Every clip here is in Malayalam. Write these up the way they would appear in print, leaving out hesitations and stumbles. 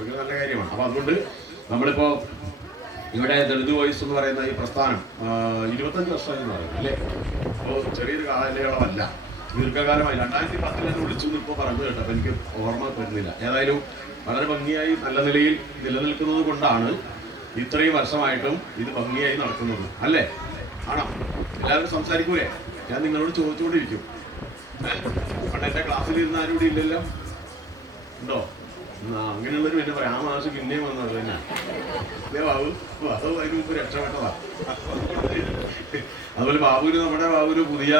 അതൊക്കെ നല്ല കാര്യമാണ്. അപ്പോൾ അതുകൊണ്ട് നമ്മളിപ്പോൾ ഇവിടെ ദളിത് വോയിസ് എന്ന് പറയുന്ന ഈ പ്രസ്ഥാനം 25 വർഷമായി എന്ന് പറയുന്നത് അല്ലേ. അപ്പോൾ ചെറിയൊരു കാലയളവല്ല, ദീർഘകാലമായി. 2010 തന്നെ വിളിച്ചു എന്ന് ഇപ്പോൾ പറഞ്ഞു കേട്ടപ്പോൾ എനിക്ക് ഓർമ്മ വരുന്നില്ല. ഏതായാലും വളരെ ഭംഗിയായി നല്ല നിലയിൽ നിലനിൽക്കുന്നത് കൊണ്ടാണ് ഇത്രയും വർഷമായിട്ടും ഇത് ഭംഗിയായി നടക്കുന്നത് അല്ലേ. ആണോ? എല്ലാവരും സംസാരിക്കൂലേ? ഞാൻ നിങ്ങളോട് ചോദിച്ചുകൊണ്ടിരിക്കും. പണ്ട് എൻ്റെ ക്ലാസ്സിൽ ഇരുന്ന ആരും ഇവിടെ ഇല്ലല്ലോ, ഉണ്ടോ? അങ്ങനെയുള്ളൊരു പിന്നെ പറയാം, ആ മാസം പിന്നെയും വന്നത് തന്നെ അല്ലേ ബാബു? അത് അതിന് മുമ്പ് രക്ഷപ്പെട്ടതാ. അതുപോലെ നമ്മുടെ ബാബുവിന് പുതിയ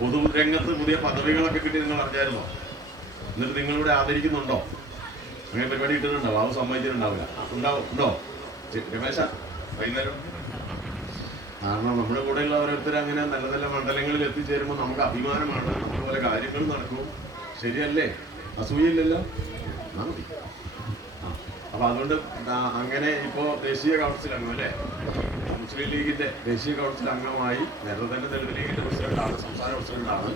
പൊതുരംഗത്ത് പുതിയ പദവികളൊക്കെ കിട്ടി നിങ്ങൾ അറിഞ്ഞായിരുന്നോ? എന്നിട്ട് നിങ്ങളിവിടെ ആദരിക്കുന്നുണ്ടോ? അങ്ങനെ പരിപാടി കിട്ടുന്നുണ്ടോ? ബാബു സമ്മതിച്ചിട്ടുണ്ടാവില്ല. ഉണ്ടോ രമേശ? വൈകുന്നേരം കാരണം നമ്മുടെ കൂടെയുള്ള ഓരോരുത്തർ അങ്ങനെ നല്ല നല്ല മണ്ഡലങ്ങളിൽ എത്തിച്ചേരുമ്പോൾ നമുക്ക് അഭിമാനമാണ്. അതുപോലെ കാര്യങ്ങൾ നടക്കും. ശരിയല്ലേ? അസൂയില്ലല്ലോ. മതി. അപ്പൊ അതുകൊണ്ട് അങ്ങനെ ഇപ്പോ ദേശീയ കൗൺസിൽ അംഗം അല്ലേ, മുസ്ലിം ലീഗിന്റെ ദേശീയ കൗൺസിൽ അംഗമായി, നേരത്തെ തന്നെ ദളിത് ലീഗിന്റെ പ്രസിഡന്റാണ്, സംസ്ഥാന പ്രസിഡന്റാണ്.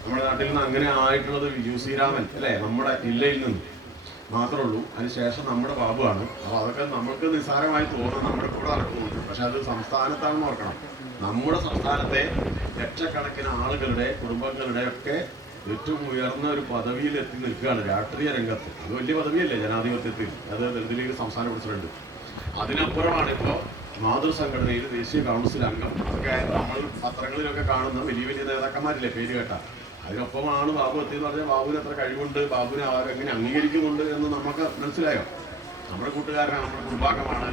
നമ്മുടെ നാട്ടിൽ നിന്ന് അങ്ങനെ ആയിട്ടുള്ളത് യു ശ്രീരാമൻ അല്ലേ, നമ്മുടെ ജില്ലയിൽ നിന്ന് മാത്രമേ ഉള്ളൂ. അതിനുശേഷം നമ്മുടെ ബാബുവാണ്. അപ്പോൾ അതൊക്കെ നമുക്ക് നിസ്സാരമായി തോന്നുന്നു, നമ്മുടെ കൂടെ നടക്കുന്നുണ്ട്. പക്ഷെ അത് സംസ്ഥാനത്താണെന്ന് ഓർക്കണം. നമ്മുടെ സംസ്ഥാനത്തെ ലക്ഷക്കണക്കിന് ആളുകളുടെ കുടുംബങ്ങളുടെ ഒക്കെ ഏറ്റവും ഉയർന്ന ഒരു പദവിയിൽ എത്തി നിൽക്കുകയാണ് രാഷ്ട്രീയ രംഗത്ത്. അത് വലിയ പദവിയല്ലേ ജനാധിപത്യത്തിൽ. അത് ദളിത് ലീഗ് സംസ്ഥാന പ്രസിഡന്റ്. അതിനപ്പുറമാണ് ഇപ്പോൾ മാതൃസംഘടനയിൽ ദേശീയ കൗൺസിൽ അംഗം. അതൊക്കെ നമ്മൾ പത്രങ്ങളിലൊക്കെ കാണുന്ന വലിയ വലിയ നേതാക്കന്മാരില്ലേ പേര് കേട്ട. അതിനൊപ്പമാണ് ബാബു എത്തിയെന്ന് പറഞ്ഞാൽ ബാബുവിന് എത്ര കഴിവുണ്ട്, ബാബുവിനെ എങ്ങനെ അംഗീകരിക്കുന്നുണ്ട് എന്ന് നമുക്ക് മനസ്സിലായോ? നമ്മുടെ കൂട്ടുകാരനാണ്, നമ്മുടെ കുടുംബാംഗമാണ്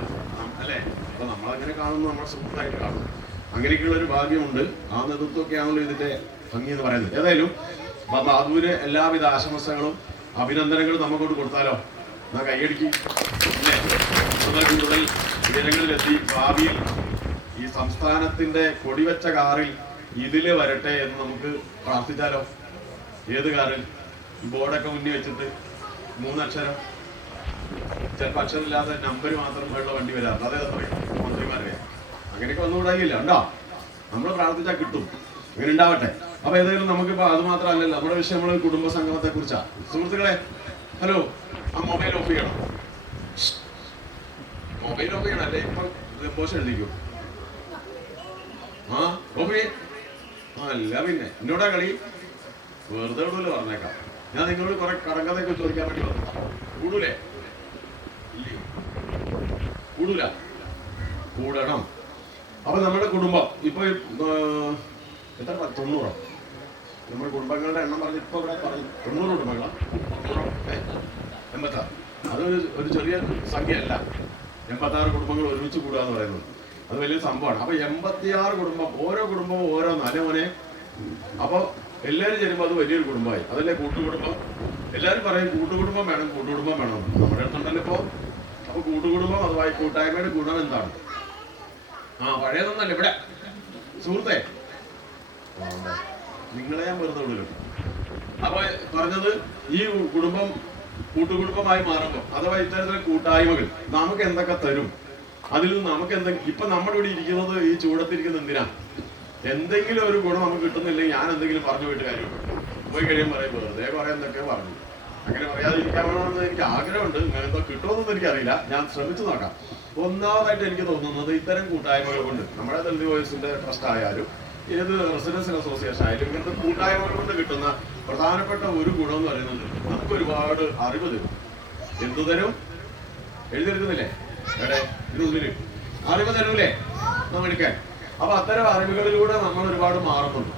അല്ലേ. അപ്പോൾ നമ്മളങ്ങനെ കാണുന്നു, നമ്മുടെ സുഹൃത്തായിട്ട് കാണുന്നു. അങ്ങനെയൊക്കെയുള്ളൊരു ഭാഗ്യമുണ്ട്. ആ നേതൃത്വമൊക്കെയാണല്ലോ ഇതിൻ്റെ ഭംഗി എന്ന് പറയുന്നത്. ഏതായാലും ബാബുവിന് എല്ലാവിധ ആശംസകളും അഭിനന്ദനങ്ങളും നമുക്കോട്ട് കൊടുത്താലോ? എന്നാ കൈയടിക്ക് അല്ലേ. കൂടുതൽ ഉയരങ്ങളിലെത്തി ഭാവിയിൽ ഈ സംസ്ഥാനത്തിന്റെ കൊടിവെച്ച കാറിൽ ഇതില് വരട്ടെ എന്ന് നമുക്ക് പ്രാർത്ഥിച്ചാലോ? ഏത് കാറിൽ? ബോർഡൊക്കെ മുന്നിൽ വെച്ചിട്ട് 3 അക്ഷരം, ചിലപ്പോൾ അക്ഷരമില്ലാത്ത നമ്പർ മാത്രം ഉള്ള വണ്ടി വരാറുണ്ട്. അതേ പറയും മന്ത്രിമാരെ. അങ്ങനെയൊക്കെ ഒന്നുകൂടായില്ല ഉണ്ടോ? നമ്മൾ പ്രാർത്ഥിച്ചാൽ കിട്ടും. അങ്ങനെ ഉണ്ടാവട്ടെ. അപ്പൊ ഏതായാലും നമുക്കിപ്പോ അത് മാത്രമല്ലല്ലോ നമ്മുടെ വിഷയം, നമ്മൾ കുടുംബ സംഗമത്തെ കുറിച്ചാ. സുഹൃത്തുക്കളെ, ഹലോ, ആ മൊബൈൽ ഓഫ് ചെയ്യണം. മൊബൈൽ ഓഫ് ചെയ്യണം, അല്ലേ ഇപ്പൊ പോസ്റ്റ് എഴുതിക്കോ. ആ ഓഫ് ചെയ്യേ. അല്ല പിന്നെ എന്നോടാ കളി? വെറുതെ വിടൂല്ലോ പറഞ്ഞേക്കാം. ഞാൻ നിങ്ങളോട് കുറെ കടങ്കഥയൊക്കെ ചോദിക്കാൻ വേണ്ടി വന്നു. കൂടൂലേ? കൂടൂല? കൂടണം. അപ്പൊ നമ്മുടെ കുടുംബം ഇപ്പൊ എത്ര 90? നമ്മുടെ കുടുംബങ്ങളുടെ എണ്ണം പറഞ്ഞ് ഇപ്പൊ ഇവിടെ പറഞ്ഞു 90 കുടുംബങ്ങളാണ്. 86. അതൊരു ചെറിയ സംഖ്യയല്ല. 86 കുടുംബങ്ങൾ ഒരുമിച്ച് കൂടുക എന്ന് പറയുന്നത് അത് വലിയൊരു സംഭവമാണ്. അപ്പൊ 86 കുടുംബം, ഓരോ കുടുംബവും ഓരോന്ന് അല്ലെ മോനെ. അപ്പൊ എല്ലാവരും ചേരുമ്പോൾ അത് വലിയൊരു കുടുംബമായി. അതല്ലേ കൂട്ടുകുടുംബം. എല്ലാവരും പറയും കൂട്ടുകുടുംബം വേണം, കൂട്ടുകുടുംബം വേണം. നമ്മുടെ അടുത്തുണ്ടല്ലോ ഇപ്പോ. അപ്പൊ കൂട്ടുകുടുംബം അഥവാ കൂട്ടായ്മയുടെ ഗുണം എന്താണ്? പഴയതൊന്നല്ല ഇവിടെ സുഹൃത്തെ. നിങ്ങളെ ഞാൻ വെറുതെ വിടുന്നു. അപ്പൊ പറഞ്ഞത് ഈ കുടുംബം കൂട്ടുകുടുംബമായി മാറുമ്പോൾ അഥവാ ഇത്തരത്തിലെ കൂട്ടായ്മകൾ നമുക്ക് എന്തൊക്കെ തരും, അതിൽ നിന്ന് നമുക്ക് എന്തെങ്കിലും. ഇപ്പൊ നമ്മുടെ ഇവിടെ ഇരിക്കുന്നത്, ഈ ചൂടത്തിരിക്കുന്ന എന്തിനാ? എന്തെങ്കിലും ഒരു ഗുണം നമുക്ക് കിട്ടുന്നില്ലെങ്കിൽ ഞാൻ എന്തെങ്കിലും പറഞ്ഞു പോയിട്ട് കാര്യമുണ്ട്. പോയി കഴിയുമ്പോൾ പറയും വെറുതെ കുറെ എന്തൊക്കെ പറഞ്ഞു. അങ്ങനെ പറയാതിരിക്കാമെന്ന് എനിക്ക് ആഗ്രഹമുണ്ട്. ഇങ്ങനെ എന്തോ കിട്ടുമെന്നൊന്നും എനിക്കറിയില്ല. ഞാൻ ശ്രമിച്ചു നോക്കാം. ഒന്നാമതായിട്ട് എനിക്ക് തോന്നുന്നത് ഇത്തരം കൂട്ടായ്മകൾ കൊണ്ട്, നമ്മുടെ ദളിത് വോയിസിന്റെ ട്രസ്റ്റ് ആയാലും ഏത് റെസിഡൻഷ്യൽ അസോസിയേഷൻ ആയാലും ഇങ്ങനത്തെ കൂട്ടായ്മകൾ കൊണ്ട് കിട്ടുന്ന പ്രധാനപ്പെട്ട ഒരു ഗുണം എന്ന് പറയുന്നത് നമുക്ക് ഒരുപാട് അറിവ് തരും. എന്തു തരും? എഴുതിയെടുക്കുന്നില്ലേ എവിടെ? ഇതിനുള്ളിൽ അറിവ് തരൂലേ നമ്മൾ എടുക്കാൻ. അപ്പൊ അത്തരം അറിവുകളിലൂടെ നമ്മൾ ഒരുപാട് മാറുന്നുണ്ട്.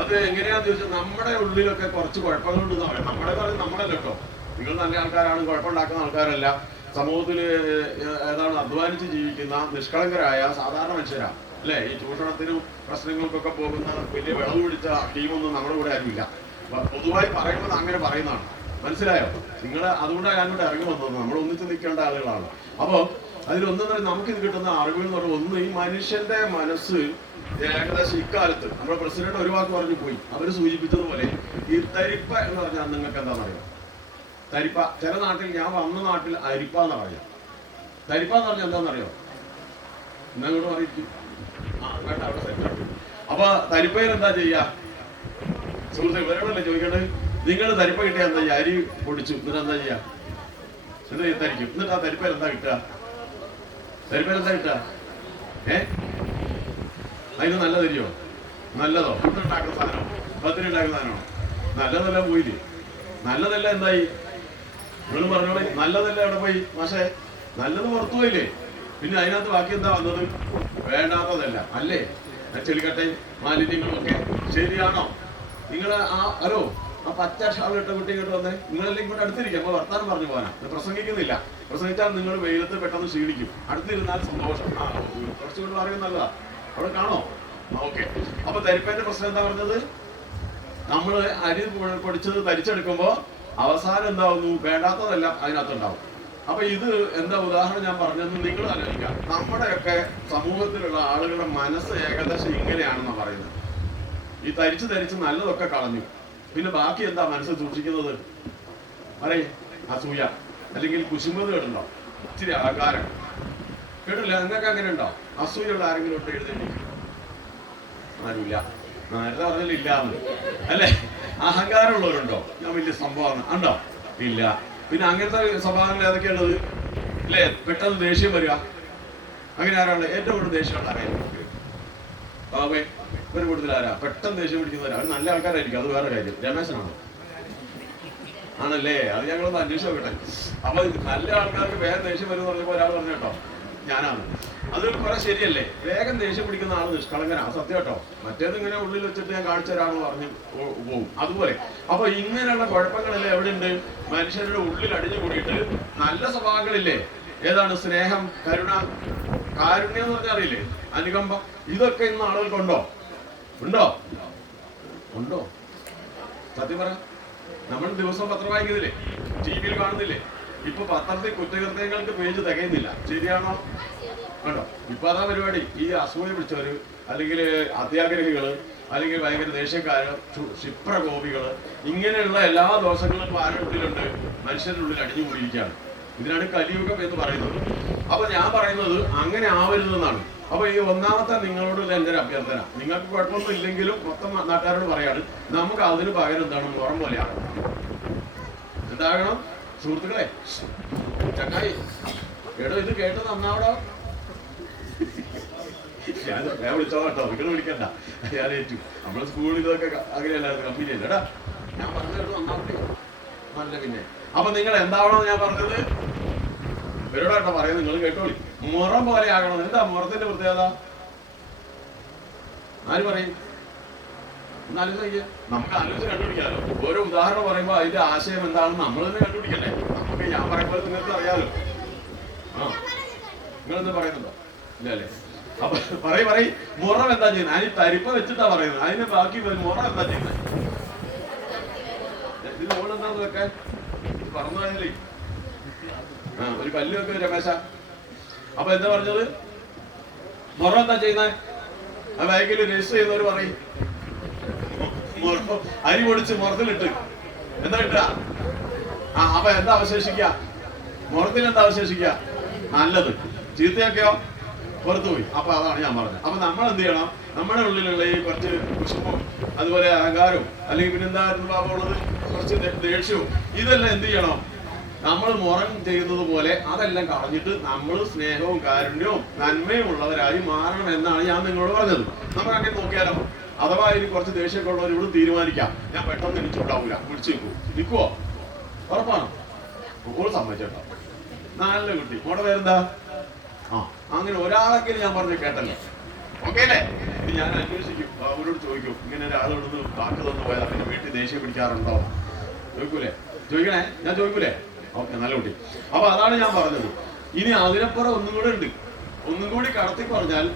അത് എങ്ങനെയാന്ന് ചോദിച്ചാൽ നമ്മുടെ ഉള്ളിലൊക്കെ കുറച്ച് കുഴപ്പങ്ങളുണ്ടെന്ന് പറയാം. നമ്മുടെ പറഞ്ഞ് നമ്മളല്ല കേട്ടോ. നിങ്ങൾ നല്ല ആൾക്കാരാണ്, കുഴപ്പമുണ്ടാക്കുന്ന ആൾക്കാരല്ല. സമൂഹത്തിൽ ഏതാണ് അധ്വാനിച്ച് ജീവിക്കുന്ന നിഷ്കളങ്കരായ സാധാരണ മനുഷ്യരാണ് അല്ലേ. ഈ ചൂഷണത്തിനും പ്രശ്നങ്ങൾക്കൊക്കെ പോകുന്ന വലിയ വിളവ് പിടിച്ച ടീമൊന്നും നമ്മുടെ കൂടെ ആരുമില്ല. പൊതുവായി പറയുന്നത് അങ്ങനെ പറയുന്നതാണ്. മനസ്സിലായോ? നിങ്ങൾ അതുകൊണ്ടാണ് ഞാനിവിടെ ഇറങ്ങി വന്നത്. നമ്മൾ ഒന്നിച്ച് നിൽക്കേണ്ട ആളുകളാണ്. അപ്പോൾ അതിലൊന്നും തന്നെ നമുക്കിത് കിട്ടുന്ന അറിവുകൾ എന്ന് പറഞ്ഞാൽ, ഒന്ന്, ഈ മനുഷ്യന്റെ മനസ്സ് ഏകദേശം ഇക്കാലത്ത് നമ്മുടെ പ്രസിഡന്റ് ഒരു വാക്ക് പറഞ്ഞു പോയി. അവർ സൂചിപ്പിച്ചതുപോലെ ഈ തരിപ്പ എന്ന് പറഞ്ഞാൽ നിങ്ങൾക്ക് എന്താണെന്നറിയാം? തരിപ്പ ചില നാട്ടിൽ, ഞാൻ വന്ന നാട്ടിൽ അരിപ്പ എന്ന് പറയാം. തരിപ്പ എന്ന് പറഞ്ഞാൽ എന്താണെന്നറിയോ? എന്നങ്ങോട്ട് പറയിക്കും. കേട്ടോ, അവിടെ സെറ്റാക്കി. അപ്പൊ തരിപ്പയിൽ എന്താ ചെയ്യാ? സുഹൃത്തുക്കൾ ഇവരോടല്ലേ ചോദിക്കേണ്ടത്. നിങ്ങൾ തരിപ്പ കിട്ടിയാൽ എന്താ ചെയ്യുക? അരി പൊടിച്ചു, എന്നിട്ട് എന്താ ചെയ്യാ? എന്ത് തരിക്കും. എന്നിട്ട് ആ തരിപ്പേൽ എന്താ കിട്ടുക? തരിപ്പേൽ എന്താ കിട്ടുക? അതിന് നല്ല തരിയോ? നല്ലതോ? ഫുഡുണ്ടാക്കുന്ന സാധനമോ? പത്തിന് ഉണ്ടാക്കുന്ന സാധനമോ? നല്ലതെല്ലാം പോയില്ലേ? നല്ലതെല്ലാം എന്തായി? നിങ്ങൾ പറഞ്ഞോളെ, നല്ലതെല്ലാം എവിടെ പോയി? പക്ഷേ നല്ലത് പുറത്തു പോയില്ലേ? പിന്നെ അതിനകത്ത് ബാക്കി എന്താ വന്നത്? വേണ്ടാത്തതല്ല അല്ലേ? ചെളിക്കട്ടയും മാലിന്യങ്ങളും ഒക്കെ. ശരിയാണോ? നിങ്ങൾ ഹലോ, ആ പച്ച ഷാളിട്ട കുട്ടി ഇങ്ങോട്ട് വന്നേ. നിങ്ങളെല്ലാം ഇങ്ങോട്ട് അടുത്തിരിക്കും. അപ്പൊ വർത്താനം പറഞ്ഞു പോകാനാ. പ്രസംഗിക്കുന്നില്ല. പ്രസംഗിച്ചാൽ നിങ്ങൾ വെയിലത്ത് പെട്ടെന്ന് ക്ഷീണിക്കും. അടുത്തിരുന്നാൽ സന്തോഷം. കുറച്ചുകൂടി പറയുന്നത് നല്ലതാ. അവിടെ കാണോ? ഓക്കെ. അപ്പൊ തരിപ്പേന്റെ പ്രശ്നം എന്താ പറഞ്ഞത്? നമ്മൾ അരി പൊടിച്ചത് തരിച്ചെടുക്കുമ്പോ അവസാനം എന്താവുന്നു? വേണ്ടാത്തതെല്ലാം അതിനകത്തുണ്ടാവും. അപ്പൊ ഇത് എന്താ ഉദാഹരണം ഞാൻ പറഞ്ഞത് നിങ്ങൾ ആലോചിക്കാം. നമ്മുടെയൊക്കെ സമൂഹത്തിലുള്ള ആളുകളുടെ മനസ്സ് ഏകദേശം ഇങ്ങനെയാണെന്നാ പറയുന്നത്. ഈ തരിച്ച് നല്ലതൊക്കെ കളഞ്ഞു. പിന്നെ ബാക്കി എന്താ മനസ്സിൽ സൂക്ഷിക്കുന്നത്? പറയേ, അസൂയ അല്ലെങ്കിൽ കുശുമ്പത് കേട്ടുണ്ടോ? ഇച്ചിരി അഹങ്കാരം കേട്ടില്ല? നിങ്ങൾക്ക് അങ്ങനെ ഉണ്ടോ? അസൂയുള്ള ആരെങ്കിലും ഉണ്ട്? എഴുതേണ്ടി ആരുമില്ല. നേരത്തെ പറഞ്ഞില്ല അല്ലേ? അഹങ്കാരമുള്ളവരുണ്ടോ? ഞാൻ വലിയ സംഭവമാണ് ഉണ്ടോ? ഇല്ല. പിന്നെ അങ്ങനത്തെ സ്വഭാവങ്ങൾ ഏതൊക്കെയുള്ളത് അല്ലേ? പെട്ടെന്ന് ദേഷ്യം വരിക. അങ്ങനെ ആരാണ് ഏറ്റവും കൂടുതൽ ദേഷ്യമുള്ള ആരായാലും? ബാബേ, ഇവര് കൂടുതൽ ആരാ പെട്ടെന്ന് ദേഷ്യം പിടിക്കുന്നവരാ? അത് നല്ല ആൾക്കാരായിരിക്കും. അത് വേറെ കാര്യം. രമേശനാണോ? ആണല്ലേ? അത് ഞങ്ങളൊന്ന് അന്വേഷിച്ച് നോക്കട്ടെ. അപ്പൊ നല്ല ആൾക്കാർക്ക് വേഗം ദേഷ്യം വരും എന്ന് പറഞ്ഞപ്പോ ഒരാൾ പറഞ്ഞു കേട്ടോ, ഞാനാണ്. അത് കുറെ ശരിയല്ലേ? വേഗം ദേഷ്യം പിടിക്കുന്ന ആള് നിഷ്കളങ്കനാ, സത്യം കേട്ടോ. മറ്റേത് ഇങ്ങനെ ഉള്ളിൽ വെച്ചിട്ട് ഞാൻ കാണിച്ചു തരാമെന്ന് പറഞ്ഞ് പോകും. അതുപോലെ അപ്പൊ ഇങ്ങനെയുള്ള കുഴപ്പങ്ങളല്ലേ എവിടെയുണ്ട്? മനുഷ്യരുടെ ഉള്ളിൽ അടിഞ്ഞു കൂടിയിട്ട് നല്ല സ്വഭാവങ്ങളില്ലേ? ഏതാണ്? സ്നേഹം, കരുണ, കാരുണ്യം എന്ന് പറഞ്ഞാൽ അറിയില്ലേ? അനുകമ്പം. ഇതൊക്കെ ഇന്ന് ആളുകൾക്കുണ്ടോ? ഉണ്ടോ? സത്യം പറ. നമ്മൾ ദിവസം പത്രം വായിക്കുന്നില്ലേ? ടി വിയിൽ കാണുന്നില്ലേ? ഇപ്പൊ പത്രത്തിൽ കുറ്റകൃത്യങ്ങൾക്ക് പേജ് തികയുന്നില്ല. ശരിയാണോ? കണ്ടോ? ഇപ്പൊ അതാ പരിപാടി. ഈ അസൂയ പിടിച്ചവര്, അല്ലെങ്കിൽ അത്യാഗ്രഹികള്, അല്ലെങ്കിൽ ഭയങ്കര ദേഷ്യക്കാര്, ക്ഷിപ്രകോപികള്, ഇങ്ങനെയുള്ള എല്ലാ ദോഷങ്ങളും ഇപ്പൊ ആരുടെ ഉള്ളിലുണ്ട്? മനുഷ്യരുടെ ഉള്ളിൽ അടിഞ്ഞുകൂടിയിരിക്കുകയാണ്. ഇതിനാണ് കലിയുഗം എന്ന് പറയുന്നത്. അപ്പൊ ഞാൻ പറയുന്നത് അങ്ങനെ ആവരുതെന്നാണ്. അപ്പൊ ഈ ഒന്നാമത്തെ നിങ്ങളോട് എൻ്റെ ഒരു അഭ്യർത്ഥന, നിങ്ങൾക്ക് കുഴപ്പമൊന്നും ഇല്ലെങ്കിലും മൊത്തം നാട്ടുകാരോട് പറയാണ്, നമുക്ക് അതിന് പകരം എന്താണ്? മുറം പോലെയാണ്. എന്താകണം സുഹൃത്തുക്കളെ? ചങ്ങായി എടോ, ഇത് കേട്ട് നന്നാവടോ. ഞാൻ വിളിച്ചോ കേട്ടോ, നിങ്ങൾ വിളിക്കണ്ട, ഞാൻ ഏറ്റു. നമ്മള് സ്കൂളിൽ ഇതൊക്കെ അങ്ങനെയല്ലായിരുന്നു, കമ്പനി അല്ല. എടാ, ഞാൻ പറഞ്ഞത് നന്നാവട്ടെ. നല്ല പിന്നെ അപ്പൊ നിങ്ങൾ എന്താവണമെന്ന് ഞാൻ പറഞ്ഞത് ഇവരോടാട്ടോ പറയുന്നത്. നിങ്ങൾ കേട്ടോളി. മുറം പോലെ ആകണം. എന്താ മുറത്തിന്റെ പ്രത്യേകത? ആര് പറയും? എന്നാലോചിക്കുക. നമുക്ക് ആലോചിച്ച് കണ്ടുപിടിക്കാമല്ലോ. ഓരോ ഉദാഹരണം പറയുമ്പോൾ അതിന്റെ ആശയം എന്താണെന്ന് നമ്മൾ തന്നെ കണ്ടുപിടിക്കണ്ടേ? നമുക്ക് ഞാൻ പറയുമ്പോൾ നിങ്ങൾക്ക് അറിയാലോ. നിങ്ങളെന്താ പറയുന്നുണ്ടോ? ഇല്ല അല്ലേ? അപ്പൊ പറയും മുറം എന്താ ചെയ്യുന്നത്? അതിന് തരിപ്പ വെച്ചിട്ടാ പറയുന്നത്. അതിന് ബാക്കി മുറം എന്താ ചെയ്യുന്നത്? ഇതിന് ഓളെന്താന്ന് വെക്കാൻ പറഞ്ഞു പോയാലേ ഒരു കല്ല് വെക്ക് രമേശ. അപ്പൊ എന്താ പറഞ്ഞത്? മുറം എന്താ ചെയ്യുന്നത്? ആ ബാഗിൽ രജിസ്റ്റർ ചെയ്യുന്നവർ പറയും അരി പൊടിച്ച് മുറത്തിലിട്ട് എന്താ കിട്ടുക? അപ്പൊ എന്താ അവശേഷിക്കുക? മുറത്തിൽ എന്താ അവശേഷിക്കുക? നല്ലത്. ചീത്തയൊക്കെയോ പുറത്തുപോയി. അപ്പൊ അതാണ് ഞാൻ പറഞ്ഞത്. അപ്പൊ നമ്മൾ എന്ത് ചെയ്യണം? നമ്മുടെ ഉള്ളിലുള്ള ഈ കുറച്ച് കുശുമ്പും, അതുപോലെ അഹങ്കാരവും, അല്ലെങ്കിൽ പിന്നെന്തായിരുന്നു ഭാവമുള്ളത്? കുറച്ച് ദേഷ്യവും, ഇതെല്ലാം എന്ത് ചെയ്യണം? നമ്മൾ മുറം ചെയ്യുന്നത് പോലെ അതെല്ലാം കളഞ്ഞിട്ട് നമ്മൾ സ്നേഹവും കാരുണ്യവും നന്മയും ഉള്ളവരായി മാറണം എന്നാണ് ഞാൻ നിങ്ങളോട് പറഞ്ഞത്. നമുക്ക് അങ്ങനെ നോക്കിയാലോ? അഥവാ ഇനി കുറച്ച് ദേഷ്യമൊക്കെ ഉള്ളവർ ഇവിടെ തീരുമാനിക്കാം, ഞാൻ പെട്ടെന്ന് എനിച്ചുണ്ടാവില്ല, പിടിച്ചു നിൽക്കുവോ? ഉറപ്പാണോ? ഓള് സമ്മതിച്ചേട്ടോ. നല്ല കുട്ടി. മോടെ പേരെന്താ? അങ്ങനെ ഒരാളെങ്കിലും ഞാൻ പറഞ്ഞു കേട്ടല്ലോ. ഓക്കെ അല്ലേ? ഇനി ഞാൻ അന്വേഷിക്കും, അവരോട് ചോദിക്കും, ഇങ്ങനെ ഒരാളോടൊന്ന് വാക്ക് തന്നു പോയാൽ പിന്നെ വീട്ടിൽ ദേഷ്യം പിടിക്കാറുണ്ടോ? ചോദിക്കൂലേ? ചോദിക്കണേ, ഞാൻ ചോദിക്കൂലേ? ഓക്കെ, നല്ല കുട്ടി. അപ്പൊ അതാണ് ഞാൻ പറഞ്ഞത്. ഇനി അതിനപ്പുറം ഒന്നും കൂടെ ഉണ്ട്. ഒന്നും കൂടി കടത്തി പറഞ്ഞാൽ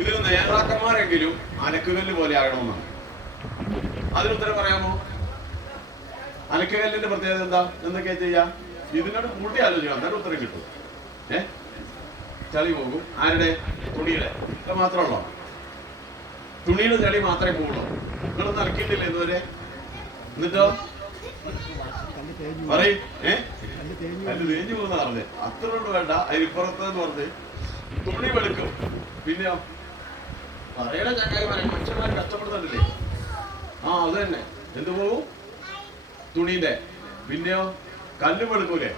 ഇതിൽ നേതാക്കന്മാരെങ്കിലും അലക്കുകല്ല് പോലെ ആകണമെന്നാണ്. അതിനുത്തരം പറയാമോ? അലക്കുകല്ലിന്റെ പ്രത്യേകത എന്താ? എന്തൊക്കെയാ ചെയ്യാം? ഇതിനോട് കൂട്ടി ആലോചിക്കണം, എന്നാലും ഉത്തരം കിട്ടും. ചളി പോകും. ആരുടെ? തുണിയുടെ. ഇത് മാത്രമുള്ളോ? തുണിയുടെ ചളി മാത്രമേ പോകുള്ളൂ. നിങ്ങളൊന്നും അലക്കിയിട്ടില്ല ഇതുവരെ? എന്നിട്ടോ പറയും കല്ല് തേഞ്ഞു പോകുന്ന പറഞ്ഞത്. അത്ര കൊണ്ട് വേണ്ട, അതിനിപ്പുറത്തെന്ന് പറഞ്ഞ് തുണി വെളുക്കും. പിന്നെയോ പറയണ ചങ്ങായിമാരെ, മനുഷ്യന്മാർ കഷ്ടപ്പെടുന്നുണ്ടല്ലേ? അത് തന്നെ. എന്ത് പോകും? തുണീന്റെ. പിന്നെയോ കല്ല് വെളുക്കൂലേ?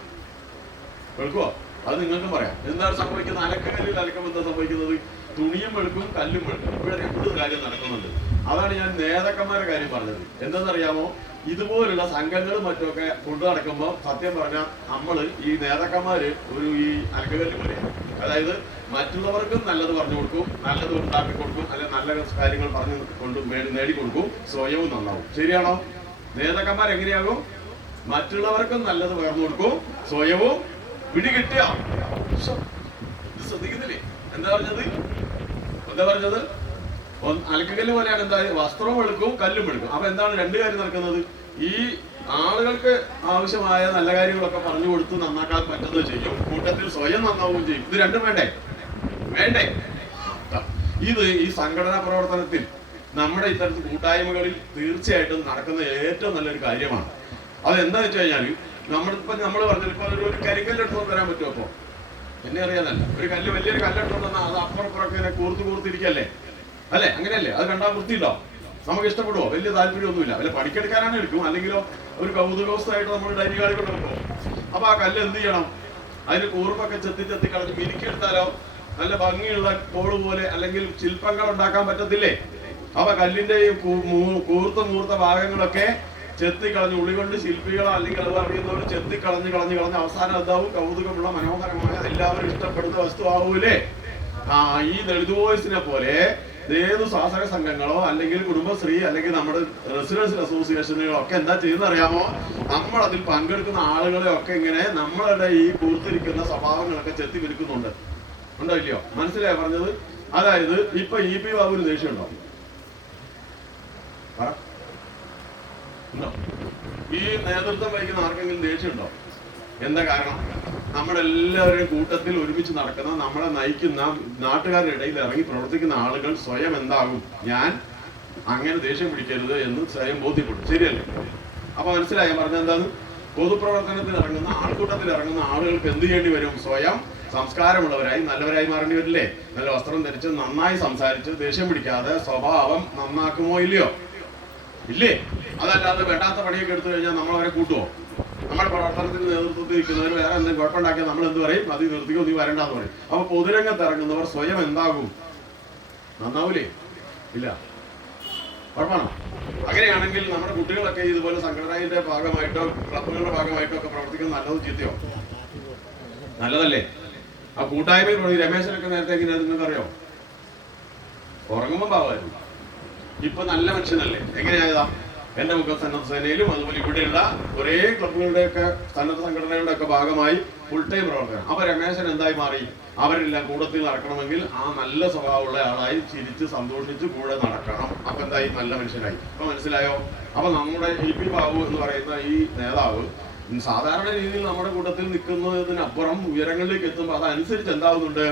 വെളുക്കുവോ? അത് നിങ്ങൾക്കും പറയാം. എന്താണ് സംഭവിക്കുന്നത്? അലക്കകല്ലിൽ അലക്കുമ്പോൾ എന്താ സംഭവിക്കുന്നത്? തുണിയും വെളുക്കും, കല്ലും വെളുക്കും. ഇവിടെ രണ്ട് കാര്യം നടക്കുന്നുണ്ട്. അതാണ് ഞാൻ നേതാക്കന്മാരുടെ കാര്യം പറഞ്ഞത്. എന്താണെന്നറിയാമോ? ഇതുപോലുള്ള സംഘങ്ങളും മറ്റുമൊക്കെ കൊണ്ടു നടക്കുമ്പോൾ സത്യം പറഞ്ഞാൽ നമ്മൾ ഈ നേതാക്കന്മാര് ഈ അലക്കകല്ല് പോലെ, അതായത് മറ്റുള്ളവർക്കും നല്ലത് പറഞ്ഞു കൊടുക്കും, നല്ലത് ഉണ്ടാക്കി കൊടുക്കും, അല്ലെങ്കിൽ നല്ല കാര്യങ്ങൾ പറഞ്ഞു നേടിക്കൊടുക്കും, സ്വയവും നന്നാവും. ശരിയാണോ? നേതാക്കന്മാർ എങ്ങനെയാകും? മറ്റുള്ളവർക്കും നല്ലത് പകർന്നു കൊടുക്കും, സ്വയവും പിടികിട്ടിയ. ശ്രദ്ധിക്കുന്നില്ലേ? എന്താ പറഞ്ഞത്? അലക്കകല്ല് പോലെയാണ്. എന്താ? വസ്ത്രവും വെളുക്കും, കല്ലും വെളുക്കും. അപ്പൊ എന്താണ് രണ്ട് കാര്യം നടക്കുന്നത്? ഈ ആളുകൾക്ക് ആവശ്യമായ നല്ല കാര്യങ്ങളൊക്കെ പറഞ്ഞു കൊടുത്ത് നന്നാക്കാൻ പറ്റുന്നത് ചെയ്യും, കൂട്ടത്തിൽ സ്വയം നന്നാവുകയും ചെയ്യും. ഇത് രണ്ടും വേണ്ടേ? ഇത് ഈ സംഘടനാ പ്രവർത്തനത്തിൽ നമ്മുടെ ഇത്തരത്തിൽ കൂട്ടായ്മകളിൽ തീർച്ചയായിട്ടും നടക്കുന്ന ഏറ്റവും നല്ലൊരു കാര്യമാണ്. അതെന്താ വെച്ച് കഴിഞ്ഞാൽ നമ്മൾ പറഞ്ഞത് ഇപ്പൊ ഒരു കരിങ്കല്ല് എടുത്തുകൊണ്ട് വരാൻ പറ്റുമോ? അപ്പൊ എന്നെ അറിയാനല്ല, വലിയൊരു കല്ലെടുത്തോണ്ട് വന്നാൽ അത് അപ്പുറപ്പുറമൊക്കെ ഇങ്ങനെ കൂർത്തിരിക്കല്ലേ അല്ലെ? അങ്ങനെയല്ലേ? അത് കണ്ടാൽ വൃത്തിയില്ലോ? നമുക്ക് ഇഷ്ടപ്പെടുവോ? വലിയ താല്പര്യമൊന്നുമില്ല. വല്ല പഠിക്കെടുക്കാനാണ് എടുക്കും, അല്ലെങ്കിലോ ഒരു കൗതുകവസ്ഥയായിട്ട് നമ്മൾ ഡൈനി കാർഡ് കൊണ്ടുവരുമ്പോ അപ്പൊ ആ കല്ല് എന്ത് ചെയ്യണം? അതിന് കൂർപ്പൊക്കെ ചെത്തി കളഞ്ഞ് മിനുക്കിയെടുത്താലോ നല്ല ഭംഗിയുള്ള കോള് പോലെ അല്ലെങ്കിൽ ശില്പങ്ങൾ ഉണ്ടാക്കാൻ പറ്റത്തില്ലേ? അപ്പൊ കല്ലിന്റെ ഈ കൂർത്ത ഭാഗങ്ങളൊക്കെ ചെത്തിക്കളഞ്ഞ് ഉള്ളികൊണ്ട് ശില്പികളോ അല്ലെങ്കിൽ അത് അറിയുന്നവർ ചെത്തിക്കളഞ്ഞ് അവസാനം എന്താവും? കൗതുകമുള്ള മനോഹരമായ എല്ലാവരും ഇഷ്ടപ്പെടുന്ന വസ്തു ആവൂലേ? ഈ ദളിത് വോയിസിനെ പോലെ ഏത് സ്വാസന സംഘങ്ങളോ അല്ലെങ്കിൽ കുടുംബശ്രീ അല്ലെങ്കിൽ നമ്മുടെ റെസിഡൻഷ്യൽ അസോസിയേഷനുകളോ ഒക്കെ എന്താ ചെയ്യുന്ന അറിയാമോ? നമ്മൾ അതിൽ പങ്കെടുക്കുന്ന ആളുകളെ ഒക്കെ ഇങ്ങനെ നമ്മളുടെ ഈ കൂർത്തിരിക്കുന്ന സ്വഭാവങ്ങളൊക്കെ ചെത്തി വിൽക്കുന്നുണ്ട്. ഉണ്ടോ ഇല്ലയോ? മനസ്സിലായോ പറഞ്ഞത്? അതായത് ഇപ്പൊ EP ബാബുവിന് ദേഷ്യമുണ്ടോ? ഈ നേതൃത്വം വഹിക്കുന്ന ആർക്കെങ്കിലും ദേഷ്യമുണ്ടോ? എന്താ കാരണം? നമ്മളെല്ലാവരുടെയും കൂട്ടത്തിൽ ഒരുമിച്ച് നടക്കുന്ന, നമ്മളെ നയിക്കുന്ന, നാട്ടുകാരുടെ ഇടയിൽ ഇറങ്ങി പ്രവർത്തിക്കുന്ന ആളുകൾ സ്വയം എന്താകും? ഞാൻ അങ്ങനെ ദേഷ്യം പിടിക്കരുത് എന്ന് സ്വയം ബോധ്യപ്പെടും. ശരിയല്ലേ? അപ്പൊ മനസ്സിലായി പറഞ്ഞത് എന്താണ്? പൊതുപ്രവർത്തനത്തിൽ ഇറങ്ങുന്ന, ആൾക്കൂട്ടത്തിൽ ഇറങ്ങുന്ന ആളുകൾക്ക് എന്ത് ചെയ്യേണ്ടി വരും? സ്വയം സംസ്കാരമുള്ളവരായി നല്ലവരായി മാറേണ്ടി വരില്ലേ? നല്ല വസ്ത്രം ധരിച്ച് നന്നായി സംസാരിച്ച് ദേഷ്യം പിടിക്കാതെ സ്വഭാവം നന്നാക്കുമോ ഇല്ലയോ? ഇല്ലേ? അതല്ലാതെ വേണ്ടാത്ത പണിയൊക്കെ എടുത്തു കഴിഞ്ഞാൽ നമ്മളവരെ കൂട്ടുമോ? നമ്മുടെ പ്രവർത്തനത്തിന് നേതൃത്വത്തിൽ നിൽക്കുന്നവർ വേറെ എന്തെങ്കിലും കുഴപ്പമുണ്ടാക്കിയാൽ നമ്മൾ എന്ത് പറയും? അത് നിർത്തിക്കോ, നീ വരണ്ടെന്ന് പറയും. അപ്പൊ പൊതുരംഗത്ത് ഇറങ്ങുന്നവർ സ്വയം എന്താകും? നന്നാവൂലേ? ഇല്ല. കുഴപ്പമാണോ? അങ്ങനെയാണെങ്കിൽ നമ്മുടെ കുട്ടികളൊക്കെ ഇതുപോലെ സംഘടനയുടെ ഭാഗമായിട്ടോ ക്ലബുകളുടെ ഭാഗമായിട്ടോ ഒക്കെ പ്രവർത്തിക്കുന്നത് നല്ലതോ ചീത്തയോ? നല്ലതല്ലേ? ആ കൂട്ടായ്മയിൽ രമേശനൊക്കെ നേരത്തെ എങ്ങനെയാ നിങ്ങൾക്കറിയോ? ഉറങ്ങുമ്പോൾ പാവമായിരുന്നു. ഇപ്പൊ നല്ല മനുഷ്യനല്ലേ? എങ്ങനെയായതാ? എന്റെ മുഖ സന്നദ്ധ സേനയിലും അതുപോലെ ഇവിടെയുള്ള ഒരേ ക്ലബുകളുടെയൊക്കെ സന്നദ്ധ സംഘടനകളുടെ ഒക്കെ ഭാഗമായി ഫുൾ ടൈം പ്രവർത്തനം. അപ്പൊ രമേശൻ എന്തായി മാറി? അവരെല്ലാം കൂടത്തിൽ നടക്കണമെങ്കിൽ ആ നല്ല സ്വഭാവമുള്ള ആളായി ചിരിച്ച് സന്തോഷിച്ച് കൂടെ നടക്കണം. അപ്പൊ എന്തായി? നല്ല മനുഷ്യനായി. അപ്പൊ മനസ്സിലായോ? അപ്പൊ നമ്മുടെ EP ബാബു എന്ന് പറയുന്ന ഈ നേതാവ് സാധാരണ രീതിയിൽ നമ്മുടെ കൂട്ടത്തിൽ നിൽക്കുന്നതിനപ്പുറം ഉയരങ്ങളിലേക്ക് എത്തുമ്പോൾ അതനുസരിച്ച് എന്താവുന്നുണ്ട്?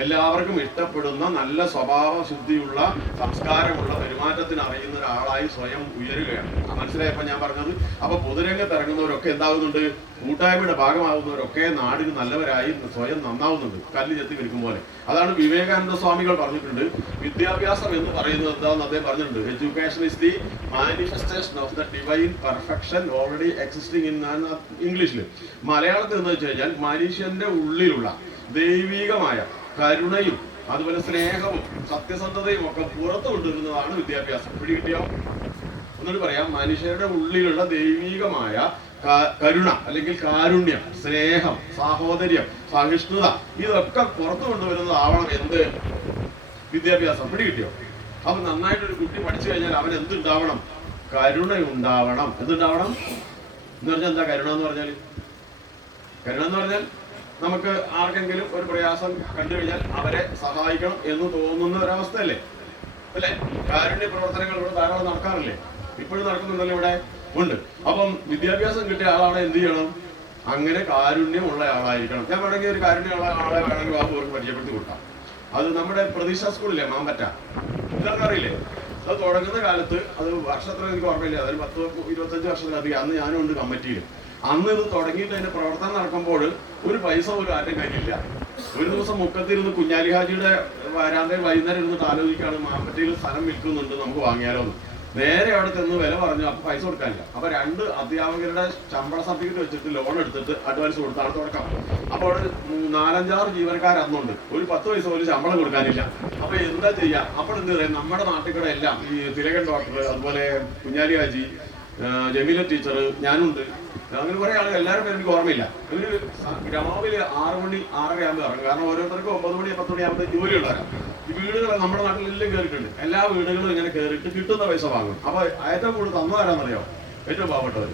എല്ലാവർക്കും ഇഷ്ടപ്പെടുന്ന നല്ല സ്വഭാവ ശുദ്ധിയുള്ള സംസ്കാരമുള്ള പെരുമാറ്റത്തിന് അറിയുന്ന ഒരാളായി സ്വയം ഉയരുകയാണ്. മനസ്സിലായപ്പോ ഞാൻ പറഞ്ഞത്? അപ്പൊ പൊതുരംഗത്ത് ഇറങ്ങുന്നവരൊക്കെ എന്താവുന്നുണ്ട്? കൂട്ടായ്മയുടെ ഭാഗമാകുന്നവരൊക്കെ നാടിന് നല്ലവരായി സ്വയം നന്നാവുന്നുണ്ട്, കല്ല് ചെത്തി വിൽക്കും പോലെ. അതാണ് വിവേകാനന്ദ സ്വാമികൾ പറഞ്ഞിട്ടുണ്ട്. വിദ്യാഭ്യാസം എന്ന് പറയുന്നത് എന്താണെന്ന് അദ്ദേഹം പറഞ്ഞിട്ടുണ്ട്. Education is the manifestation of the divine perfection already existing in ഇംഗ്ലീഷിൽ. മലയാളത്തിൽ എന്ന് വെച്ച് കഴിഞ്ഞാൽ മനുഷ്യന്റെ ഉള്ളിലുള്ള ദൈവികമായ കരുണയും അതുപോലെ സ്നേഹവും സത്യസന്ധതയും ഒക്കെ പുറത്തു കൊണ്ടുവരുന്നതാണ് വിദ്യാഭ്യാസം. പിടികിട്ടിയോ? ഒന്നുകൂടി പറയാം. മനുഷ്യരുടെ ഉള്ളിലുള്ള ദൈവികമായ കരുണ അല്ലെങ്കിൽ കാരുണ്യം, സ്നേഹം, സാഹോദര്യം, സഹിഷ്ണുത ഇതൊക്കെ പുറത്തു കൊണ്ടുവരുന്നതാവണം എന്ത്? വിദ്യാഭ്യാസം. പിടികിട്ടിയോ? അപ്പൊ നന്നായിട്ടൊരു കുട്ടി പഠിച്ചു കഴിഞ്ഞാൽ അവൻ എന്തുണ്ടാവണം? കരുണ ഉണ്ടാവണം. എന്തുണ്ടാവണം എന്ന് പറഞ്ഞാൽ എന്താ കരുണ എന്ന് പറഞ്ഞാൽ? കരുണ എന്ന് പറഞ്ഞാൽ നമുക്ക് ആർക്കെങ്കിലും ഒരു പ്രയാസം കണ്ടു കഴിഞ്ഞാൽ അവരെ സഹായിക്കണം എന്ന് തോന്നുന്ന ഒരവസ്ഥയല്ലേ? അല്ലെ? കാരുണ്യ പ്രവർത്തനങ്ങൾ ഇവിടെ ധാരാളം നടക്കാറില്ലേ? ഇപ്പോഴും നടക്കുന്നുണ്ടല്ലോ ഇവിടെ ഉണ്ട്. അപ്പം വിദ്യാഭ്യാസം കിട്ടിയ ആളാണ് എന്ത് ചെയ്യണം? അങ്ങനെ കാരുണ്യമുള്ള ആളായിരിക്കണം. ഞാൻ വേണമെങ്കിൽ ഒരു കാരുണ്യമുള്ള ആളെ വേണമെങ്കിൽ ബാബുവർക്ക് പരിചയപ്പെടുത്തി കൊടുക്കാം. അത് നമ്മുടെ പ്രതീക്ഷ സ്കൂളില്ലേ, മാമ്പറ്റ, ഇതൊക്കെ അറിയില്ലേ? അത് തുടങ്ങുന്ന കാലത്ത് അത് വർഷത്തിൽ എനിക്ക് ഓർമ്മയില്ല, അതൊരു 10-25 വർഷത്തിലധികം. അന്ന് ഞാനും ഉണ്ട് കമ്മിറ്റിയിൽ. അന്ന് ഇത് തുടങ്ങിയിട്ട് അതിന്റെ പ്രവർത്തനം നടക്കുമ്പോൾ ഒരു പൈസ പോലും ആരുടെ കയ്യിലില്ല. ഒരു ദിവസം മുക്കത്തിരുന്ന് കുഞ്ഞാലി ഹാജിയുടെ വരാന്തയിൽ വൈകുന്നേരം ഇരുന്നിട്ട് ആലോചിക്കുകയാണ്, മാമ്പറ്റയിൽ സ്ഥലം വിൽക്കുന്നുണ്ട്, നമുക്ക് വാങ്ങിയാലോ എന്ന്. നേരെ അവിടെ ചെന്ന് വില പറഞ്ഞു. അപ്പൊ പൈസ കൊടുക്കാനില്ല. അപ്പൊ 2 അധ്യാപകരുടെ ശമ്പള സർട്ടിഫിക്കറ്റ് വെച്ചിട്ട് ലോൺ എടുത്തിട്ട് അഡ്വാൻസ് കൊടുത്താണ് തുടക്കം. അപ്പൊ അവിടെ 4-5-6 ജീവനക്കാർ അന്നുണ്ട്. ഒരു 10 പൈസ പോലും ശമ്പളം കൊടുക്കാനില്ല. അപ്പൊ എന്താ ചെയ്യാ? അപ്പോൾ എന്ത് പറയാം, നമ്മുടെ നാട്ടിൽ എല്ലാം ഈ തിലകൻ ഡോക്ടർ, അതുപോലെ കുഞ്ഞാലി ഹാജി, ജമീല ടീച്ചർ, ഞാനുണ്ട്, അങ്ങനെ കുറെ ആളുകൾ, എല്ലാവരും പേരും എനിക്ക് ഓർമ്മയില്ല. ഇവര് രാവിലെ 6 മണി 6:30 ആകുമ്പോൾ ഇറങ്ങും. കാരണം ഓരോരുത്തർക്കും 9 മണി 10 മണി ആകുമ്പോൾ ജോലിയുള്ളവരാണ്. ഈ വീടുകൾ നമ്മുടെ നാട്ടിലെല്ലാം കയറിയിട്ടുണ്ട്. എല്ലാ വീടുകളും ഇങ്ങനെ കയറിയിട്ട് കിട്ടുന്ന പൈസ വാങ്ങും. അപ്പൊ ഏറ്റവും കൂടുതൽ തന്നവരാണെന്നറിയോ? ഏറ്റവും പാവപ്പെട്ടവർ.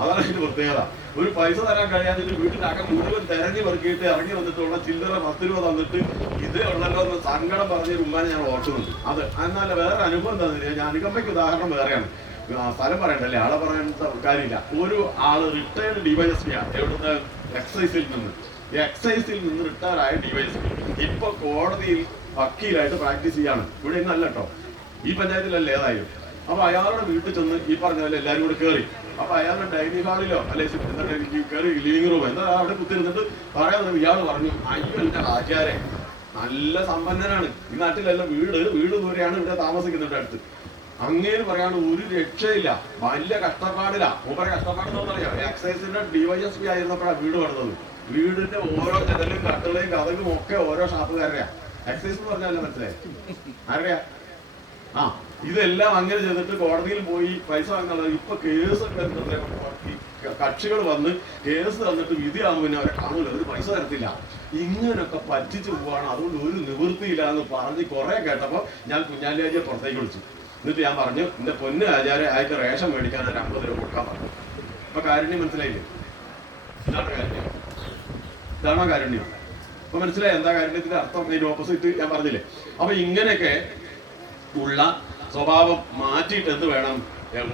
അതാണ് ഇതിന്റെ പ്രത്യേകത. ഒരു പൈസ തരാൻ കഴിയാതിട്ട് വീട്ടിലകം മുഴുവൻ തിരഞ്ഞു പെറുക്കിയിട്ട് ഇറങ്ങി വന്നിട്ടുള്ള ചില്ലറ 10 രൂപ തന്നിട്ട് ഇതേ ഉള്ളല്ലോ എന്ന് സങ്കടം പറഞ്ഞ ഉമ്മാനെ ഞാൻ ഓർക്കുന്നുണ്ട്. അത് എന്നാൽ വേറെ അനുഭവം എന്താണെന്ന് ഞാൻ അനുകമ്പയ്ക്ക് ഉദാഹരണം വേറെയാണ്. സ്ഥലം പറയണ്ടല്ലേ, ആളെ പറയേണ്ട കാര്യമില്ല. ഒരു ആള് റിട്ടയർഡ് ഡിവൈഎസ്പി ആണ്. എവിടുന്ന്? എക്സൈസിൽ നിന്ന്. ഈ എക്സൈസിൽ നിന്ന് റിട്ടയർ ആയ ഡിവൈഎസ്പി ഇപ്പൊ കോടതിയിൽ വക്കീലായിട്ട് പ്രാക്ടീസ് ചെയ്യാണ്. ഇവിടെ ഇന്നല്ല കേട്ടോ, ഈ പഞ്ചായത്തിലല്ലേ ഏതായാലും. അപ്പൊ അയാളുടെ വീട്ടിൽ ചെന്ന് ഈ പറഞ്ഞ പോലെ എല്ലാവരും കൂടെ കയറി. അപ്പൊ അയാളുടെ ഡൈനിങ് ഹാളിലോ അല്ലെങ്കിൽ കയറി ലിവിംഗ് റൂമോ എന്താ അവിടെ കുത്തിരുന്നിട്ട് പറയാൻ ഇയാൾ പറഞ്ഞു, അയ്യോ എന്റെ ആചാരെ നല്ല സമ്പന്നനാണ്, ഈ നാട്ടിലെല്ലാം വീട് ദൂരെയാണ് ഇവിടെ താമസിക്കുന്നുണ്ട് അടുത്ത്. അങ്ങേര് പറയാണ് ഒരു രക്ഷയില്ല, വലിയ കഷ്ടപ്പാടില്ല. മൂപ്പര കഷ്ടപ്പാടെന്ന് പറയാം, എക്സൈസിന്റെ ഡിവൈഎസ്പി ആയിരുന്നപ്പോഴാണ് വീട് പണിതത്. വീടിന്റെ ഓരോ ജനലും കട്ടളയും കഥകും ഒക്കെ ഓരോ ഷാപ്പുകാരുടെയാ. എക്സൈസ് എന്ന് പറഞ്ഞാലേ മനസ്സിലായി ആരുടെയാ? ഇതെല്ലാം അങ്ങനെ ചെയ്തിട്ട് കോടതിയിൽ പോയി പൈസ വാങ്ങുന്നത്. ഇപ്പൊ കേസൊക്കെ കക്ഷികൾ വന്ന് കേസ് തന്നിട്ട് വിധിയാകുമ്പോൾ പിന്നെ അവരെ കാണൂല, ഒരു പൈസ തരത്തില്ല. ഇങ്ങനൊക്കെ പറ്റിച്ചു പോവാണ്. അതുകൊണ്ട് ഒരു നിവൃത്തിയില്ല എന്ന് പറഞ്ഞ് കുറെ കേട്ടപ്പോ ഞാൻ കുഞ്ഞാലി ഹാജിയെ പുറത്തേക്ക് വിളിച്ചു. എന്നിട്ട് ഞാൻ പറഞ്ഞു, എന്റെ പൊന്ന് ആചാര്യ അയക്ക് റേഷൻ മേടിക്കാൻ ഒരു 50 രൂപ കൊടുക്കാൻ പറഞ്ഞു. അപ്പൊ കാരുണ്യം മനസ്സിലായില്ലേ? ഇതാണ് കാരുണ്യം. ഇതാണോ കാരുണ്യം? അപ്പൊ മനസ്സിലായി എന്താ കാരുണ്യത്തിന്റെ അർത്ഥം? അതിന്റെ ഓപ്പോസിറ്റ് ഞാൻ പറഞ്ഞില്ലേ. അപ്പൊ ഇങ്ങനെയൊക്കെ ഉള്ള സ്വഭാവം മാറ്റിയിട്ട് എന്ത് വേണം?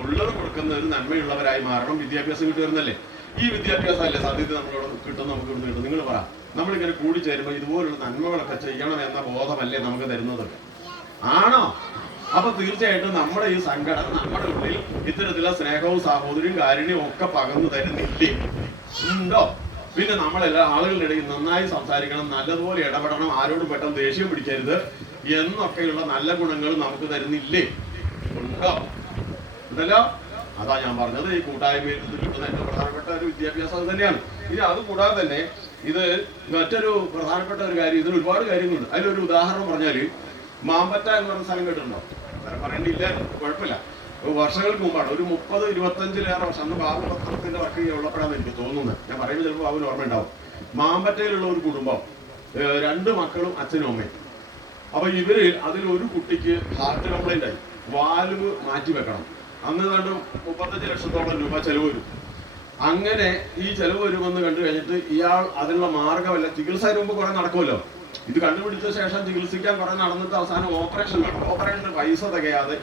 ഉള്ളത് കൊടുക്കുന്ന ഒരു നന്മയുള്ളവരായി മാറണം. വിദ്യാഭ്യാസം കിട്ടി വരുന്നല്ലേ? ഈ വിദ്യാഭ്യാസം അല്ലേ സത്യത്തിൽ നമ്മളോട് കിട്ടും, നമുക്ക് ഇവിടുന്ന് കിട്ടും. നിങ്ങൾ പറ, നമ്മളിങ്ങനെ കൂടി ചേരുമ്പോൾ ഇതുപോലുള്ള നന്മകളൊക്കെ ചെയ്യണം എന്ന ബോധമല്ലേ നമുക്ക് തരുന്നത്? ആണോ? അപ്പൊ തീർച്ചയായിട്ടും നമ്മുടെ ഈ സംഘടന നമ്മുടെ ഉള്ളിൽ ഇത്തരത്തിലുള്ള സ്നേഹവും സാഹോദര്യവും കാരുണ്യവും ഒക്കെ പകർന്നു തരുന്നില്ലേ? ഉണ്ടോ? പിന്നെ നമ്മളെല്ലാ ആളുകളുടെ ഇടയിൽ നന്നായി സംസാരിക്കണം, നല്ലതുപോലെ ഇടപെടണം, ആരോടും പെട്ടെന്ന് ദേഷ്യം പിടിക്കരുത് എന്നൊക്കെയുള്ള നല്ല ഗുണങ്ങൾ നമുക്ക് തരുന്നില്ലേ? ഉണ്ടോ? ഉണ്ടല്ലോ. അതാ ഞാൻ പറഞ്ഞത്, ഈ കൂട്ടായ്മയിൽ നിന്ന് കിട്ടുന്ന ഏറ്റവും പ്രധാനപ്പെട്ട ഒരു വിദ്യാഭ്യാസം അത് തന്നെയാണ്. ഇനി അത് കൂടാതെ തന്നെ ഇത് മറ്റൊരു പ്രധാനപ്പെട്ട ഒരു കാര്യം, ഇതിൽ ഒരുപാട് കാര്യങ്ങളുണ്ട്. അതിലൊരു ഉദാഹരണം പറഞ്ഞാല് മാമ്പറ്റ എന്ന് പറഞ്ഞ സ്ഥലം കേട്ടിട്ടുണ്ടോ? പറയേണ്ടിയില്ല, കുഴപ്പമില്ല. വർഷങ്ങൾക്ക് മുമ്പാണ്, ഒരു 30-25 വർഷം, അന്ന് ബാബു പത്രത്തിന്റെ വർക്ക് ഉള്ളപ്പോഴാണ് എനിക്ക് തോന്നുന്നത്. ഞാൻ പറയുമ്പോൾ ചിലപ്പോൾ ബാബുവിന് ഓർമ്മ ഉണ്ടാവും. മാമ്പറ്റയിലുള്ള ഒരു കുടുംബം, 2 മക്കളും അച്ഛനും അമ്മയും. അപ്പൊ ഇവര് അതിലൊരു കുട്ടിക്ക് ഹാർട്ട് കംപ്ലൈന്റ് ആയി, വാൽവ് മാറ്റി വെക്കണം. അന്ന് കണ്ട് 35 ലക്ഷത്തോളം രൂപ ചെലവ് വരും. അങ്ങനെ ഈ ചെലവ് വരുമെന്ന് കണ്ടു കഴിഞ്ഞിട്ട് ഇയാൾ അതിനുള്ള മാർഗമല്ല, ചികിത്സ മുമ്പ് കുറെ നടക്കുമല്ലോ, ഇത് കണ്ടുപിടിച്ച ശേഷം ചികിത്സിക്കാൻ കുറെ നടന്നിട്ട് അവസാനം ഓപ്പറേഷൻ വേണം. ഓപ്പറേഷന് പൈസ തികയാതെ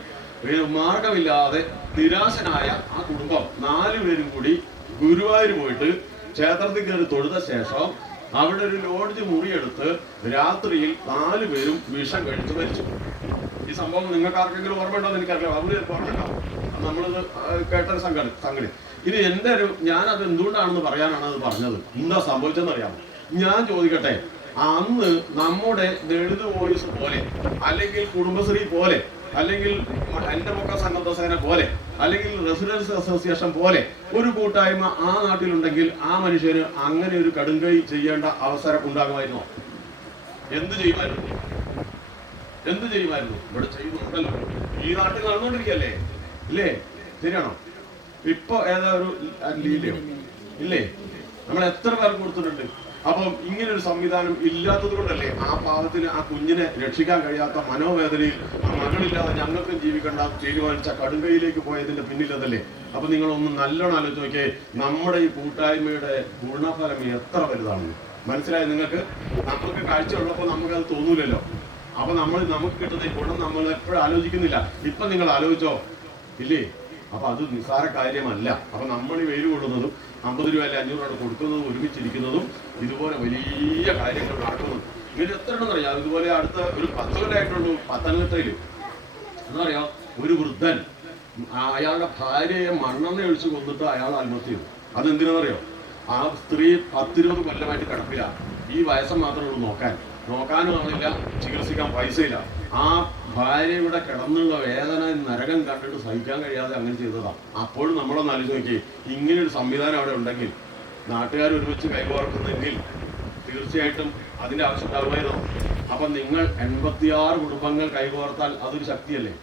മാർഗമില്ലാതെ നിരാശനായ ആ കുടുംബം 4 പേരും കൂടി ഗുരുവായൂർ പോയിട്ട് ക്ഷേത്രത്തിൽ കയറി തൊഴുത ശേഷം അവിടെ ഒരു ലോഡ്ജ് മുറിയെടുത്ത് രാത്രിയിൽ 4 പേരും വിഷം കഴിച്ച് മരിച്ചു. ഈ സംഭവം നിങ്ങൾക്ക് ആർക്കെങ്കിലും ഓർമ്മ ഉണ്ടോ എന്ന് എനിക്കറിയാം. അവര് ഓർമ്മ ഉണ്ടാവും. നമ്മളിത് കേട്ടൊരു സംഗതി. ഇനി ഞാനത് എന്തുകൊണ്ടാണെന്ന് പറയാനാണ് അത് പറഞ്ഞത്. എന്താ സംഭവിച്ചെന്ന് അറിയാമോ? ഞാൻ ചോദിക്കട്ടെ, അന്ന് നമ്മുടെ ദളിത് വോയിസ് പോലെ, അല്ലെങ്കിൽ കുടുംബശ്രീ പോലെ, അല്ലെങ്കിൽ എന്റെ മക്ക സന്നദ്ധ സേന പോലെ, അല്ലെങ്കിൽ റെസിഡൻസ് അസോസിയേഷൻ പോലെ ഒരു കൂട്ടായ്മ ആ നാട്ടിലുണ്ടെങ്കിൽ ആ മനുഷ്യന് അങ്ങനെ ഒരു കടുങ്കൈ ചെയ്യേണ്ട അവസരം ഉണ്ടാകുമായിരുന്നോ? എന്ത് ചെയ്യുമായിരുന്നു? ഇവിടെ ചെയ്യുന്നുണ്ടല്ലോ, ഈ നാട്ടിൽ നടന്നുകൊണ്ടിരിക്കല്ലേ, ഇല്ലേ? ശരിയാണോ? ഇപ്പൊ ഏതാ ഒരു ലീലയോ ഇല്ലേ? നമ്മൾ എത്ര പേർക്ക് കൊടുത്തിട്ടുണ്ട്. അപ്പം ഇങ്ങനൊരു സംവിധാനം ഇല്ലാത്തത് കൊണ്ടല്ലേ ആ പാവത്തിന്, ആ കുഞ്ഞിനെ രക്ഷിക്കാൻ കഴിയാത്ത മനോവേദനയിൽ ആ മകളില്ലാതെ ഞങ്ങൾക്കും ജീവിക്കണ്ട തീരുമാനിച്ച കടുങ്കയിലേക്ക് പോയതിന്റെ പിന്നിലതല്ലേ? അപ്പൊ നിങ്ങളൊന്ന് നല്ലോണം ആലോചിച്ച് നോക്കിയേ, നമ്മുടെ ഈ കൂട്ടായ്മയുടെ ഗുണഫലം എത്ര വലുതാണെന്ന് മനസ്സിലായി നിങ്ങൾക്ക്? നമുക്ക് കാഴ്ചയുള്ളപ്പോൾ നമുക്കത് തോന്നൂലല്ലോ. അപ്പൊ നമുക്ക് കിട്ടുന്ന ഗുണം നമ്മൾ എപ്പോഴും ആലോചിക്കുന്നില്ല. ഇപ്പൊ നിങ്ങൾ ആലോചിച്ചോ ഇല്ലേ? അപ്പൊ അത് നിസ്സാര കാര്യമല്ല. അപ്പൊ നമ്മൾ ഈ വെയിൽ കൊള്ളുന്നതും 50 രൂപ അല്ലെ 500 രൂപ കൊടുക്കുന്നതും ഒരുമിച്ചിരിക്കുന്നതും ഇതുപോലെ വലിയ കാര്യങ്ങൾ നടക്കുന്നു. ഇങ്ങനെ എത്ര ഉണ്ടെന്ന് അറിയാം. ഇതുപോലെ അടുത്ത ഒരു 10 കൊല്ലമായിട്ടുള്ളൂ പത്തനംതിട്ടയില് എന്താ പറയാ, ഒരു വൃദ്ധൻ അയാളുടെ ഭാര്യയെ മണ്ണെണ്ണ ഒഴിച്ച് കൊന്നിട്ട് അയാൾ ആത്മഹത്യ ചെയ്തു. അതെന്തിനാണെന്നറിയോ? ആ സ്ത്രീ 10-20 കൊല്ലമായിട്ട് കിടപ്പില്ല. ഈ വയസ്സം മാത്രമേ ഉള്ളൂ നോക്കാൻ. നോക്കാനും ആളില്ല, ചികിത്സിക്കാൻ പൈസയില്ല. ആ ഭാര്യയുടെ കിടന്നുള്ള വേദന നരകം കണ്ടിട്ട് സഹിക്കാൻ കഴിയാതെ അങ്ങനെ ചെയ്തതാണ്. അപ്പോഴും നമ്മളൊന്ന് ആലോചിച്ച് നോക്കി, ഇങ്ങനൊരു സംവിധാനം അവിടെ ഉണ്ടെങ്കിൽ, നാട്ടുകാർ ഒരുമിച്ച് കൈകോർക്കുന്നെങ്കിൽ തീർച്ചയായിട്ടും അതിൻ്റെ ആവശ്യം ഉണ്ടാവുമായിരുന്നു. അപ്പം നിങ്ങൾ 86 കുടുംബങ്ങൾ കൈകോർത്താൽ അതൊരു ശക്തിയല്ലേ?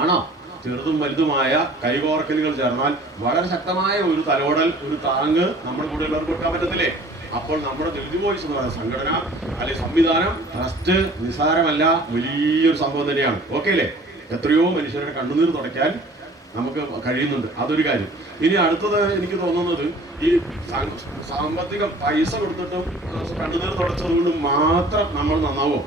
ആണോ? ചെറുതും വലുതുമായ കൈകോർക്കലുകൾ ചേർന്നാൽ വളരെ ശക്തമായ ഒരു തലോടൽ, ഒരു താങ്ങ് നമ്മുടെ കൂടെ ഉള്ളവർക്ക് കൊടുക്കാൻ പറ്റത്തില്ലേ? അപ്പോൾ നമ്മുടെ ദളിത് വോയിസ് എന്ന് പറയുന്ന സംഘടന അല്ലെങ്കിൽ സംവിധാനം, ട്രസ്റ്റ് നിസ്സാരമല്ല, വലിയൊരു സംഭവം തന്നെയാണ്. ഓക്കെ അല്ലേ? എത്രയോ മനുഷ്യരുടെ കണ്ണുനീർ തുടയ്ക്കാൻ നമുക്ക് കഴിയുന്നുണ്ട്. അതൊരു കാര്യം. ഇനി അടുത്തത് എനിക്ക് തോന്നുന്നത്, ഈ സാമ്പത്തിക പൈസ കൊടുത്തിട്ടും കണ്ണുനീർ തുടച്ചത് കൊണ്ട് മാത്രം നമ്മൾ നന്നാവോ?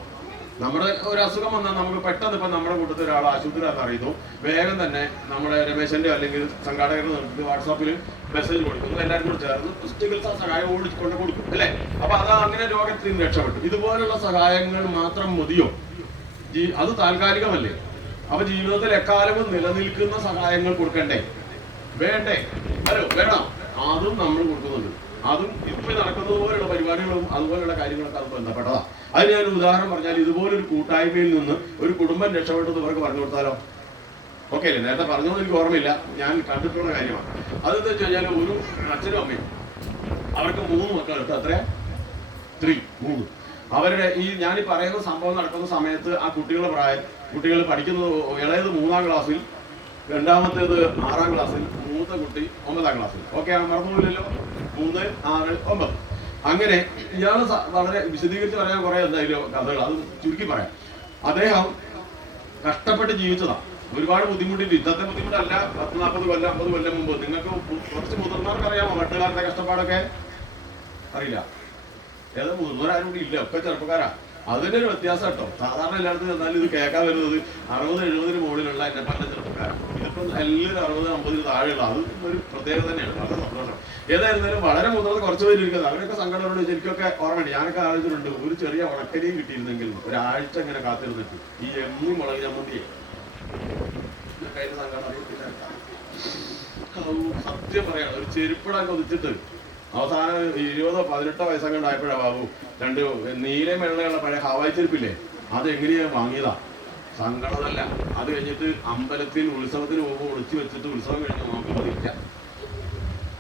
നമ്മുടെ ഒരു അസുഖം വന്നാൽ നമുക്ക് പെട്ടെന്ന് ഇപ്പം നമ്മുടെ കൂട്ടത്തിൽ ഒരാൾ ആശുപത്രിയാണെന്ന് അറിയുന്നു, വേഗം തന്നെ നമ്മുടെ രമേശന്റെ അല്ലെങ്കിൽ സംഘാടകരുടെ നേതൃത്വത്തിൽ വാട്സാപ്പിൽ മെസ്സേജ് കൊടുക്കുന്നു, എല്ലാവരും കൂടി ചേർന്ന് ചികിത്സാ സഹായം കൊണ്ട് കൊടുക്കും അല്ലേ? അപ്പൊ അത് അങ്ങനെ രോഗത്തിൽ നിന്ന് രക്ഷപ്പെട്ടു. ഇതുപോലുള്ള സഹായങ്ങൾ മാത്രം മതിയോ? അത് താൽക്കാലികമല്ലേ? അപ്പൊ ജീവിതത്തിൽ എക്കാലവും നിലനിൽക്കുന്ന സഹായങ്ങൾ കൊടുക്കണ്ടേ? വേണ്ടേ? ഹലോ, വേണം. അതും നമ്മൾ കൊടുക്കുന്നുണ്ട്. അതും ഇപ്പൊ നടക്കുന്നത് പോലെയുള്ള പരിപാടികളും അതുപോലെയുള്ള കാര്യങ്ങളൊക്കെ അത് ബന്ധപ്പെട്ടതാ. അതിന് ഞാൻ ഉദാഹരണം പറഞ്ഞാൽ, ഇതുപോലൊരു കൂട്ടായ്മയിൽ നിന്ന് ഒരു കുടുംബം രക്ഷപ്പെട്ടത് ഇവർക്ക് പറഞ്ഞു കൊടുത്താലോ? ഓക്കെ അല്ലേ? നേരത്തെ പറഞ്ഞോന്ന് എനിക്ക് ഓർമ്മയില്ല, ഞാൻ കണ്ടിട്ടുള്ള കാര്യമാണ്. അതെന്താ വെച്ച് കഴിഞ്ഞാൽ, ഒരു അച്ഛനും അമ്മയും അവർക്ക് 3 മക്കളുണ്ട്. അത്ര 3. അവരുടെ ഈ ഞാനീ പറയുന്ന സംഭവം നടക്കുന്ന സമയത്ത് ആ കുട്ടികൾ പഠിക്കുന്നത്, ഇളയത് 3-ാം ക്ലാസ്സിൽ, രണ്ടാമത്തേത് 6-ാം ക്ലാസ്സിൽ, മൂത്ത കുട്ടി 9-ാം ക്ലാസ്സിൽ. ഓക്കെ, മറന്നുപോയില്ലല്ലോ? 3, 6, 9. അങ്ങനെ ഇയാൾ വളരെ വിശദീകരിച്ച് പറയാൻ കുറെ എന്തായാലും കഥകൾ, അത് ചുരുക്കി പറയാം. അദ്ദേഹം കഷ്ടപ്പെട്ട് ജീവിച്ചതാണ്. ഒരുപാട് ബുദ്ധിമുട്ടിട്ട്, ഇന്നത്തെ ബുദ്ധിമുട്ടല്ല, 10-40 കൊല്ലം 50 കൊല്ലം മുമ്പ്. നിങ്ങൾക്ക് കുറച്ച് മുതിർന്നവർക്ക് അറിയാമോ വെട്ടുകാരുടെ കഷ്ടപ്പാടൊക്കെ? അറിയില്ല. ഏതോ മുതിർന്നവരാരും കൂടി ഇല്ല, ഒക്കെ ചെറുപ്പക്കാരാ. അതിൻ്റെ ഒരു വ്യത്യാസം കേട്ടോ. സാധാരണ എല്ലായിടത്തും ചെന്നാലും ഇത് കേൾക്കാൻ വരുന്നത് 60-70 മുകളിലുള്ള എന്നെ പറഞ്ഞ ചെറുപ്പക്കാരാണ്. ഇതിപ്പം എല്ലാവരും 60-50 താഴെയുള്ള, അത് ഒരു പ്രത്യേകത തന്നെയാണ്. വളരെ സന്തോഷം. ഏതായിരുന്നാലും വളരെ മുതിർന്ന കുറച്ച് പേര് ഇരിക്കുന്നത്, അവരൊക്കെ സങ്കടമുണ്ട്. ശരിക്കൊക്കെ ഓർമ്മയുണ്ട്, ഞാനൊക്കെ ആലോചിച്ചിട്ടുണ്ട്, ഒരു ചെറിയ ഉണക്കരിയും കിട്ടിയിരുന്നെങ്കിൽ ഒരാഴ്ച ഇങ്ങനെ കാത്തിരുന്നിട്ട് ഈ എമ്മി മുളക് ചമ്മന്തിയെ സത്യം പറയാണ്, ഒരു ചെരുപ്പിടാൻ കൊതിച്ചിട്ട് അവസാനം 20-18 വയസ്സൊക്കെ ഉണ്ടായപ്പോഴാ ബാബു 2 നീലയും വെള്ളയുള്ള പഴയ ഹവായി ചെരുപ്പില്ലേ, അത് എങ്ങനെയാ വാങ്ങിയതാ. സങ്കടമല്ല. അത് കഴിഞ്ഞിട്ട് അമ്പലത്തിൽ ഉത്സവത്തിന് പോകുമ്പോൾ ഒളിച്ചു വെച്ചിട്ട് ഉത്സവം കഴിഞ്ഞ് നമുക്ക് പതിക്കാം.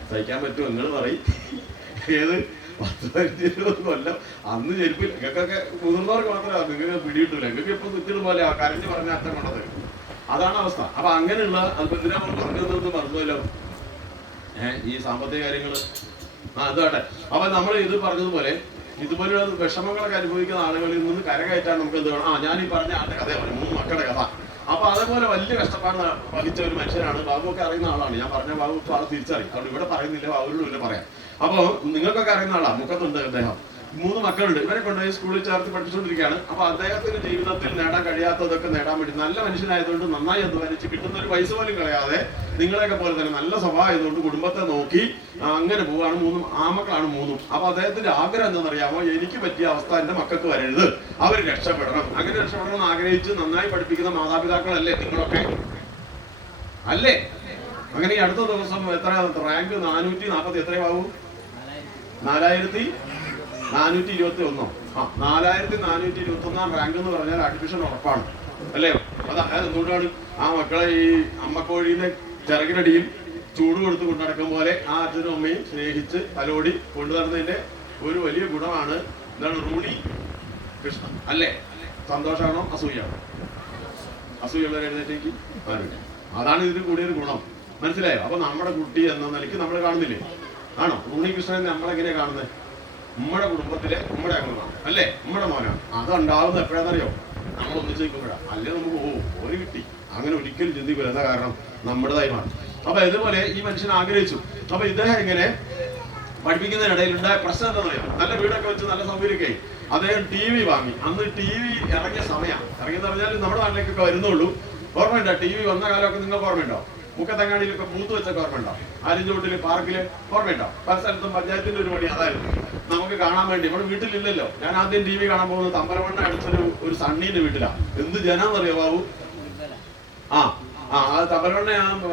സഹിക്കാൻ പറ്റുമോ? നിങ്ങൾ പറയും. ഏത് 10-15 കൊല്ലം അന്ന് ചെരുപ്പിൽ നിങ്ങൾക്കൊക്കെ മുതിർന്നവർക്ക് മാത്രമേ നിങ്ങൾക്ക് പിടിയിട്ടില്ല. നിങ്ങൾക്ക് ഇപ്പൊ കുറ്റിടും പോലെ കരഞ്ഞ് പറഞ്ഞ അറ്റം കൊണ്ടത്. അതാണ് അവസ്ഥ. അപ്പൊ അങ്ങനെയുള്ള അല്പം എന്തിനാ പറഞ്ഞു തന്നത് മറന്നുവല്ലോ. ഈ സാമ്പത്തിക കാര്യങ്ങള് അതാട്ടെ. അപ്പൊ നമ്മൾ ഇത് പറഞ്ഞതുപോലെ ഇതുപോലെയുള്ള വിഷമങ്ങളൊക്കെ അനുഭവിക്കുന്ന ആളുകളിൽ നിന്ന് കരകയറ്റാൻ നമുക്ക് എന്ത് വേണം? ഞാൻ ഈ പറഞ്ഞ ആളുടെ കഥ പറഞ്ഞു, 3 മക്കളുടെ കഥ. അപ്പൊ അതേപോലെ വലിയ കഷ്ടപ്പാട് വഹിച്ച ഒരു മനുഷ്യനാണ്. ബാബുവൊക്കെ അറിയുന്ന ആളാണ്. ഞാൻ പറഞ്ഞ ബാബു ഇപ്പൊ ആൾ തിരിച്ചറിയും. അതുകൊണ്ട് ഇവിടെ പറയുന്നില്ല, ബാബുവിനോട് ഇവിടെ പറയാം. അപ്പൊ നിങ്ങൾക്കൊക്കെ അറിയുന്ന ആളാണ്, മുഖത്തുണ്ട് അദ്ദേഹം. 3 മക്കളുണ്ട്. ഇവരെ കൊണ്ടുപോയി സ്കൂളിൽ ചേർത്ത് പഠിപ്പിച്ചുകൊണ്ടിരിക്കുകയാണ്. അപ്പൊ അദ്ദേഹത്തിന് ജീവിതത്തിൽ നേടാൻ കഴിയാത്തതൊക്കെ നേടാൻ വേണ്ടി, നല്ല മനുഷ്യനായതുകൊണ്ട് നന്നായി അധ്വാനിച്ച് കിട്ടുന്ന ഒരു പൈസ പോലും കളയാതെ, നിങ്ങളെയൊക്കെ പോലെ തന്നെ നല്ല സ്വഭാവം ആയതുകൊണ്ട് കുടുംബത്തെ നോക്കി അങ്ങനെ പോവാണ്. 3 ആമക്കളാണ് 3. അപ്പൊ അദ്ദേഹത്തിന്റെ ആഗ്രഹം എന്താണെന്നറിയാമോ? എനിക്ക് പറ്റിയ അവസ്ഥ എന്റെ മക്കൾക്ക് വരരുത്, അവർ രക്ഷപ്പെടണം. അങ്ങനെ രക്ഷപ്പെടണം എന്ന് ആഗ്രഹിച്ച് നന്നായി പഠിപ്പിക്കുന്ന മാതാപിതാക്കളല്ലേ നിങ്ങളൊക്കെ? അല്ലേ? അങ്ങനെ ഈ അടുത്ത ദിവസം എത്ര റാങ്ക്? 440 എത്രയാവും? 4421. 4421 റാങ്ക് എന്ന് പറഞ്ഞാൽ അഡ്മിഷൻ ഉറപ്പാണ് അല്ലേ? എന്തുകൊണ്ടാണ്? ആ മക്കളെ ഈ അമ്മക്കോഴീന്റെ ചിറകിനടിയിൽ ചൂട് കൊടുത്ത് കൊണ്ടടക്കും പോലെ ആ അച്ഛനും അമ്മയും സ്നേഹിച്ച് തലോടി കൊണ്ടുനടന്നതിന്റെ ഒരു വലിയ ഗുണമാണ് എന്താണ്? റൂണി കൃഷ്ണ അല്ലേ? സന്തോഷമാണോ അസൂയാണോ? അസൂയുള്ള എഴുന്നേറ്റേക്ക് ആരും. അതാണ് ഇതിന് കൂടിയൊരു ഗുണം. മനസ്സിലായോ? അപ്പൊ നമ്മുടെ കുട്ടി എന്ന നിലയ്ക്ക് നമ്മൾ കാണുന്നില്ലേ? ആണോ? റൂണി കൃഷ്ണനെ നമ്മളെങ്ങനെയാ കാണുന്നത്? നമ്മുടെ കുടുംബത്തിലെ നമ്മുടെ അംഗമാണ് അല്ലേ? നമ്മുടെ മോനാണ്. അതുണ്ടാവുന്നത് എപ്പോഴാണെന്നറിയോ? നമ്മൾ ഒന്നിച്ച് നിൽക്കുമ്പോഴാണ്. അല്ലേ നമുക്ക് ഒരു കിട്ടി അങ്ങനെ ഒരിക്കലും ചിന്തിക്കില്ല. എന്താ കാരണം? നമ്മുടേതായി മാറും. അപ്പൊ ഇതുപോലെ ഈ മനുഷ്യൻ ആഗ്രഹിച്ചു. അപ്പൊ ഇദ്ദേഹം ഇങ്ങനെ പഠിപ്പിക്കുന്നതിനിടയിൽ ഉണ്ടായ പ്രശ്നം എന്താണെന്നറിയാം? നല്ല വീടൊക്കെ വെച്ച് നല്ല സൗകര്യമൊക്കെ ആയി. അദ്ദേഹം TV വാങ്ങി. അന്ന് TV ഇറങ്ങിയ സമയമാണ്. ഇറങ്ങിയെന്ന് പറഞ്ഞാൽ നമ്മുടെ നാട്ടിലേക്കൊക്കെ വരുന്നുള്ളൂ. ഓർമ്മയുണ്ടോ? TV വന്ന കാലമൊക്കെ നിങ്ങൾക്ക് ഓർമ്മയുണ്ടോ? മുക്കത്തങ്ങാടിയിലൊക്കെ ബൂത്ത് വെച്ചൊക്കെ ഓർമ്മയുണ്ടോ? ആലിഞ്ചോട്ടില് പാർക്കില് ഓർമ്മയുണ്ടോ? പല സ്ഥലത്തും പഞ്ചായത്തിന്റെ ഒരു പണി അതായിരുന്നു. നമുക്ക് കാണാൻ വേണ്ടി. നമ്മുടെ വീട്ടിലില്ലല്ലോ. ഞാൻ ആദ്യം TV കാണാൻ പോകുന്നത് തമ്പലമണ്ണ അടുത്തൊരു സണ്ണീന്റെ വീട്ടിലാണ്. എന്ത് ജനാന്നറിയോ ബാബു? അത് തമ്പലമണ്ണ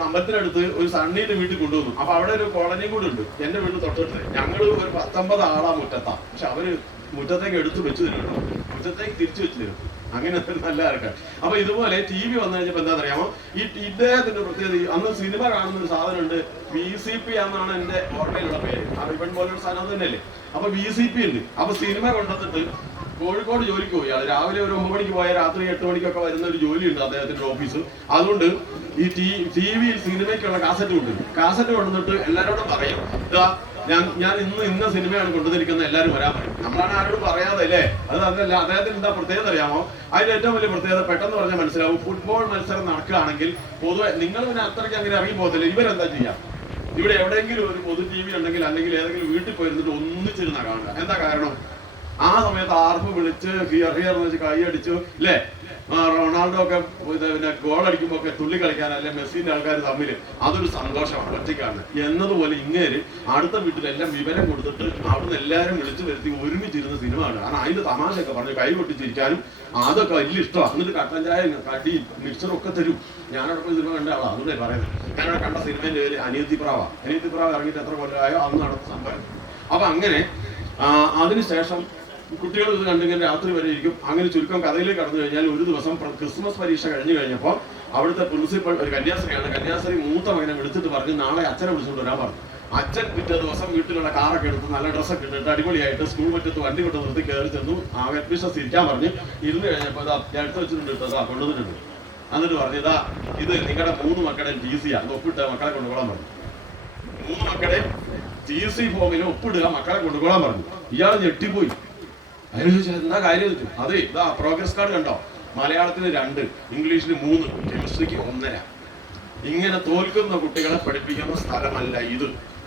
അമ്പലത്തിനടുത്ത് ഒരു സണ്ണീന്റെ വീട്ടിൽ കൊണ്ടുവന്നു. അപ്പൊ അവിടെ ഒരു കോളനിയും കൂടെ ഉണ്ട്. എന്റെ വീട്ടിൽ തൊട്ടിട്ട്. ഞങ്ങൾ ഒരു 19 ആളാ മുറ്റത്താ. പക്ഷെ അവര് മുറ്റത്തേക്ക് എടുത്ത് വെച്ച് തരും കേട്ടോ, മുറ്റത്തേക്ക് തിരിച്ചു വെച്ച് തരും. അങ്ങനെ നല്ല ആൾക്കാർ. അപ്പൊ ഇതുപോലെ ടി വി വന്നു കഴിഞ്ഞപ്പോ എന്താ അറിയാമോ, ഇദ്ദേഹത്തിന്റെ പ്രത്യേകത, അന്ന് സിനിമ കാണുന്ന ഒരു സാധനമുണ്ട്, VCP എന്നാണ് എന്റെ ഓർമ്മയിലുള്ള പേര്. ഇവൻ പോലൊരു സാധനം തന്നെയല്ലേ. അപ്പൊ VCP ഉണ്ട്. അപ്പൊ സിനിമ കൊണ്ടുവന്നിട്ട് കോഴിക്കോട് ജോലിക്ക് പോയി. അത് രാവിലെ ഒരു 9 മണിക്ക് പോയാൽ രാത്രി 8 മണിക്കൊക്കെ വരുന്ന ഒരു ജോലിയുണ്ട് അദ്ദേഹത്തിന്റെ ഓഫീസ്. അതുകൊണ്ട് ഈ ടിവിയിൽ സിനിമയ്ക്കുള്ള കാസറ്റ് കൊണ്ടുവരും. കാസറ്റ് കൊണ്ടുവന്നിട്ട് എല്ലാവരോടും പറയും, ഇതാ ഞാൻ ഇന്ന സിനിമയാണ് കൊണ്ടുവന്നിരിക്കുന്നത്, എല്ലാവരും വരാൻ പറയും. നമ്മളാണ് ആരോടും പറയാതെ അല്ലേ. അത് അതല്ല, അദ്ദേഹത്തിന് എന്താ പ്രത്യേകത അറിയാമോ? അതിന്റെ ഏറ്റവും വലിയ പ്രത്യേകത പെട്ടെന്ന് പറഞ്ഞാൽ മനസ്സിലാവും. ഫുട്ബോൾ മത്സരം നടക്കുകയാണെങ്കിൽ പൊതുവെ നിങ്ങൾ പിന്നെ അത്രയ്ക്ക് അങ്ങനെ ഇറങ്ങി പോകത്തില്ല. ഇവരെന്താ ചെയ്യാം, ഇവിടെ എവിടെയെങ്കിലും ഒരു പൊതു TV ഉണ്ടെങ്കിൽ അല്ലെങ്കിൽ ഏതെങ്കിലും വീട്ടിൽ പോയിരുന്നിട്ട് ഒന്നിച്ചിരുന്നാ കാണുക. എന്താ കാരണം? ആ സമയത്ത് ആർപ്പ് വിളിച്ച് എന്ന് വെച്ച് കൈയടിച്ചു അല്ലേ. റൊണാൾഡോ ഒക്കെ പിന്നെ ഗോൾ അടിക്കുമ്പോ ഒക്കെ തുള്ളി കളിക്കാൻ അല്ലെ മെസ്സിന്റെ ആൾക്കാർ തമ്മിൽ അതൊരു സന്തോഷമാണ് ഒറ്റയ്ക്കാണ് എന്നതുപോലെ. ഇങ്ങേര് അടുത്ത വീട്ടിലെല്ലാം വിവരം കൊടുത്തിട്ട് അവിടുന്ന് എല്ലാവരും വിളിച്ചു വരുത്തി ഒരുമിച്ചിരുന്ന സിനിമ ആണ്. കാരണം അതിന്റെ തമാശയൊക്കെ പറഞ്ഞ് കൈ പൊട്ടിച്ചിരിക്കാനും അതൊക്കെ വലിയ ഇഷ്ടമാണ്. എന്നിട്ട് കട്ടൻ ചായ കടി മിക്സറും ഒക്കെ തരും. ഞാനവിടെ സിനിമ കണ്ട ആളാണ്, അതുകൊണ്ടേ പറയുന്നത്. ഞാനവിടെ കണ്ട സിനിമേന്റെ പേര് അനിയത്തിപ്രാവ. അനിയത്തിപ്രാവ് ഇറങ്ങിയിട്ട് എത്ര കൊല്ലമായോ അന്ന് നടന്ന സംഭവം. അപ്പൊ അങ്ങനെ അതിനുശേഷം കുട്ടികൾ ഇത് കണ്ടിങ്ങനെ രാത്രി വരെ ഇരിക്കും. അങ്ങനെ ചുരുക്കം കഥയിലേക്ക് കടന്നു കഴിഞ്ഞാൽ ഒരു ദിവസം ക്രിസ്മസ് പരീക്ഷ കഴിഞ്ഞു കഴിഞ്ഞപ്പോൾ അവിടുത്തെ പ്രിൻസിപ്പൾ ഒരു കന്യാസ്ത്രീയാണ്. കന്യാസ്ത്രീ മൂത്ത മകനെ വിളിച്ചിട്ട് പറഞ്ഞു, നാളെ അച്ഛനെ വിളിച്ചുകൊണ്ട് വരാൻ പറഞ്ഞു. അച്ഛൻ പിറ്റേ ദിവസം വീട്ടിലുള്ള കാറൊക്കെ എടുത്ത് നല്ല ഡ്രസ്സൊക്കെ ഇട്ടിട്ട് അടിപൊളിയായിട്ട് സ്കൂൾ മുറ്റത്ത് വണ്ടി കൊണ്ട് നിർത്തി കയറി ചെന്നു. ആ അഡ്മിഷൻസ് ഇരിക്കാൻ പറഞ്ഞ് ഇരുന്ന് കഴിഞ്ഞപ്പോൾ ഇതാ ഞാൻ എടുത്ത് വെച്ചിട്ടുണ്ട് കേട്ടോ, ഇതാ കൊണ്ടുവന്നിട്ടുണ്ട്. എന്നിട്ട് പറഞ്ഞു, ഇതാ ഇത് നിങ്ങളുടെ 3 മക്കളുടെ TC ആണ്, ഒപ്പിട്ട് മക്കളെ കൊണ്ടുപോകാൻ പറഞ്ഞു. 3 മക്കളുടെ TC ഫോമിൽ ഒപ്പിടുക, മക്കളെ കൊണ്ടുപോകാൻ പറഞ്ഞു. ഇയാൾ ഞെട്ടിപ്പോയി. അതിന് ചോദിച്ചാൽ എന്താ കാര്യം വെച്ചു. അതെ, ഇതാ പ്രോഗ്രസ് കാർഡ് കണ്ടോ, മലയാളത്തിന് 2, ഇംഗ്ലീഷിന് 3, കെമിസ്ട്രിക്ക് 1.5. ഇങ്ങനെ തോൽക്കുന്ന കുട്ടികളെ പഠിപ്പിക്കുന്ന സ്ഥലമല്ല ഇത്,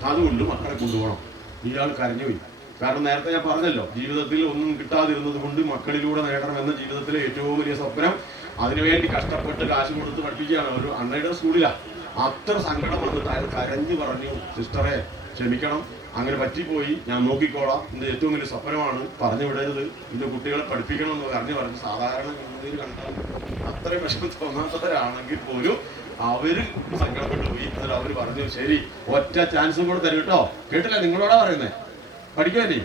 അതുകൊണ്ട് മക്കളെ കൊണ്ടുപോകണം. ഇയാൾ കരഞ്ഞുപോയി. കാരണം നേരത്തെ ഞാൻ പറഞ്ഞല്ലോ, ജീവിതത്തിൽ ഒന്നും കിട്ടാതിരുന്നത് കൊണ്ട് മക്കളിലൂടെ നേടണമെന്ന ജീവിതത്തിലെ ഏറ്റവും വലിയ സ്വപ്നം. അതിനുവേണ്ടി കഷ്ടപ്പെട്ട് കാശ് കൊടുത്ത് പഠിപ്പിക്കുകയാണ്. ഒരു അൺഎയ്ഡഡ് സ്കൂളിലാണ്. അത്ര സങ്കടം വന്നിട്ട് അയാൾ കരഞ്ഞു പറഞ്ഞു, സിസ്റ്ററെ ക്ഷമിക്കണം, അങ്ങനെ പറ്റിപ്പോയി, ഞാൻ നോക്കിക്കോളാം, എന്റെ ഏറ്റവും വലിയ സ്വപ്നമാണ്, പറഞ്ഞു വിടരുത്, എന്റെ കുട്ടികളെ പഠിപ്പിക്കണം എന്ന് പറഞ്ഞു. സാധാരണ ഗതിയിൽ കണ്ടാൽ അത്രയും വിഷമം തോന്നാത്തവരാണെങ്കിൽ പോലും അവര് സങ്കടപ്പെട്ടു പോയി. എന്നിട്ട് അവര് പറഞ്ഞു, ശരി ഒറ്റ ചാൻസും കൂടെ തരും കേട്ടോ. കേട്ടില്ല, നിങ്ങളോടാ പറയുന്നേ, പഠിക്കുവാനേ.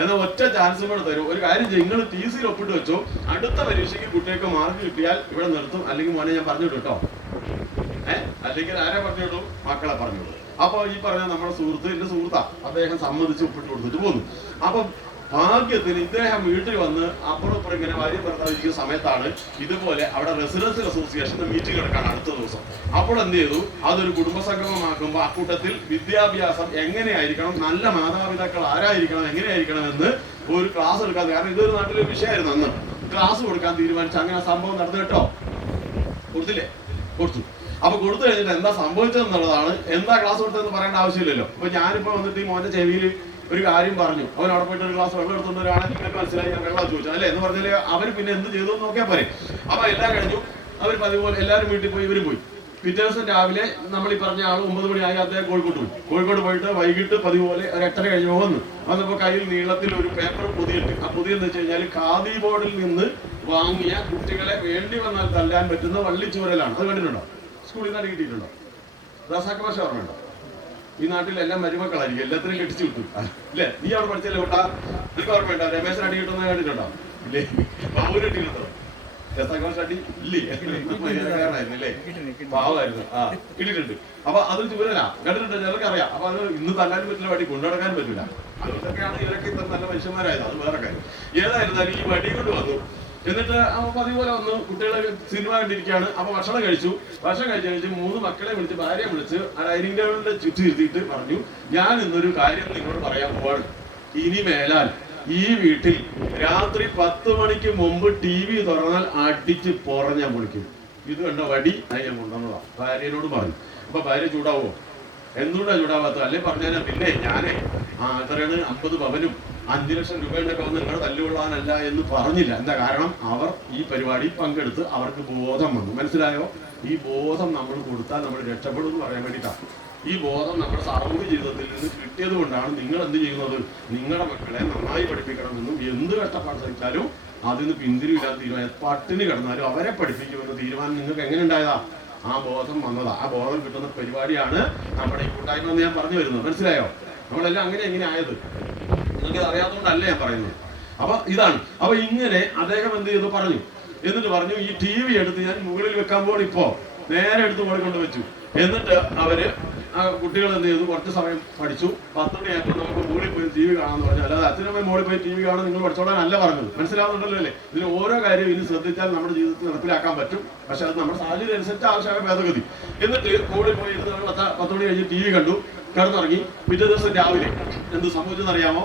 എന്നാൽ ഒറ്റ ചാൻസും കൂടെ തരും. ഒരു കാര്യം ചെയ്യും, നിങ്ങൾ TCയിൽ ഒപ്പിട്ട് വെച്ചോ, അടുത്ത പരീക്ഷയ്ക്ക് കുട്ടികൾക്ക് മാർക്ക് കിട്ടിയാൽ ഇവിടെ നിർത്തും, അല്ലെങ്കിൽ മോനെ ഞാൻ പറഞ്ഞു വിട്ടു കേട്ടോ. അല്ലെങ്കിൽ ആരെ പറഞ്ഞു വിടും? മക്കളെ പറഞ്ഞു വിടും. അപ്പൊ ഈ പറഞ്ഞ നമ്മുടെ സുഹൃത്ത്, എന്റെ സുഹൃത്താ, അദ്ദേഹം സമ്മതിച്ച് ഒപ്പിട്ട് കൊടുത്തിട്ട് പോന്നു. അപ്പൊ ഭാഗ്യത്തിന് ഇദ്ദേഹം വീട്ടിൽ വന്ന് അപ്പുറം ഇപ്പുറം ഇങ്ങനെ ഭാര്യ ഭർത്താവിരിക്കുന്ന സമയത്താണ് ഇതുപോലെ അവിടെ റെസിഡൻഷ്യൽ അസോസിയേഷന്റെ മീറ്റിംഗ് എടുക്കാണ് അടുത്ത ദിവസം. അപ്പോൾ എന്ത് ചെയ്തു, അതൊരു കുടുംബസംഗമമാക്കുമ്പോൾ അക്കൂട്ടത്തിൽ വിദ്യാഭ്യാസം എങ്ങനെയായിരിക്കണം, നല്ല മാതാപിതാക്കൾ ആരായിരിക്കണം, എങ്ങനെയായിരിക്കണം എന്ന് ഒരു ക്ലാസ് എടുക്കാൻ, കാരണം ഇതൊരു നാട്ടിലൊരു വിഷയമായിരുന്നു അന്ന്, ക്ലാസ് കൊടുക്കാൻ തീരുമാനിച്ചു. അങ്ങനെ സംഭവം നടന്നു കേട്ടോ. കൊടുത്തില്ലേ? കൊടുത്തു. അപ്പൊ കൊടുത്തു കഴിഞ്ഞിട്ട് എന്താ സംഭവിച്ചതെന്നുള്ളതാണ്. എന്താ ക്ലാസ് കൊടുത്തതെന്ന് പറയേണ്ട ആവശ്യമില്ലല്ലോ. അപ്പൊ ഞാനിപ്പോ വന്നിട്ട് ഈ മോന്റെ ചെവിയിൽ ഒരു കാര്യം പറഞ്ഞു, അവൻ അവിടെ പോയിട്ട് ഒരു ഗ്ലാസ് വെള്ളം എടുത്തുകൊണ്ട് ഒരാളെ നിങ്ങൾക്ക് മനസ്സിലായി, ഞാൻ വെള്ളം ചോദിച്ചു അല്ലെ എന്ന് പറഞ്ഞാല് അവര് പിന്നെ എന്ത് ചെയ്തു എന്ന് നോക്കിയാൽ പറയും. അപ്പൊ എല്ലാം കഴിഞ്ഞു, അവർ പതിപോലെ എല്ലാവരും വീട്ടിൽ പോയി, ഇവരും പോയി. പിറ്റേ ദിവസം രാവിലെ നമ്മൾ ഈ പറഞ്ഞ ആൾ 9 മണിയായി അദ്ദേഹം കോഴിക്കോട്ട് പോയി. കോഴിക്കോട് പോയിട്ട് വൈകിട്ട് പതിപോലെ ഒരു 8:30 കഴിഞ്ഞ് വന്നപ്പോൾ കയ്യിൽ നീളത്തിൽ ഒരു പേപ്പർ പൊതിയിട്ട്. ആ പൊതി എന്ന് വെച്ച് കഴിഞ്ഞാൽ ഖാദി ബോർഡിൽ നിന്ന് വാങ്ങിയ കുട്ടികളെ വേണ്ടി വന്നാൽ തല്ലാൻ പറ്റുന്ന വള്ളിച്ചൂരലാണ്. അത് കണ്ടിട്ടുണ്ടോ? സ്കൂളിൽ നിന്ന് കിട്ടിയിട്ടുണ്ടോ? റസാഖ് ഭാഷ ഓർമ്മയുണ്ടോ? ഈ നാട്ടിൽ എല്ലാം മരുമക്കളായിരിക്കും, എല്ലാത്തിനും കെട്ടിച്ചു വിട്ടു അല്ലേ? നീ അവിടെ പഠിച്ചല്ലേ കൂട്ടാ? നിനക്ക് ഓർമ്മയുണ്ടോ? രമേശൻ അടി കിട്ടുന്ന കേട്ടിട്ടുണ്ടോ? ഇല്ലേ? ബാബു കിട്ടിയിട്ടുണ്ടോ? റസാഖ് ഭാഷ അടി ഇല്ലേ? ആയിരുന്നില്ലേ? പാവമായിരുന്നു. കിട്ടിയിട്ടുണ്ട്. അപ്പൊ അത് ചൂരലാ, കണ്ടിട്ടുണ്ട്, ചിലർക്ക് അറിയാം. അപ്പൊ അത് ഇന്ന് തല്ലാനും പറ്റില്ല, വടി കൊണ്ടുനടക്കാനും പറ്റില്ല. അതുകൊണ്ടൊക്കെയാണ് ഇവരൊക്കെ ഇത്ര നല്ല മനുഷ്യന്മാരായത്. അത് വേറെ കാര്യം. ഏതായിരുന്നാലും ഈ വടി കൊണ്ട് വന്നു. എന്നിട്ട് പതിപോലെ വന്നു, കുട്ടികളെ സിനിമ കണ്ടിരിക്കുകയാണ്. അപ്പൊ ഭക്ഷണം കഴിച്ചു. ഭക്ഷണം കഴിച്ച് 3 മക്കളെ വിളിച്ച്, ഭാര്യയെ വിളിച്ച് ആ ഡൈനിങ് ടേബിളിന്റെ ചുറ്റും ഇരുത്തിയിട്ട് പറഞ്ഞു, ഞാൻ ഇന്നൊരു കാര്യം നിങ്ങളോട് പറയാൻ പോവാണ്. ഇനി മേലാൽ ഈ വീട്ടിൽ രാത്രി 10 മണിക്ക് മുമ്പ് TV തുറന്നാൽ അടിച്ച് ഞാൻ വിളിക്കും. ഇത് കണ്ട വടി ഞാൻ കൊണ്ടുവന്നതാ. ഭാര്യനോട് പറഞ്ഞു. അപ്പൊ ഭാര്യ ചൂടാവോ? എന്തുകൊണ്ടാണ് ചൂടാവാത്തത്? അല്ലേ പറഞ്ഞാൽ പിന്നെ ഞാനേ എത്രയാണ് 50 പവനും 5 ലക്ഷം രൂപയുടെ വന്ന് നിങ്ങൾ തല്ലുകൊള്ളാനല്ല എന്ന് പറഞ്ഞില്ല. എന്താ കാരണം? അവർ ഈ പരിപാടി പങ്കെടുത്ത് അവർക്ക് ബോധം വന്നു. മനസ്സിലായോ? ഈ ബോധം നമ്മൾ കൊടുത്താൽ നമ്മൾ രക്ഷപ്പെടും എന്ന് പറയാൻ വേണ്ടിയിട്ടാണ്. ഈ ബോധം നമ്മുടെ സാമൂഹിക ജീവിതത്തിൽ നിന്ന് കിട്ടിയത് കൊണ്ടാണ് നിങ്ങൾ എന്ത് ചെയ്യുന്നത്? നിങ്ങളുടെ മക്കളെ നന്നായി പഠിപ്പിക്കണമെന്നും എന്ത് കഷ്ടപ്പാട് സഹിച്ചാലും അതിന് പിന്തിരിവില്ലാത്ത തീരുമാനം, പട്ടിണി കിടന്നാലും അവരെ പഠിപ്പിക്കുമെന്ന തീരുമാനം നിങ്ങൾക്ക് എങ്ങനെ ഉണ്ടായതാ? ആ ബോധം വന്നതാ. ആ ബോധം കിട്ടുന്ന പരിപാടിയാണ് നമ്മുടെ ഈ കൂട്ടായ്മ എന്ന് ഞാൻ പറഞ്ഞു വരുന്നത്. മനസ്സിലായോ? നമ്മളെല്ലാം അങ്ങനെ എങ്ങനെ ആയത്? എനിക്കത് അറിയാത്തതുകൊണ്ടല്ല ഞാൻ പറയുന്നത്. അപ്പൊ ഇതാണ്. അപ്പൊ ഇങ്ങനെ അദ്ദേഹം എന്ത് ചെയ്തു പറഞ്ഞു. എന്നിട്ട് പറഞ്ഞു ഈ ടി വി എടുത്ത് ഞാൻ മുകളിൽ വെക്കാൻ പോകണം. ഇപ്പോ നേരെ എടുത്ത് മുകളിൽ കൊണ്ട് വെച്ചു. എന്നിട്ട് അവര് ആ കുട്ടികൾ എന്ത് ചെയ്തു, കുറച്ച് സമയം പഠിച്ചു. 10 മണിയായപ്പോൾ നമുക്ക് മുകളിൽ പോയി ടി വി കാണാമെന്ന് പറഞ്ഞു. അല്ലാതെ അച്ഛനമ്മ മുകളിൽ പോയി ടി വി കാണാൻ നിങ്ങൾ പഠിച്ചോളാനല്ല പറഞ്ഞത്. മനസ്സിലാവുന്നുണ്ടല്ലോ അല്ലേ? ഇതിന് ഓരോ കാര്യം ഇനി ശ്രദ്ധിച്ചാൽ നമ്മുടെ ജീവിതത്തിൽ നടപ്പിലാക്കാൻ പറ്റും. പക്ഷെ അത് നമ്മുടെ സാഹചര്യം അനുസരിച്ച് ആവശ്യമായ ഭേദഗതി. എന്നിട്ട് മുകളിൽ പോയി 10 മണി കഴിഞ്ഞ് ടി വി കണ്ടു, കിടന്നിറങ്ങി. പിറ്റേ ദിവസം രാവിലെ എന്ത് സംഭവിച്ചെന്നറിയാമോ?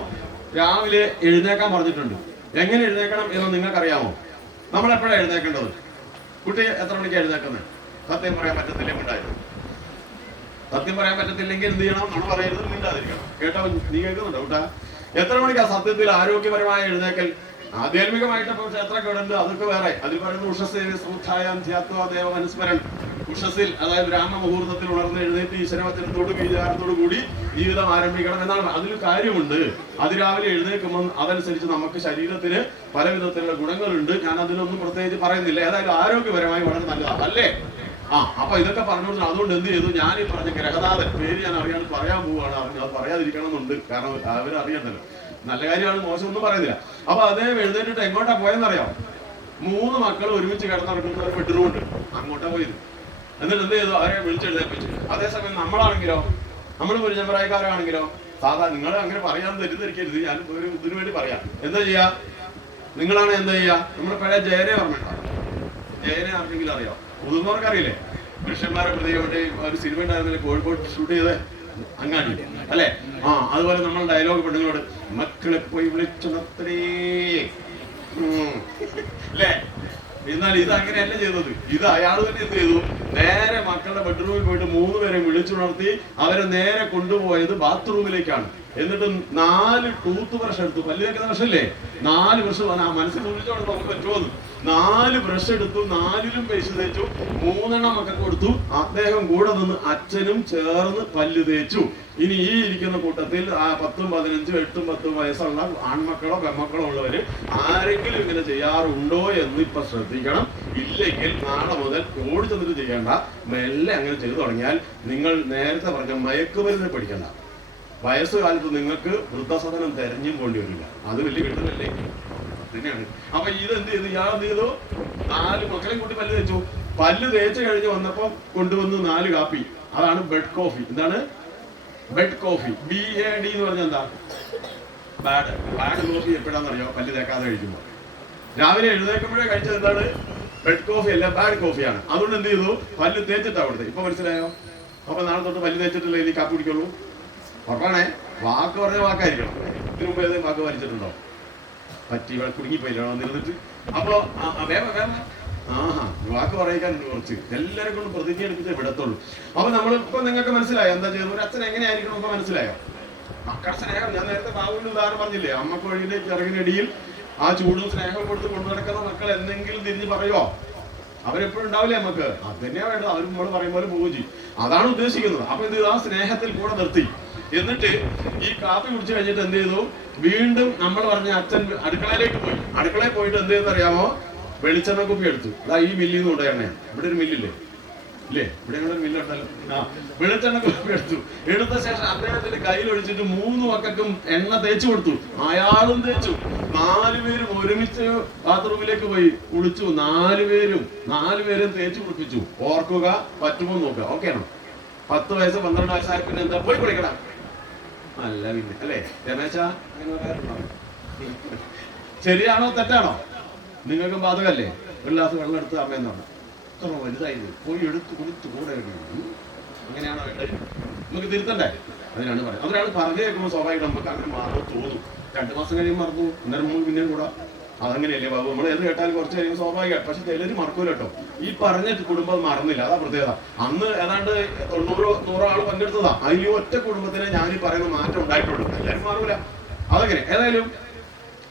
രാവിലെ എഴുന്നേക്കാൻ പറഞ്ഞിട്ടുണ്ട്. എങ്ങനെ എഴുന്നേക്കണം എന്ന് നിങ്ങൾക്കറിയാമോ? നമ്മളെപ്പോഴാണ് എഴുന്നേക്കേണ്ടത്? കുട്ടി എത്ര മണിക്ക് എഴുന്നേക്കുന്നത്? സത്യം പറയാൻ പറ്റത്തില്ലേ? ഉണ്ടായിരുന്നു. സത്യം പറയാൻ പറ്റത്തില്ലെങ്കിൽ എന്ത് ചെയ്യണം? നമ്മൾ പറയരുത്, മിണ്ടാതിരിക്കണം. കേട്ടോ? നീ കേൾക്കുന്നുണ്ടോ കൂട്ടാ? എത്ര മണിക്കാ സത്യത്തിൽ ആരോഗ്യപരമായ എഴുന്നേക്കൽ? ആധ്യാത്മികമായിട്ട് ഇപ്പൊ ക്ഷേത്രങ്ങളുണ്ട്, അതൊക്കെ വേറെ. അതിൽ പറയുന്നത് ഉഷസ്സിൽ ഉഷസ്സിൽ, അതായത് ബ്രാഹ്മമുഹൂർത്തത്തിൽ ഉണർന്ന് എഴുന്നേറ്റ് ഈശ്വരവചനത്തോട് വിചാരത്തോടു കൂടി ജീവിതം ആരംഭിക്കണം എന്നാണ്. അതിൽ കാര്യമുണ്ട്. അതിരാവിലെ എഴുന്നേൽക്കുമ്പോൾ അതനുസരിച്ച് നമുക്ക് ശരീരത്തിന് പല വിധത്തിലുള്ള ഗുണങ്ങളുണ്ട്. ഞാൻ അതിനൊന്നും പ്രത്യേകിച്ച് പറയുന്നില്ല. ഏതായാലും ആരോഗ്യപരമായി വളരെ നല്ലതാണ്, അല്ലേ? അപ്പൊ ഇതൊക്കെ പറഞ്ഞു കൊടുത്തു. അതുകൊണ്ട് എന്ത് ചെയ്തു, ഞാൻ ഈ പറഞ്ഞ ഗ്രഹനാഥൻ പേര് ഞാൻ അറിയാണ്ട് പറയാൻ പോവുകയാണ്. അത് പറയാതിരിക്കണം എന്നുണ്ട്, കാരണം അവരറിയണ്ടല്ലോ. നല്ല കാര്യമാണ്, മോശമൊന്നും പറയുന്നില്ല. അപ്പൊ അദ്ദേഹം എഴുന്നേറ്റിട്ട് എങ്ങോട്ടാ പോയെന്നറിയാം? 3 മക്കൾ ഒരുമിച്ച് കിടന്നിറക്കുന്ന ഒരു ബെഡ്റൂം ഉണ്ട്, അങ്ങോട്ടാ പോയത്. എന്നിട്ട് എന്ത് ചെയ്തു, അവരെ വിളിച്ചെഴുന്നേൽപ്പിച്ചു. അതേസമയം നമ്മളാണെങ്കിലോ, നമ്മൾ പുരുഷപ്രായക്കാരാണെങ്കിലോ, സാധാരണ നിങ്ങൾ അങ്ങനെ പറയാൻ തെറ്റിദ്ധരിക്കരുത്, ഞാൻ ഒരു ഇതിനു വേണ്ടി പറയാം. എന്താ ചെയ്യാ? നിങ്ങളാണ് എന്താ ചെയ്യാ? നമ്മുടെ പഴയ ജയനെ ഓർമ്മയുണ്ടോ? ജയനെ ആർക്കെങ്കിലും അറിയോ? മുതിർന്നവർക്ക് അറിയില്ലേ? പുരുഷന്മാരെ പ്രതികരണ ഒരു സിനിമ ഉണ്ടായിരുന്നില്ലേ, കോഴിക്കോട് ഷൂട്ട് ചെയ്ത് അങ്ങാടി, അല്ലെ? അതുപോലെ നമ്മൾ ഡയലോഗ് പെണ്ണുങ്ങളോട്, മക്കളെ പോയി വിളിച്ചുണർത്തേ അല്ലേ? എന്നാൽ ഇത് അങ്ങനെയല്ല ചെയ്തത്. ഇത് അയാൾ തന്നെ എന്ത് ചെയ്തു, നേരെ മക്കളുടെ ബെഡ്റൂമിൽ പോയിട്ട് 3 പേരെ വിളിച്ചുണർത്തി അവരെ നേരെ കൊണ്ടുപോയത് ബാത്റൂമിലേക്കാണ്. എന്നിട്ട് 4 ടൂത്ത് ബ്രഷ് എടുത്തു. പല്ല് തേക്കുന്ന ബ്രഷല്ലേ? 4 ബ്രഷ് മനസ്സിൽ സൂക്ഷിച്ചോണ്ട് നമുക്ക് പറ്റുമോന്ന്. 4 ബ്രഷ് എടുത്തു, 4ലും പേസ്റ്റ് തേച്ചു. 3 മക്കൾക്ക് കൊടുത്തു. അദ്ദേഹം കൂടെ നിന്ന് അച്ഛനും ചേർന്ന് പല്ല് തേച്ചു. ഇനി ഈ ഇരിക്കുന്ന കൂട്ടത്തിൽ 10, 15, 8, 10 വയസ്സുള്ള ആൺമക്കളോ പെൺമക്കളോ ഉള്ളവര് ആരെങ്കിലും ഇങ്ങനെ ചെയ്യാറുണ്ടോ എന്ന് ഇപ്പൊ ശ്രദ്ധിക്കണം. ഇല്ലെങ്കിൽ നാളെ മുതൽ ഓടി ചെന്നിട്ട് ചെയ്യേണ്ട, മെല്ലെ അങ്ങനെ ചെയ്തു തുടങ്ങിയാൽ നിങ്ങൾ നേരത്തെ പറഞ്ഞ മയക്കുമരുന്ന് പഠിക്കണ്ട. വയസ്സുകാലത്ത് നിങ്ങൾക്ക് വൃദ്ധസദനം തെരഞ്ഞും പോണ്ടി വരില്ല. അത് വലിയ കിട്ടുന്നല്ലേ തന്നെയാണ്. അപ്പൊ ഇതെന്ത് ചെയ്തു, ഇയാൾ എന്ത് ചെയ്തു, 4 മക്കളെയും കൂട്ടി പല്ല് തേച്ചു. പല്ല് തേച്ച് കഴിഞ്ഞ് വന്നപ്പോ കൊണ്ടുവന്നു 4 കാപ്പി. അതാണ് ബെഡ് കോഫി. എന്താണ് ബെഡ് കോഫി? BAD എന്ന് പറഞ്ഞാൽ എന്താ? Bad coffee. എപ്പോഴാണെന്നറിയോ? പല്ല് തേക്കാതെ കഴിക്കുമ്പോൾ. രാവിലെ എഴുന്നേൽക്കുമ്പോഴേ കഴിച്ചത് എന്താണ്? ബെഡ് കോഫി അല്ല, ബാഡ് കോഫിയാണ്. അതുകൊണ്ട് എന്ത് ചെയ്തു, പല്ല് തേച്ചിട്ടാ കൊടുത്തത്. ഇപ്പൊ മനസ്സിലായോ? അപ്പൊ നാളെ തൊട്ട് പല്ല് തേച്ചിട്ടില്ല ഇനി കാപ്പി കുടിക്കുള്ളൂ. ഉറപ്പാണേ, വാക്ക് പറഞ്ഞ വാക്കായിരിക്കണം. ഇതിനു മുമ്പ് ഏതെങ്കിലും വാക്ക് വലിച്ചിട്ടുണ്ടോ? പറ്റി കുടുങ്ങിപ്പോയില്ലോ നിന്നിട്ട്. അപ്പൊ വേഗം വാക്ക് പറയിക്കാനുണ്ട് കുറച്ച്. എല്ലാവരെ കൊണ്ട് പ്രതിജ്ഞ എടുപ്പിച്ചേ വിടത്തുള്ളൂ. അപ്പൊ നമ്മളിപ്പോ നിങ്ങൾക്ക് മനസ്സിലായോ എന്താ ചെയ്തത്? ഒരു അച്ഛൻ എങ്ങനെയായിരിക്കണം ഇപ്പൊ മനസ്സിലായോ? മക്കളുടെ സ്നേഹം, ഞാൻ നേരത്തെ ബാബുവിന്റെ ഉദാഹരണം പറഞ്ഞില്ലേ? അമ്മക്ക് വഴിയിലെ ചിറകിനടിയിൽ ആ ചൂടും സ്നേഹം കൊടുത്ത് കൊണ്ടു നടക്കുന്ന മക്കൾ എന്തെങ്കിലും തിരിഞ്ഞ് പറയോ? അവരെപ്പോഴും ഉണ്ടാവില്ലേ നമുക്ക്? അത് തന്നെയാ വേണ്ടത്. അവർ നമ്മള് പറയും പോലെ പോവുകയും ചെയ്യും. അതാണ് ഉദ്ദേശിക്കുന്നത്. അപ്പൊ എന്ത് ചെയ്തു, ആ സ്നേഹത്തിൽ കൂടെ നിർത്തി. എന്നിട്ട് ഈ കാപ്പി കുടിച്ചു കഴിഞ്ഞിട്ട് എന്ത് ചെയ്തു, വീണ്ടും നമ്മൾ പറഞ്ഞ അച്ഛൻ അടുക്കളയിലേക്ക് പോയി. അടുക്കളയിൽ പോയിട്ട് എന്ത് ചെയ്യുന്ന അറിയാമോ? വെളിച്ചെണ്ണ കുപ്പി എടുത്തു. അതാ ഈ മില്ലിൽ നിന്ന് കൊണ്ട എണ്ണയാണ്. ഇവിടെ ഒരു മില്ലില്ലേ? ഇല്ലേ? ഇവിടെ ഒരു മില്ലുണ്ടല്ലോ. വെളിച്ചെണ്ണ കുപ്പി എടുത്തു. എടുത്ത ശേഷം അദ്ദേഹത്തിന്റെ കയ്യിൽ ഒഴിച്ചിട്ട് 3 മക്കൾക്കും എണ്ണ തേച്ചു കൊടുത്തു. അയാളും തേച്ചു. 4 പേരും ഒരുമിച്ച് ബാത്റൂമിലേക്ക് പോയി കുളിച്ചു. 4 പേരും തേച്ചു കുളിപ്പിച്ചു. ഓർക്കുക, പറ്റുമോ നോക്കുക. ഓക്കെ ആണോ? 10 വയസ്സ് 12 വയസ്സായ പിന്നെ എന്താ, പോയി കുളിക്കണം അല്ല പിന്നെ, അല്ലേ രമേശ? ശരിയാണോ തെറ്റാണോ? നിങ്ങൾക്കും ബാധകല്ലേ? ഒരു ഗ്ലാസ് വെള്ളം എടുത്ത് അമ്മയെന്ന് പറഞ്ഞു. അത്ര വലുതായിരുന്നു, പോയി എടുത്ത് കുളിച്ച് കൂടെ അങ്ങനെയാണോ വേണ്ടത്? നമുക്ക് തിരുത്തണ്ടേ? അതിനാണ് പറയുന്നത്. അതൊരാൾ പറഞ്ഞു കേൾക്കുമ്പോൾ സ്വാഭാവികം നമുക്ക് അങ്ങനെ മാറും തോന്നും. 2 മാസം കഴിയുമ്പോൾ മറന്നു, അന്നേരം നമുക്ക് പിന്നെയും കൂടാ. അതങ്ങനെയല്ലേ ബാബു? നമ്മൾ ഏത് കേട്ടാലും കുറച്ച് കഴിയുമ്പോൾ സ്വാഭാവികമാണ്. പക്ഷെ ചിലര് മറക്കൂല കേട്ടോ. ഈ പറഞ്ഞ കുടുംബം മറന്നില്ല, അതാ പ്രത്യേകത. അന്ന് ഏതാണ്ട് 90-100 ആൾ പങ്കെടുത്തതാ. അതിൽ ഒറ്റ കുടുംബത്തിനെ ഞാൻ ഈ പറയുന്ന മാറ്റം ഉണ്ടായിട്ടുള്ളൂ. എല്ലാവരും മാറൂല. അതങ്ങനെ. ഏതായാലും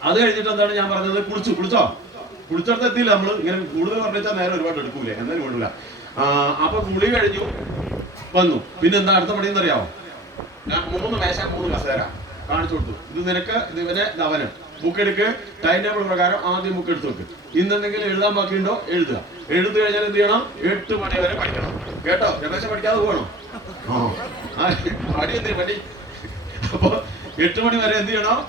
അത് കഴിഞ്ഞിട്ട് എന്താണ് ഞാൻ പറഞ്ഞത്? കുളിച്ചോ? കുളിച്ചിടത്ത് എത്തിയില്ല. നമ്മൾ ഇങ്ങനെ കൂടുതൽ പറഞ്ഞാൽ നേരെ ഒരുപാട് എടുക്കൂലേ, എന്നാലും കൊണ്ടില്ല. അപ്പൊ കുളി കഴിഞ്ഞു വന്നു. പിന്നെ എന്താ അടുത്ത പണിയെന്ന് അറിയാമോ? ഞാൻ 3 മേശ 3 കസേര കാണിച്ചു കൊടുത്തു. ഇത് നിനക്ക്, ഇത് ഇവനെ, അവന്. ബുക്ക് എടുക്ക്. ടൈം ടേബിൾ പ്രകാരം ആദ്യം ബുക്ക് എടുത്ത് വെക്ക്. ഇന്നെന്തെങ്കിലും എഴുതാൻ ബാക്കിയുണ്ടോ എഴുതുക. എഴുതി കഴിഞ്ഞാൽ എന്ത് ചെയ്യണം? 8 മണി വരെ പഠിക്കണം. കേട്ടോ? രമേശ പഠിക്കാതെ പോകണം. പടി. അപ്പൊ 8 മണി വരെ എന്ത് ചെയ്യണം?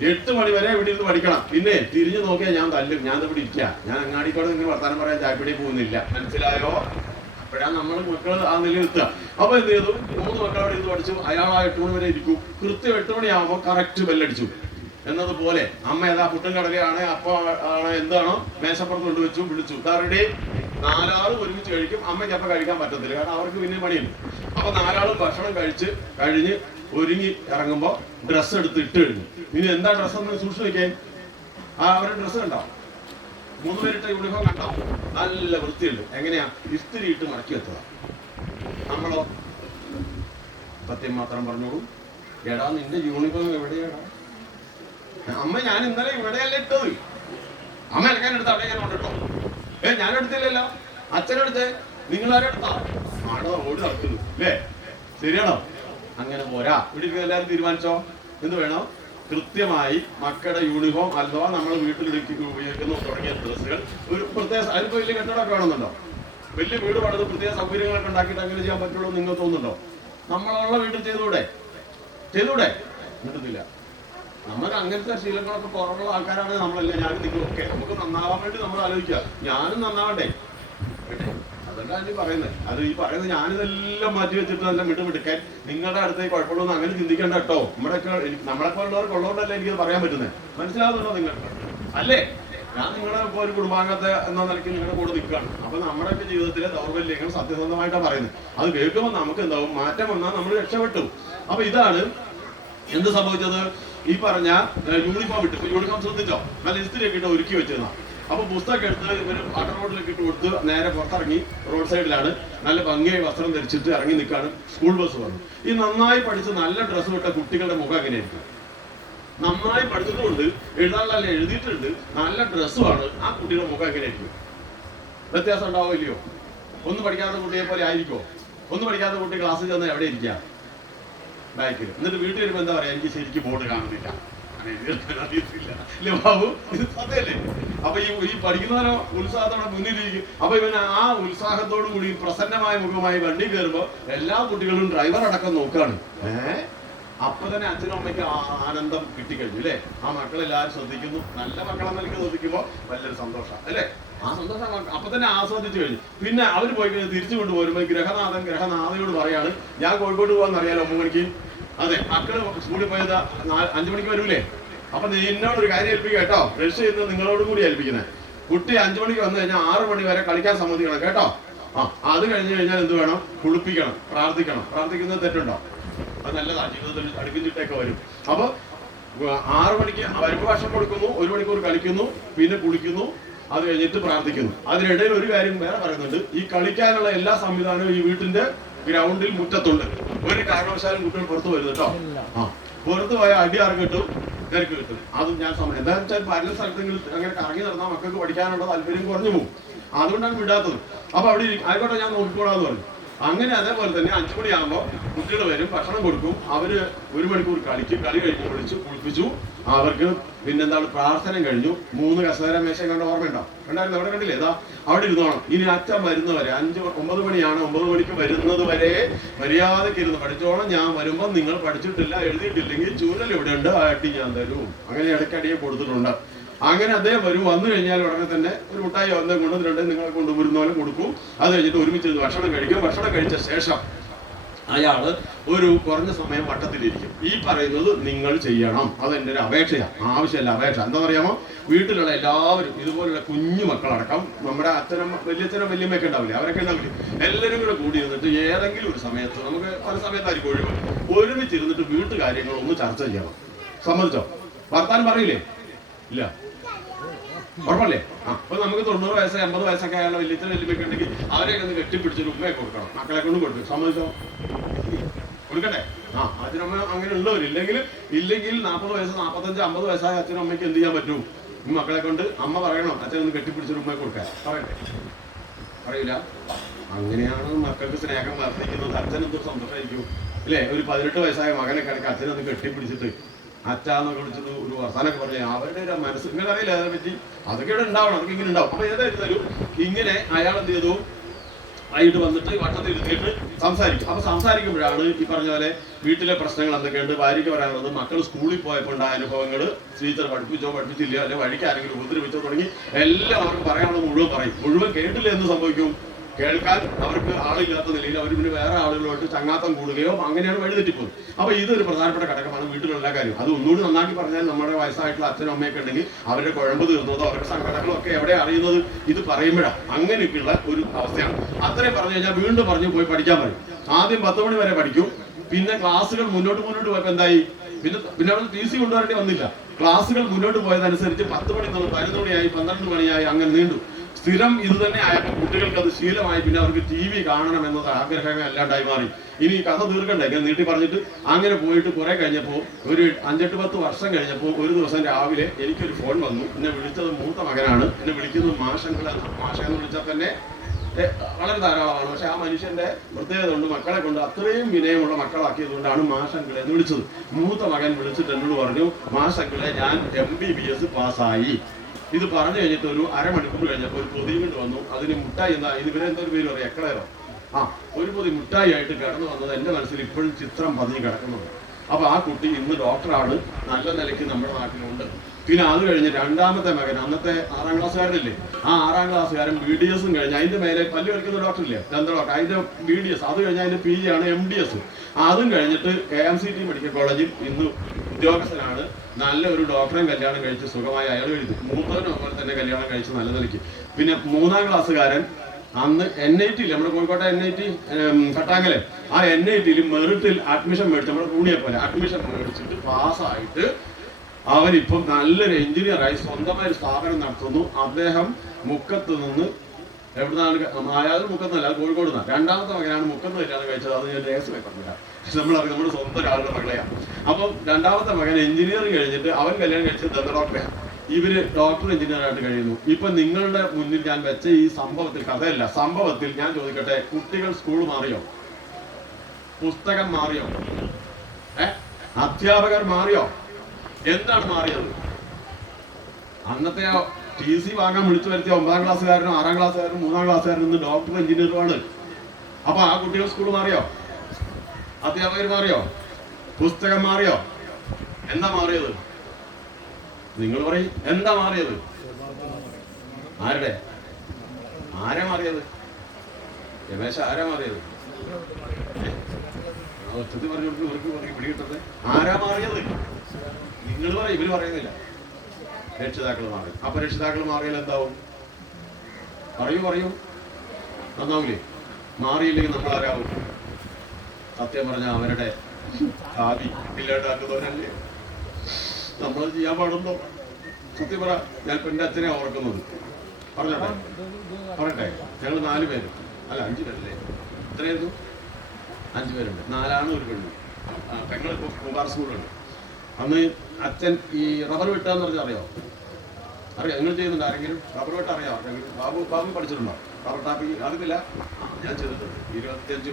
8 മണി വരെ ഇവിടെ ഇരുന്ന് പഠിക്കണം. പിന്നെ തിരിഞ്ഞു നോക്കിയാൽ ഞാൻ തല്ലും, ഞാൻ ഇവിടെ ഇരിക്കുക, ഞാൻ അങ്ങാടിക്കോടെ നിങ്ങൾ വർത്താനം പറയാൻ ചായപ്പടി പോകുന്നില്ല. മനസ്സിലായോ? അപ്പോഴാണ് നമ്മൾ മക്കൾ ആ നിലയിൽ എത്തുക. അപ്പൊ എന്ത് ചെയ്തു? 3 മക്കളോട് ഇത് പഠിച്ചു. അയാൾ ആ 8 മണി വരെ ഇരിക്കും. കൃത്യം 8 മണിയാകുമ്പോൾ കറക്റ്റ് ബെല്ലടിച്ചു എന്നതുപോലെ അമ്മ ഏതാ പുട്ടും കടലയാണ്, അപ്പം ആണ്, എന്താണോ മേശപ്പുറത്ത് കൊണ്ടുവച്ചു, വിളിച്ചു, ഇതാരുടെ 4 ആളും ഒരുമിച്ച് കഴിക്കും. അമ്മയ്ക്ക് അപ്പം കഴിക്കാൻ പറ്റത്തില്ല, കാരണം അവർക്ക് പിന്നെ പണിയുണ്ട്. അപ്പൊ 4 ആളും ഭക്ഷണം കഴിഞ്ഞ് ഒരുങ്ങി ഇറങ്ങുമ്പോൾ ഡ്രസ്സ് എടുത്ത് ഇട്ട് കഴിഞ്ഞു. ഇനി എന്താ ഡ്രസ്സ് എന്ന് സൂക്ഷിച്ചു നോക്കിയാൽ അവരുടെ ഡ്രസ്സ് കണ്ടോ? 3 പേരിട്ട യൂണിഫോം കണ്ടോ? നല്ല വൃത്തിയുണ്ട്. എങ്ങനെയാ? ഇസ്തിരി ഇട്ട് മടക്കി വെച്ചതാ. നമ്മളോ? സത്യം മാത്രം പറഞ്ഞോളൂ. എടാ നിന്റെ യൂണിഫോം എവിടെയാടാ? അമ്മ ഞാൻ ഇന്നലെ ഇവിടെയല്ല ഇട്ടത്. അമ്മ ഇളക്കാൻ എടുത്ത അവിടെ ഞാൻ കൊണ്ടിട്ടോ. ഞാൻ എടുത്തില്ലല്ലോ, അച്ഛനെടുത്തേ. നിങ്ങളാരെടുത്താ? ആണോ ഓടി നടക്കുന്നു അല്ലേ? ശരിയാണോ? അങ്ങനെ പോരാ. ഇവിടെ എല്ലാവരും തീരുമാനിച്ചോ എന്ത് വേണം? കൃത്യമായി മക്കളുടെ യൂണിഫോം അഥവാ നമ്മൾ വീട്ടിലേക്ക് ഉപയോഗിക്കുന്ന തുടങ്ങിയ ഡ്രസ്സുകൾ ഒരു പ്രത്യേക, അതിപ്പോ വലിയ കെട്ടിടമൊക്കെ വേണമെന്നുണ്ടോ? വലിയ വീട് പണിത് പ്രത്യേക സൗകര്യങ്ങളൊക്കെ ഉണ്ടാക്കിയിട്ട് അങ്ങനെ ചെയ്യാൻ പറ്റുള്ളൂ നിങ്ങൾ തോന്നുന്നുണ്ടോ? നമ്മളുള്ള വീട്ടിൽ ചെയ്തൂടെ? കിട്ടുന്നില്ല. നമുക്ക് അങ്ങനത്തെ ശീലങ്ങളൊക്കെ കുറവുള്ള ആൾക്കാരാണ് നമ്മളല്ല, ഞാനും നിങ്ങളൊക്കെ. നമുക്ക് നന്നാവാൻ വേണ്ടി നമ്മൾ ആലോചിക്കുക, ഞാനും നന്നാവണ്ടേ? അതല്ല പറയുന്നത്. അത് ഈ പറയുന്നത് ഞാനിതെല്ലാം മാറ്റി വെച്ചിട്ട് നല്ല വിട്ടുവിടുക്കാൻ നിങ്ങളുടെ അടുത്തേക്ക് കുഴപ്പമുള്ളൂ അങ്ങനെ ചിന്തിക്കേണ്ട കേട്ടോ. നമ്മളെപ്പോലുള്ളവർക്ക് ഉള്ളതുകൊണ്ടല്ലേ എനിക്കത് പറയാൻ പറ്റുന്നത്. മനസ്സിലാവുന്നുണ്ടോ നിങ്ങൾക്ക്? അല്ലേ? ഞാൻ നിങ്ങളുടെ ഇപ്പോൾ ഒരു കുടുംബാംഗത്തെ എന്ന നിലയ്ക്ക് നിങ്ങളുടെ കൂടെ നിൽക്കുകയാണ്. അപ്പൊ നമ്മുടെയൊക്കെ ജീവിതത്തിലെ ദൗർബല്യങ്ങൾ സത്യസന്ധമായിട്ടാണ് പറയുന്നത്. അത് കേൾക്കുമ്പോൾ നമുക്ക് എന്താവും? മാറ്റം വന്നാൽ നമ്മൾ രക്ഷപ്പെട്ടു. അപ്പൊ ഇതാണ് എന്ത് സംഭവിച്ചത്? ഈ പറഞ്ഞ യൂണിഫോം ഇട്ട്, യൂണിഫോം ശ്രദ്ധിച്ചോ? നല്ല ഇസ്തിരിയൊക്കെ ഇട്ട് ഒരുക്കി വെച്ചിരുന്ന. അപ്പൊ പുസ്തകം എടുത്ത് ഇവര് വാട്ടർ റോഡിലേക്ക് ഇട്ട് കൊടുത്ത് നേരെ പുറത്തിറങ്ങി. റോഡ് സൈഡിലാണ് നല്ല ഭംഗിയായി വസ്ത്രം ധരിച്ചിട്ട് ഇറങ്ങി നിൽക്കാണ്. സ്കൂൾ ബസ് വന്നു. ഈ നന്നായി പഠിച്ച് നല്ല ഡ്രസ്സ് ഇട്ട കുട്ടികളുടെ മുഖം എങ്ങനെയായിരിക്കും? നന്നായി പഠിച്ചതുകൊണ്ട് എഴുതാനുള്ള എഴുതിയിട്ടുണ്ട്, നല്ല ഡ്രസ്സുമാണ്. ആ കുട്ടിയുടെ മുഖം എങ്ങനെയായിരിക്കും? വ്യത്യാസം ഉണ്ടാവോ ഇല്ലയോ? ഒന്നും പഠിക്കാത്ത കുട്ടിയെ പോലെ ആയിരിക്കോ? ഒന്നും പഠിക്കാത്ത കുട്ടി ക്ലാസ്സിൽ ചെന്ന് എവിടെ ഇരിക്കുക? ബാക്കിൽ. എന്നിട്ട് വീട്ടിൽ വരുമ്പോൾ എന്താ പറയാ? എനിക്ക് ശരിക്കും ബോർഡ് കാണുന്നില്ല, അറിയത്തില്ല ബാബു. ഇത് സത്യല്ലേ? അപ്പൊ ഈ പഠിക്കുന്നവരോ ഉത്സാഹത്തോടെ മുന്നിലിരിക്കും. അപ്പൊ ഇവൻ ആ ഉത്സാഹത്തോടു കൂടി പ്രസന്നമായ മുഖമായി വണ്ടി കയറുമ്പോ എല്ലാ കുട്ടികളും ഡ്രൈവർ അടക്കം നോക്കുകയാണ്. അപ്പൊ തന്നെ അച്ഛനും അമ്മയ്ക്ക് ആനന്ദം കിട്ടിക്കഴിഞ്ഞു അല്ലേ? ആ മക്കളെല്ലാവരും ശ്രദ്ധിക്കുന്നു. നല്ല മക്കളെ നൽകി ശ്രദ്ധിക്കുമ്പോ വലിയൊരു സന്തോഷം അല്ലേ? ആ സന്തോഷം അപ്പൊ തന്നെ ആസ്വദിച്ചു കഴിഞ്ഞു. പിന്നെ അവർ പോയി കഴിഞ്ഞ് തിരിച്ചു കൊണ്ടുപോരുമ്പോ ഗ്രഹനാഥയോട് പറയാണ്, ഞാൻ കോഴിക്കോട് പോകാന്ന് അറിയാലോ 9 മണിക്ക്. അതെ, മക്കള് സ്കൂളിൽ പോയത് 5 മണിക്ക് വരൂലേ? അപ്പൊ എന്നോടൊരു കാര്യം ഏൽപ്പിക്കുക കേട്ടോ. രജിസ്റ്റർ ചെയ്യുന്നത് നിങ്ങളോടും കൂടി ഏൽപ്പിക്കുന്നത്. കുട്ടി 5 മണിക്ക് വന്നു കഴിഞ്ഞാൽ 6 മണി വരെ കളിക്കാൻ സമ്മതിക്കണം കേട്ടോ. അത് കഴിഞ്ഞ് കഴിഞ്ഞാൽ എന്ത് വേണം? കുളിപ്പിക്കണം, പ്രാർത്ഥിക്കണം. പ്രാർത്ഥിക്കുന്നത് തെറ്റുണ്ടോ? അത് നല്ലതാ. ജീവിതത്തിൽ അടുക്കും ചിട്ടയൊക്കെ വരും. അപ്പൊ 6 മണിക്ക് വരുമ്പോ ഭക്ഷണം കൊടുക്കുന്നു, 1 മണിക്കൂർ കളിക്കുന്നു, പിന്നെ കുളിക്കുന്നു, അത് കഴിഞ്ഞിട്ട് പ്രാർത്ഥിക്കുന്നു. അതിനിടയിൽ ഒരു കാര്യം വേറെ പറയുന്നുണ്ട്. ഈ കളിക്കാനുള്ള എല്ലാ സംവിധാനവും ഈ വീട്ടിന്റെ ഗ്രൗണ്ടിൽ മുറ്റത്തുണ്ട്. ഒരു കാരണവശാലും കുട്ടികൾ പുറത്തു വരുന്നു കേട്ടോ. പുറത്ത് പോയ അടി ആർക്ക് കിട്ടും? തിരക്ക് കിട്ടും. അതും ഞാൻ എന്താണെന്ന് വെച്ചാൽ പല സ്ഥലത്തെങ്കിലും അങ്ങനെ കറങ്ങി നടന്നാൽ മക്കൾക്ക് പഠിക്കാനുള്ള താല്പര്യം കുറഞ്ഞു പോകും. അതുകൊണ്ടാണ് വിടാത്തത്. അപ്പൊ അവിടെ ആയിക്കോട്ടെ ഞാൻ നോക്കിക്കോളാന്ന് പറഞ്ഞു. അങ്ങനെ അതേപോലെ തന്നെ 5 മണിയാകുമ്പോൾ കുട്ടികൾ വരും, ഭക്ഷണം കൊടുക്കും. അവര് 1 മണിക്കൂർ കളിക്കും. കളി കഴിഞ്ഞ് വിളിച്ചു കുളിപ്പിച്ചു. അവർക്ക് പിന്നെന്താണ് പ്രാർത്ഥന കഴിഞ്ഞു. 3 കസേര മേശ കണ്ട ഓർമ്മയുണ്ടോ? കണ്ടായിരുന്നു? അവിടെ കണ്ടില്ലേ? ഇതാ അവിടെ ഇരുന്നോണം. ഇനി അച്ഛൻ വരുന്നവരെ 9 മണിയാണ്. 9 മണിക്ക് വരുന്നത് വരെ മര്യാദയ്ക്ക് ഇരുന്ന് പഠിച്ചോണം. ഞാൻ വരുമ്പോൾ നിങ്ങൾ പഠിച്ചിട്ടില്ല, എഴുതിയിട്ടില്ലെങ്കിൽ ചൂരൽ ഇവിടെ ഉണ്ട്, അടി ഞാൻ തരും. അങ്ങനെ ഇടയ്ക്കടിയെ കൊടുത്തിട്ടുണ്ട്. അങ്ങനെ അദ്ദേഹം വരും. വന്നു കഴിഞ്ഞാൽ ഉടനെ തന്നെ ഒരു മുട്ടായി വന്ന് കൊണ്ടുവന്നിട്ടുണ്ടെങ്കിൽ നിങ്ങളെ കൊണ്ടുവരുന്ന പോലെ കൊടുക്കും. അത് കഴിഞ്ഞിട്ട് ഒരുമിച്ച് ഭക്ഷണം കഴിക്കും. ഭക്ഷണം കഴിച്ച ശേഷം അയാള് ഒരു കുറഞ്ഞ സമയം വട്ടത്തിലിരിക്കും. ഈ പറയുന്നത് നിങ്ങൾ ചെയ്യണം. അതെന്റെ ഒരു അപേക്ഷയാണ്, ആവശ്യമല്ല, അപേക്ഷ. എന്താ പറയാമോ? വീട്ടിലുള്ള എല്ലാവരും ഇതുപോലുള്ള കുഞ്ഞു മക്കളടക്കം നമ്മുടെ വലിയച്ഛനും വല്യമ്മയൊക്കെ ഉണ്ടാവില്ലേ, അവരൊക്കെ ഉണ്ടാവില്ലേ, എല്ലാവരും കൂടെ കൂടി ഇരുന്നിട്ട് ഏതെങ്കിലും ഒരു സമയത്ത്, നമുക്ക് പല സമയത്തായിരിക്കും ഒഴിവ്, ഒരുമിച്ചിരുന്നിട്ട് വീട്ടുകാര്യങ്ങൾ ഒന്ന് ചർച്ച ചെയ്യണം. സമ്മതിച്ചോ? വർത്താനം പറയില്ലേ? ഇല്ല, ഉറപ്പല്ലേ? അപ്പൊ നമുക്ക് 90 വയസ്സ് 80 വയസ്സൊക്കെ ആയുള്ള വലിയച്ഛനും വല്യമ്മയൊക്കെ ഉണ്ടെങ്കിൽ അവരെയൊക്കെ ഒന്ന് കെട്ടിപ്പിടിച്ചൊരു ഉമ്മയെ കൊടുക്കണം. മക്കളെ കൊണ്ട് കൊടുക്കും. സമ്മതിച്ചോ? കൊടുക്കട്ടെ. അച്ഛനമ്മ അങ്ങനെ ഉള്ളവരില്ലെങ്കിൽ 40 വയസ്സ് 45 50 വയസ്സായ അച്ഛനും അമ്മയ്ക്ക് എന്ത് ചെയ്യാൻ പറ്റും? ഈ മക്കളെ കൊണ്ട് അമ്മ പറയണം അച്ഛനൊന്ന് കെട്ടിപ്പിടിച്ചൊരു ഉമ്മയെ കൊടുക്കാൻ. പറയട്ടെ? പറയില്ല. അങ്ങനെയാണ് മക്കൾക്ക് സ്നേഹം വർദ്ധിക്കുന്നത്. അച്ഛനെന്തൊരു സന്തോഷമായിരിക്കും അല്ലേ? ഒരു 18 വയസ്സായ മകനെ കിടക്കുക അച്ഛനൊന്ന് കെട്ടിപ്പിടിച്ചിട്ട് അച്ഛന്നൊക്കെ വിളിച്ചത് ഒരു വർത്താനൊക്കെ പറഞ്ഞു. അവരുടെ ഒരു മനസ്സ് ഇങ്ങനെ അറിയില്ല അതിനെ പറ്റി. അതൊക്കെ ഇവിടെ ഉണ്ടാവണം, അതൊക്കെ ഇങ്ങനെ ഉണ്ടാവും. അപ്പൊ ഏതായിരുന്നാലും ഇങ്ങനെ അയാൾ എന്ത് ചെയ്തു? ആയിട്ട് വന്നിട്ട് വട്ടത്തിൽ ഇരുത്തിയിട്ട് സംസാരിക്കും. അപ്പൊ സംസാരിക്കുമ്പോഴാണ് ഈ പറഞ്ഞ പോലെ വീട്ടിലെ പ്രശ്നങ്ങൾ എന്തൊക്കെയുണ്ട്, ഭാര്യയ്ക്ക് പറയാനുള്ളത്, മക്കൾ സ്കൂളിൽ പോയപ്പോൾ ഉണ്ടായ അനുഭവങ്ങൾ, ടീച്ചർ പഠിപ്പിച്ചില്ല, അല്ലെ വഴിക്ക് ആരെങ്കിലും ഉപദ്രവിച്ചോ തുടങ്ങി എല്ലാം അവർക്ക് പറയാനുള്ളത് മുഴുവൻ പറയും. മുഴുവൻ കേട്ടില്ല എന്ന് സംഭവിക്കും, കേൾക്കാൻ അവർക്ക് ആളില്ലാത്ത നിലയിൽ അവർ പിന്നെ വേറെ ആളുകളോട്ട് ചങ്ങാത്തം കൂടുകയോ അങ്ങനെയാണ് വഴിതെറ്റിപ്പോകുന്നത്. അപ്പൊ ഇതൊരു പ്രധാനപ്പെട്ട ഘടകമാണ് വീട്ടിലുള്ള എല്ലാ കാര്യവും. അത് ഒന്നുകൂടി നന്നാക്കി പറഞ്ഞാൽ നമ്മുടെ വയസ്സായിട്ടുള്ള അച്ഛനും അമ്മയൊക്കെ ഉണ്ടെങ്കിൽ അവരുടെ കുഴമ്പ് തീർന്നതോ അവരുടെ സങ്കടങ്ങളോ ഒക്കെ എവിടെ അറിയുന്നത് ഇത് പറയുമ്പോഴാണ്. അങ്ങനെയൊക്കെയുള്ള ഒരു അവസ്ഥയാണ്. അത്രയും പറഞ്ഞു കഴിഞ്ഞാൽ വീണ്ടും പറഞ്ഞു പോയി പഠിക്കാൻ പറയും. ആദ്യം 10 മണി വരെ പഠിക്കും. പിന്നെ ക്ലാസ്സുകൾ മുന്നോട്ട് പോയപ്പോൾ എന്തായി, പിന്നെ അവിടെ TC കൊണ്ടുവരേണ്ടി വന്നില്ല. ക്ലാസ്സുകൾ മുന്നോട്ട് പോയതനുസരിച്ച് 10 മണി 11 മണിയായി 12 മണിയായി അങ്ങനെ നീണ്ടു. സ്ഥിരം ഇത് തന്നെ ആയപ്പോൾ കുട്ടികൾക്ക് അത് ശീലമായി. പിന്നെ അവർക്ക് TV കാണണം എന്നത് ആഗ്രഹമേ അല്ലാണ്ടായി മാറി. ഇനി കഥ തീർക്കണ്ടേ, ഇങ്ങനെ നീട്ടി പറഞ്ഞിട്ട് അങ്ങനെ പോയിട്ട് കുറെ കഴിഞ്ഞപ്പോൾ ഒരു 5-8-10 വർഷം കഴിഞ്ഞപ്പോൾ ഒരു ദിവസം രാവിലെ എനിക്കൊരു ഫോൺ വന്നു. എന്നെ വിളിച്ചത് മൂത്ത മകനാണ്. എന്നെ വിളിക്കുന്നത് മാഷെന്ന് വിളിച്ചാൽ തന്നെ വളരെ ധാരാളമാണ്. പക്ഷെ ആ മനുഷ്യന്റെ പ്രത്യേകത കൊണ്ട് മക്കളെ കൊണ്ട് അത്രയും വിനയമുള്ള മക്കളാക്കിയത് കൊണ്ടാണ് മാഷങ്കിളെ എന്ന് വിളിച്ചത്. മൂത്ത മകൻ വിളിച്ചിട്ട് എന്നോട് പറഞ്ഞു, മാഷങ്കിളെ ഞാൻ MBBS പാസ്സായി. ഇത് പറഞ്ഞു കഴിഞ്ഞിട്ട് ഒരു അരമണിക്കൂർ കഴിഞ്ഞപ്പോൾ ഒരു പൊതി കൊണ്ട് വന്നു. അതിന് മുട്ടായി എന്താ ഇവരെന്തൊരു പേര് പറയാം, എക്കളേറോ, ഒരു പൊതി മുട്ടായി ആയിട്ട് കിടന്നു വന്നത് എൻ്റെ മനസ്സിൽ ഇപ്പോഴും ചിത്രം പതിഞ്ഞ് കിടക്കുന്നുണ്ട്. അപ്പൊ ആ കുട്ടി ഇന്ന് ഡോക്ടറാണ്, നല്ല നിലയ്ക്ക് നമ്മുടെ നാട്ടിലുണ്ട്. പിന്നെ അത് കഴിഞ്ഞ് രണ്ടാമത്തെ മകൻ, അന്നത്തെ 6ാം ക്ലാസ്സുകാരനല്ലേ, ആ 6ാം ക്ലാസ്സുകാരൻ BDS കഴിഞ്ഞ് അതിന്റെ മേലെ പല്ല് കളിക്കുന്ന ഡോക്ടറില്ലേ, ദന്ത ഡോക്ടർ, അതിന്റെ BDS, അത് കഴിഞ്ഞ് അതിന്റെ PG ആണ് MDS. അതും കഴിഞ്ഞിട്ട് KMCT മെഡിക്കൽ കോളേജിൽ ഇന്ന് ഉദ്യോഗസ്ഥനാണ്. നല്ലൊരു ഡോക്ടറെയും കല്യാണം കഴിച്ച് സുഖമായി അയാൾ എഴുതി. മൂത്തവനും അതുപോലെ തന്നെ കല്യാണം കഴിച്ച് നല്ല നിലയ്ക്ക്. പിന്നെ 3ാം ക്ലാസ്സുകാരൻ അന്ന് NIT നമ്മുടെ കോഴിക്കോട്ടെ NIT കട്ടാങ്ങലെ, ആ NIT മെറിറ്റിൽ അഡ്മിഷൻ മേടിച്ചു, നമ്മുടെ കൂടിയെ പോലെ അഡ്മിഷൻ മേടിച്ചിട്ട് പാസ്സായിട്ട് അവനിപ്പം നല്ലൊരു എഞ്ചിനീയറായി സ്വന്തമായ ഒരു സ്ഥാപനം നടത്തുന്നു. അദ്ദേഹം മുക്കത്ത് നിന്ന് എവിടുന്നാണ്, അയാൾ മുക്കത്തല്ല, കോഴിക്കോട് നിന്നാണ്. രണ്ടാമത്തെ മകനാണ് മുക്കത്ത് കല്യാണം കഴിച്ചത്. അത് ഞാൻ രഹസ്യമായി പറഞ്ഞില്ല, നമ്മളറിയാം, നമ്മുടെ സ്വന്തം ഒരാളുടെ മകളെയാണ്. അപ്പം രണ്ടാമത്തെ മകൻ എഞ്ചിനീയറിംഗ് കഴിഞ്ഞിട്ട് അവൻ കല്യാണം കഴിച്ചത് ദന്ത ഡോക്ടറെയാണ്. ഇവര് ഡോക്ടർ എഞ്ചിനീയറായിട്ട് കഴിയുന്നു. ഇപ്പൊ നിങ്ങളുടെ മുന്നിൽ ഞാൻ വെച്ച ഈ സംഭവത്തിൽ, കഥയല്ല സംഭവത്തിൽ ഞാൻ ചോദിക്കട്ടെ, കുട്ടികൾ സ്കൂൾ മാറിയോ? പുസ്തകം മാറിയോ? അധ്യാപകർ മാറിയോ? എന്താണ് മാറിയത്? അന്നത്തെ TC വാങ്ങാൻ വിളിച്ചു വരുത്തിയ 9ാം ക്ലാസ്സുകാരനും 6ാം ക്ലാസ്സുകാരനും 3ാം ക്ലാസ്സുകാരനും ഇന്ന് ഡോക്ടറും എഞ്ചിനീയറുമാണ്. അപ്പൊ ആ കുട്ടികൾ സ്കൂൾ മാറിയോ? അധ്യാപകർ മാറിയോ? പുസ്തകം മാറിയോ? എന്താ മാറിയത്? നിങ്ങൾ പറയും, എന്താ മാറിയത്? ആരാ മാറിയത്? രമേശ, ആരാ മാറിയത്? ഒറ്റത്തിൽ പറഞ്ഞു ഇവർക്ക് പിടികിട്ടത് ആരാ മാറിയത്? നിങ്ങൾ പറയും, ഇവര് പറയുന്നില്ല. രക്ഷിതാക്കൾ മാറി. അപ്പൊ രക്ഷിതാക്കൾ മാറിയാൽ എന്താവും? പറയൂ, നന്നാവൂലേ? മാറിയില്ലെങ്കിൽ നമ്മൾ ആരാവും? സത്യം പറഞ്ഞ അവരുടെ ഭാവി ഇല്ലാണ്ടാക്കുന്നവരല്ലേ? നമ്മൾ ചെയ്യാൻ പാടുണ്ടോ? സത്യം പറ. ഞാൻ ഇപ്പൊ എൻ്റെ അച്ഛനെ ഓർക്കുന്നത് പറയട്ടെ. ഞങ്ങൾ 4 പേര്, അല്ല 5 പേരല്ലേ, എത്രയായിരുന്നു? 5 പേരുണ്ട്. 4 ആണും 1 പെണ്ണും. പെങ്ങളിപ്പോ കുമാർ സ്കൂളുണ്ട്. അന്ന് അച്ഛൻ ഈ റബ്ബർ വെട്ടാന്ന് പറഞ്ഞാൽ അറിയാം? നിങ്ങൾ ചെയ്യുന്നുണ്ട് ആരെങ്കിലും? റബ്ബർ വെട്ട അറിയാം? ബാബു പഠിച്ചിട്ടുണ്ടോ? റബ്ബർ ടാപ്പിംഗ് അറിയില്ല? ഞാൻ ചെയ്തിട്ടുണ്ട്. 25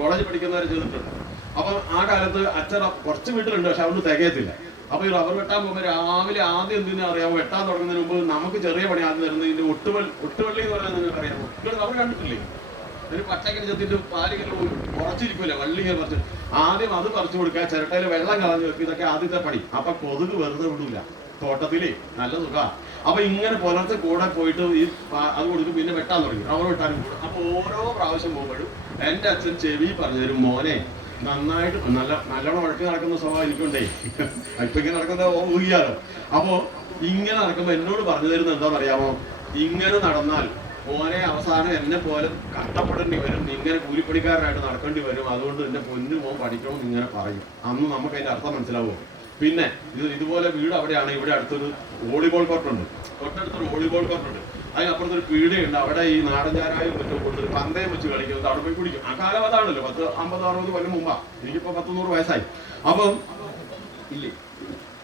കോളേജിൽ പഠിക്കുന്നവരെ ചെയ്തിട്ടുണ്ട്. അപ്പൊ ആ കാലത്ത് അച്ഛൻ കുറച്ച് വീട്ടിലുണ്ട്, പക്ഷെ അതൊന്നും തികയത്തില്ല. അപ്പൊ ഈ റബ്ബർ വെട്ടാൻ പോകുമ്പോൾ രാവിലെ ആദ്യം എന്തിനാ അറിയാമോ? വെട്ടാൻ തുടങ്ങുന്നതിന് മുമ്പ് നമുക്ക് ചെറിയ പണി ആദ്യം തരുന്നത് ഇതിന്റെ ഒട്ടുവള്ളി എന്ന് പറയുന്നത് നിങ്ങൾക്ക് അറിയാമോ? നിങ്ങൾ റബ്ബർ കണ്ടിട്ടില്ലേ? ഒരു പച്ചക്കറി ചെത്തിട്ട് പാലിങ്ങനെ ഉറച്ചിരിക്കൂല, വള്ളി ഇങ്ങനെ പറിച്ച് ആദ്യം അത് പറിച്ചു കൊടുക്കുക, ചിരട്ടയിൽ വെള്ളം കളഞ്ഞു വെക്കുക. ഇതൊക്കെ ആദ്യത്തെ പണി. അപ്പൊ കൊതുക് വെറുതെ വിടില്ല തോട്ടത്തിലേ, നല്ല സുഖാ. അപ്പൊ ഇങ്ങനെ പുലർത്തെ കൂടെ പോയിട്ട് ഈ അത് കൊടുക്കും. പിന്നെ വെട്ടാൻ തുടങ്ങി, റബ്ബർ വെട്ടാനും കൂടും. അപ്പൊ ഓരോ പ്രാവശ്യം പോകുമ്പോഴും എൻ്റെ അച്ഛൻ ചെവി പറഞ്ഞു തരും, മോനെ നന്നായിട്ട് നല്ലോണം വഴക്ക് നടക്കുന്ന സ്വഭാവം എനിക്കുണ്ടേ. ഇപ്പൊ ഇങ്ങനെ നടക്കുന്ന ഊഹിയാലോ. അപ്പോ ഇങ്ങനെ നടക്കുമ്പോ എന്നോട് പറഞ്ഞു തരുന്നത് എന്താണെന്ന് അറിയാമോ? ഇങ്ങനെ നടന്നാൽ മോനെ അവസാനം എന്നെ പോലെ കഷ്ടപ്പെടേണ്ടി വരും, ഇങ്ങനെ കൂലിപ്പണിക്കാരനായിട്ട് നടക്കേണ്ടി വരും, അതുകൊണ്ട് എന്നെ പൊന്നു മോൻ പഠിക്കണം ഇങ്ങനെ പറയും. അന്ന് നമുക്ക് അതിന്റെ അർത്ഥം മനസ്സിലാവുമോ? പിന്നെ ഇതുപോലെ വീട് അവിടെയാണ്. ഇവിടെ അടുത്തൊരു വോളിബോൾ കോർട്ടുണ്ട്, തൊട്ടടുത്തൊരു വോളിബോൾ കോർട്ടുണ്ട്. അതിനപ്പുറത്തൊരു പീടിയുണ്ട്. അവിടെ ഈ നാടൻ ചാരായും മറ്റും കൊടുത്തൊരു പന്തയം വെച്ച് കളിക്കുന്നത്, അവിടെ പോയി കുടിക്കും. ആ കാലം അതാണല്ലോ, 50-60 കൊല്ലം മുമ്പാ. എനിക്കിപ്പോ 100 വയസ്സായി. അപ്പം ഇല്ലേ,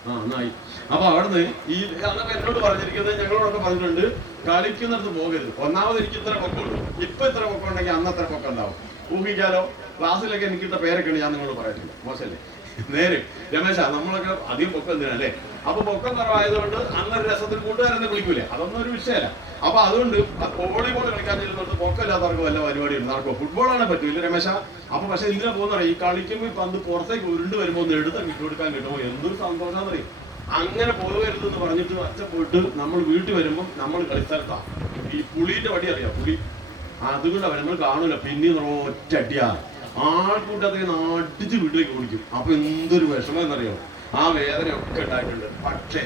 നന്നായി. അപ്പൊ അവിടുന്ന് ഈ അന്നൊക്കെ എന്നോട് പറഞ്ഞിരിക്കുന്നത്, ഞങ്ങളോടൊക്കെ പറഞ്ഞിട്ടുണ്ട്, കളിക്കുന്നിടത്ത് പോകരുത്. ഒന്നാമത് എനിക്ക് ഇത്ര പൊക്കമുള്ളൂ. ഇപ്പൊ ഇത്ര പൊക്കം ഉണ്ടെങ്കിൽ അന്ന് അത്ര പൊക്കം ഉണ്ടാവും. ഊഹിക്കാലോ. ക്ലാസ്സിലൊക്കെ എനിക്കിട്ട പേരൊക്കെയാണ് ഞാൻ നിങ്ങളോട് പറയത്തില്ല, മോശമല്ലേ? നേരെ രമേശ നമ്മളൊക്കെ അധികം പൊക്കം എന്തിനാ അല്ലേ? അപ്പൊ പൊക്കം കുറവായതുകൊണ്ട് അന്നൊരു രസത്തിൽ കൂട്ടുകാരെന്നെ വിളിക്കൂലേ, അതൊന്നും ഒരു വിഷയമല്ല. അപ്പൊ അതുകൊണ്ട് വോളിബോൾ കളിക്കാൻ ചെല്ലുന്നിടത്ത് പൊക്കമില്ലാത്തവർക്ക് വല്ല പരിപാടി നടക്കുമോ? ഫുട്ബോളാണ് പറ്റൂല്ല രമേശ. അപ്പൊ പക്ഷെ ഇതിനെ പോകുന്ന ഈ കളിക്കുമ്പോൾ ഈ പന്ത് പുറത്തേക്ക് ഉരുണ്ട് വരുമ്പോൾ ഒന്ന് എടുത്ത് വിട്ടുകൊടുക്കാൻ കിട്ടുമോ? എന്തൊരു സന്തോഷാന്ന് പറയും. അങ്ങനെ പോകരുതെന്ന് പറഞ്ഞിട്ട് അച്ഛ പോയിട്ട് നമ്മൾ വീട്ടിൽ വരുമ്പോൾ നമ്മൾ കളിസ്ഥലത്താ ഈ പുളീന്റെ വടി അറിയാം, പുളി, അതുകൊണ്ട് നമ്മൾ കാണൂല. പിന്നെ ഒറ്റ അടിയാ ആൾക്കൂട്ടത്തേക്ക് അടിച്ച് വീട്ടിലേക്ക് ഓടിക്കും. അപ്പൊ എന്തൊരു വിഷമം എന്നറിയോ? ആ വേദനയൊക്കെ ഉണ്ടായിട്ടുണ്ട്. പക്ഷേ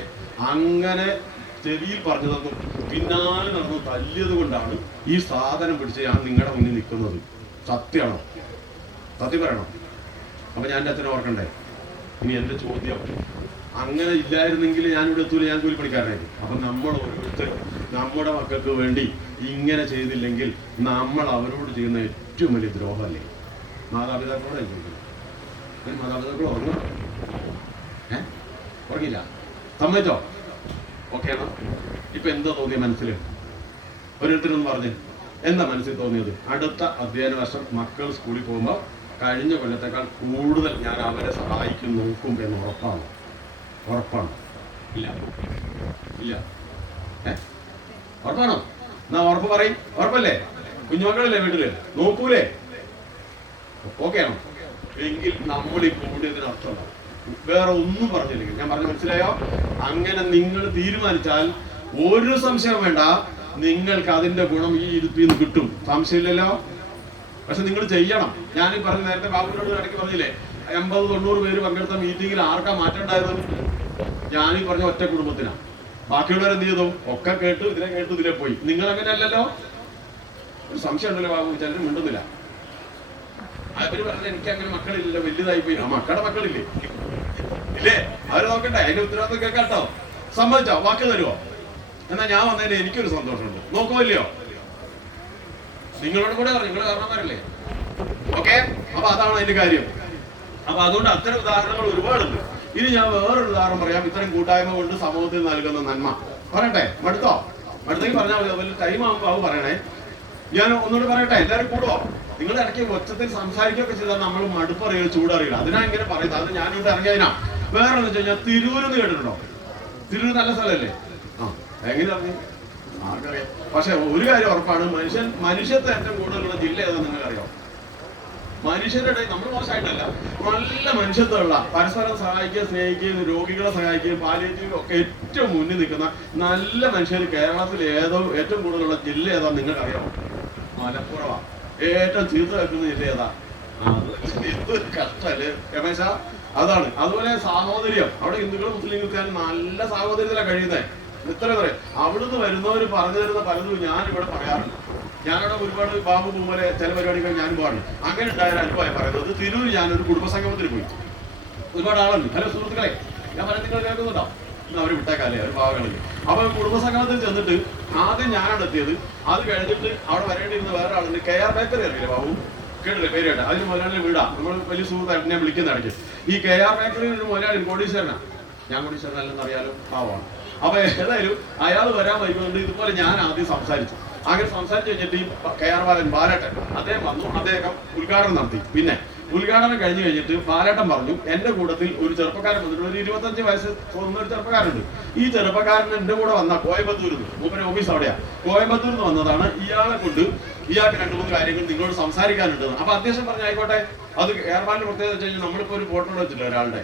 അങ്ങനെ ചെവിയിൽ പറഞ്ഞു തന്നു, പിന്നാലെ നടന്നു തല്ലിയത് കൊണ്ടാണ് ഈ സാധനം പിടിച്ച് ഞാൻ നിങ്ങളുടെ മുന്നിൽ നിൽക്കുന്നത്. സത്യമാണോ? സത്യം പറയണോ? അപ്പൊ ഞാൻ എൻ്റെ അച്ഛനെ ഓർക്കണ്ടേ? ഇനി എൻ്റെ ചോദ്യം, അങ്ങനെ ഇല്ലായിരുന്നെങ്കിൽ ഞാനിവിടെ എത്തൂല, ഞാൻ കൂലിപ്പണിക്കാരനായിരുന്നു. അപ്പൊ നമ്മൾ ഓരോരുത്തരും നമ്മുടെ മക്കൾക്ക് വേണ്ടി ഇങ്ങനെ ചെയ്തില്ലെങ്കിൽ നമ്മൾ അവരോട് ചെയ്യുന്ന ഏറ്റവും വലിയ ദ്രോഹമല്ലേ? മാതാപിതാക്കളോട് ചോദിക്കുന്നത്. മാതാപിതാക്കൾ ഉറങ്ങണം. ഉറങ്ങില്ല, സമ്മതിച്ചോ? ഓക്കെ ആണോ? ഇപ്പൊ എന്താ തോന്നിയ മനസ്സിൽ? ഓരോരുത്തരൊന്നും പറഞ്ഞ് എന്താ മനസ്സിൽ തോന്നിയത്? അടുത്ത അധ്യയന വർഷം മക്കൾ സ്കൂളിൽ പോകുമ്പോൾ കഴിഞ്ഞ കൊല്ലത്തേക്കാൾ കൂടുതൽ ഞാൻ അവരെ സഹായിക്കും, നോക്കും എന്ന് ഉറപ്പാണ്. ഉറപ്പാണ്? ഇല്ല ഇല്ല. ഉറപ്പാണോ? എന്നാ ഉറപ്പ് പറയും. ഉറപ്പല്ലേ? കുഞ്ഞുമക്കളല്ലേ വീട്ടില്, നോക്കൂലേ? ഓക്കെ ആണോ? എങ്കിൽ നമ്മൾ ഈ കൂടിയതിന് അർത്ഥമുണ്ടാവും. വേറെ ഒന്നും പറഞ്ഞില്ലെങ്കിൽ, ഞാൻ പറഞ്ഞ മനസ്സിലായോ? അങ്ങനെ നിങ്ങൾ തീരുമാനിച്ചാൽ ഒരു സംശയം വേണ്ട, നിങ്ങൾക്ക് അതിന്റെ ഗുണം ഈ ഇരുപ്പിൽ നിന്ന് കിട്ടും. സംശയമില്ലല്ലോ? പക്ഷെ നിങ്ങൾ ചെയ്യണം. ഞാൻ പറഞ്ഞ നേരത്തെ ബാബുവിനോട് ഇടയ്ക്ക് പറഞ്ഞില്ലേ, 80-90 പേര് പങ്കെടുത്ത മീറ്റിംഗിൽ ആർക്കാ മാറ്റം ഉണ്ടായത്? ഞാനീ പറഞ്ഞ ഒറ്റ കുടുംബത്തിനാ. ബാക്കിയുള്ളവർ എന്ത് ചെയ്തു? ഒക്കെ കേട്ടു, ഇതിലെ പോയി. നിങ്ങൾ അങ്ങനെ അല്ലല്ലോ. ഒരു സംശയം ഉണ്ടല്ലോ ബാബു, ചിലരും മിണ്ടുന്നില്ല. അവര് പറഞ്ഞ എനിക്ക് അങ്ങനെ മക്കളില്ലല്ലോ, വലുതായി പോയി. ആ മക്കളുടെ മക്കളില്ലേ? ഇല്ലേ? അവര് നോക്കട്ടെ, അതിന്റെ ഉത്തരവാദിത്വം കേൾക്കാട്ടോ. സമ്മതിച്ചോ? വാക്ക് തരുമോ? എന്നാ ഞാൻ വന്നതിന് എനിക്കൊരു സന്തോഷമുണ്ട്. നോക്കുമല്ലയോ? നിങ്ങളോട് കൂടെ പറഞ്ഞു, നിങ്ങൾ കാരണവരല്ലേ? ഓക്കെ. അപ്പൊ അതാണ് അതിന്റെ കാര്യം. അപ്പൊ അതുകൊണ്ട് അത്തരം ഉദാഹരണങ്ങൾ ഒരുപാടുണ്ട്. ഇനി ഞാൻ വേറൊരു ഉദാഹരണം പറയാം. ഇത്തരം കൂട്ടായ്മ കൊണ്ട് സമൂഹത്തിൽ നൽകുന്ന നന്മ പറയട്ടെ? മടുത്തോ? മടുത്തേക്ക് പറഞ്ഞാൽ മതി. അതുപോലെ ടൈം ആകുമ്പോൾ അത് പറയണേ. ഞാൻ ഒന്നുകൂടെ പറയട്ടെ, എല്ലാവരും കൂടുവോ? നിങ്ങൾ ഇടയ്ക്ക് ഒച്ചത്തിൽ സംസാരിക്കുകയൊക്കെ ചെയ്താൽ നമ്മൾ മടുപ്പറിയില്ല, ചൂടറിയില്ല. അതിനാ ഇങ്ങനെ പറയുന്നത്. അത് ഞാനിവിടെ ഇറങ്ങിയതിനാ. വേറെ എന്ന് വെച്ച് കഴിഞ്ഞാൽ തിരൂരെന്ന് കേട്ടിട്ടുണ്ടോ? തിരൂർ നല്ല സ്ഥലമല്ലേ? ആ, എങ്ങനെ അറിഞ്ഞു? ആർക്കറിയാം. പക്ഷെ ഒരു കാര്യം ഉറപ്പാണ്, മനുഷ്യത്തെ ഏറ്റവും കൂടുതലുള്ള ജില്ല ഏതാ നിങ്ങൾക്കറിയാം? മനുഷ്യരുടെ, നമ്മൾ മോശമായിട്ടല്ല, നല്ല മനുഷ്യത്വമുള്ള, പരസ്പരം സഹായിക്കുകയും സ്നേഹിക്കുകയും രോഗികളെ സഹായിക്കുകയും പാലിയേറ്റീവും ഒക്കെ ഏറ്റവും മുന്നിൽ നിൽക്കുന്ന നല്ല മനുഷ്യർ കേരളത്തിൽ ഏറ്റവും കൂടുതലുള്ള ജില്ല ഏതാ നിങ്ങൾക്കറിയാമോ? മലപ്പുറമാണ്. ഏറ്റവും ചീത്ത വെക്കുന്ന ജില്ല ഏതാ? എന്തൊരു കഷ്ടല്ലേ രമേശ? അതാണ്. അതുപോലെ സാഹോദര്യം, അവിടെ ഹിന്ദുക്കളും മുസ്ലിം ക്രിസ്ത്യാനും നല്ല സാഹോദര്യത്തിലാണ് കഴിയുന്നത്. ഇത്ര പറയും. അവിടുന്ന് വരുന്നവർ പറഞ്ഞു തരുന്ന പലതും ഞാൻ ഇവിടെ പറയാറുണ്ട്. ഞാനവിടെ ഒരുപാട് ബാബു പൂമലെ ചില പരിപാടികൾ ഞാനും പാടുന്നു. അങ്ങനെ ഉണ്ടായ അനുഭവം പറയുന്നത്, തിരൂർ ഞാനൊരു കുടുംബസംഗമത്തിൽ പോയി. ഒരുപാട് ആളുണ്ട്. ഹലോ സുഹൃത്തുക്കളെ, ഞാൻ പറയാൻ നിങ്ങൾ കേൾക്കുന്നുണ്ടോ? ഇന്ന് അവർ വിട്ടേക്കാല്ലേ, അവർ പാവങ്ങളിൽ. അപ്പൊ കുടുംബസംഗമത്തിൽ ചെന്നിട്ട് ആദ്യം ഞാനാണ് എത്തിയത്. അത് കഴിഞ്ഞിട്ട് അവിടെ വരേണ്ടിയിരുന്ന വേറെ ആളുണ്ട്. KR ബേക്കറി അറിയില്ലേ ബാബു? കേട്ടില്ലേ? പേര് കേട്ട? അതിന് മുതലാളി വീടാ. നമ്മൾ വലിയ സുഹൃത്തായിട്ട് ഞാൻ വിളിക്കുന്ന ഇടയ്ക്ക്. ഈ KR ബേക്കറിയിൽ ഒരു മുതലാളി കോടീശ്വരനാണ്. ഞാൻ കോടീശ്വരനല്ലെന്ന് അറിയാലോ, പാവമാണ്. അപ്പൊ ഏതായാലും അയാൾ വരാൻ വൈകുന്നുണ്ട്. ഇതുപോലെ ഞാൻ ആദ്യം സംസാരിച്ചു. അങ്ങനെ സംസാരിച്ച് കഴിഞ്ഞിട്ട് ഈ KR ബാലേട്ടൻ അദ്ദേഹം വന്നു. അദ്ദേഹം ഉദ്ഘാടനം നടത്തി. പിന്നെ ഉദ്ഘാടനം കഴിഞ്ഞ് കഴിഞ്ഞിട്ട് ബാലേട്ടൻ പറഞ്ഞു, എന്റെ കൂട്ടത്തിൽ ഒരു ചെറുപ്പക്കാരൻ വന്നിട്ട്, ഒരു 25 വയസ്സ് തോന്നുന്ന ഒരു ചെറുപ്പക്കാരുണ്ട്. ഈ ചെറുപ്പക്കാരൻ എന്റെ കൂടെ വന്ന കോയമ്പത്തൂരിൽ നിന്ന്, മൂപ്പരെ ഓഫീസ് അവിടെയാ, കോയമ്പത്തൂരിൽ നിന്ന് വന്നതാണ്. ഇയാളെ കൊണ്ട് ഇയാൾക്ക് 2-3 കാര്യങ്ങൾ നിങ്ങളോട് സംസാരിക്കാനുണ്ടെന്ന്. അപ്പൊ അധ്യക്ഷൻ പറഞ്ഞു, ആയിക്കോട്ടെ. അത് KR ബാലിന്റെ പ്രത്യേകത വെച്ച് കഴിഞ്ഞാൽ നമ്മളിപ്പോ ഒരു ഫോട്ടോ വെച്ചില്ല ഒരാളുടെ,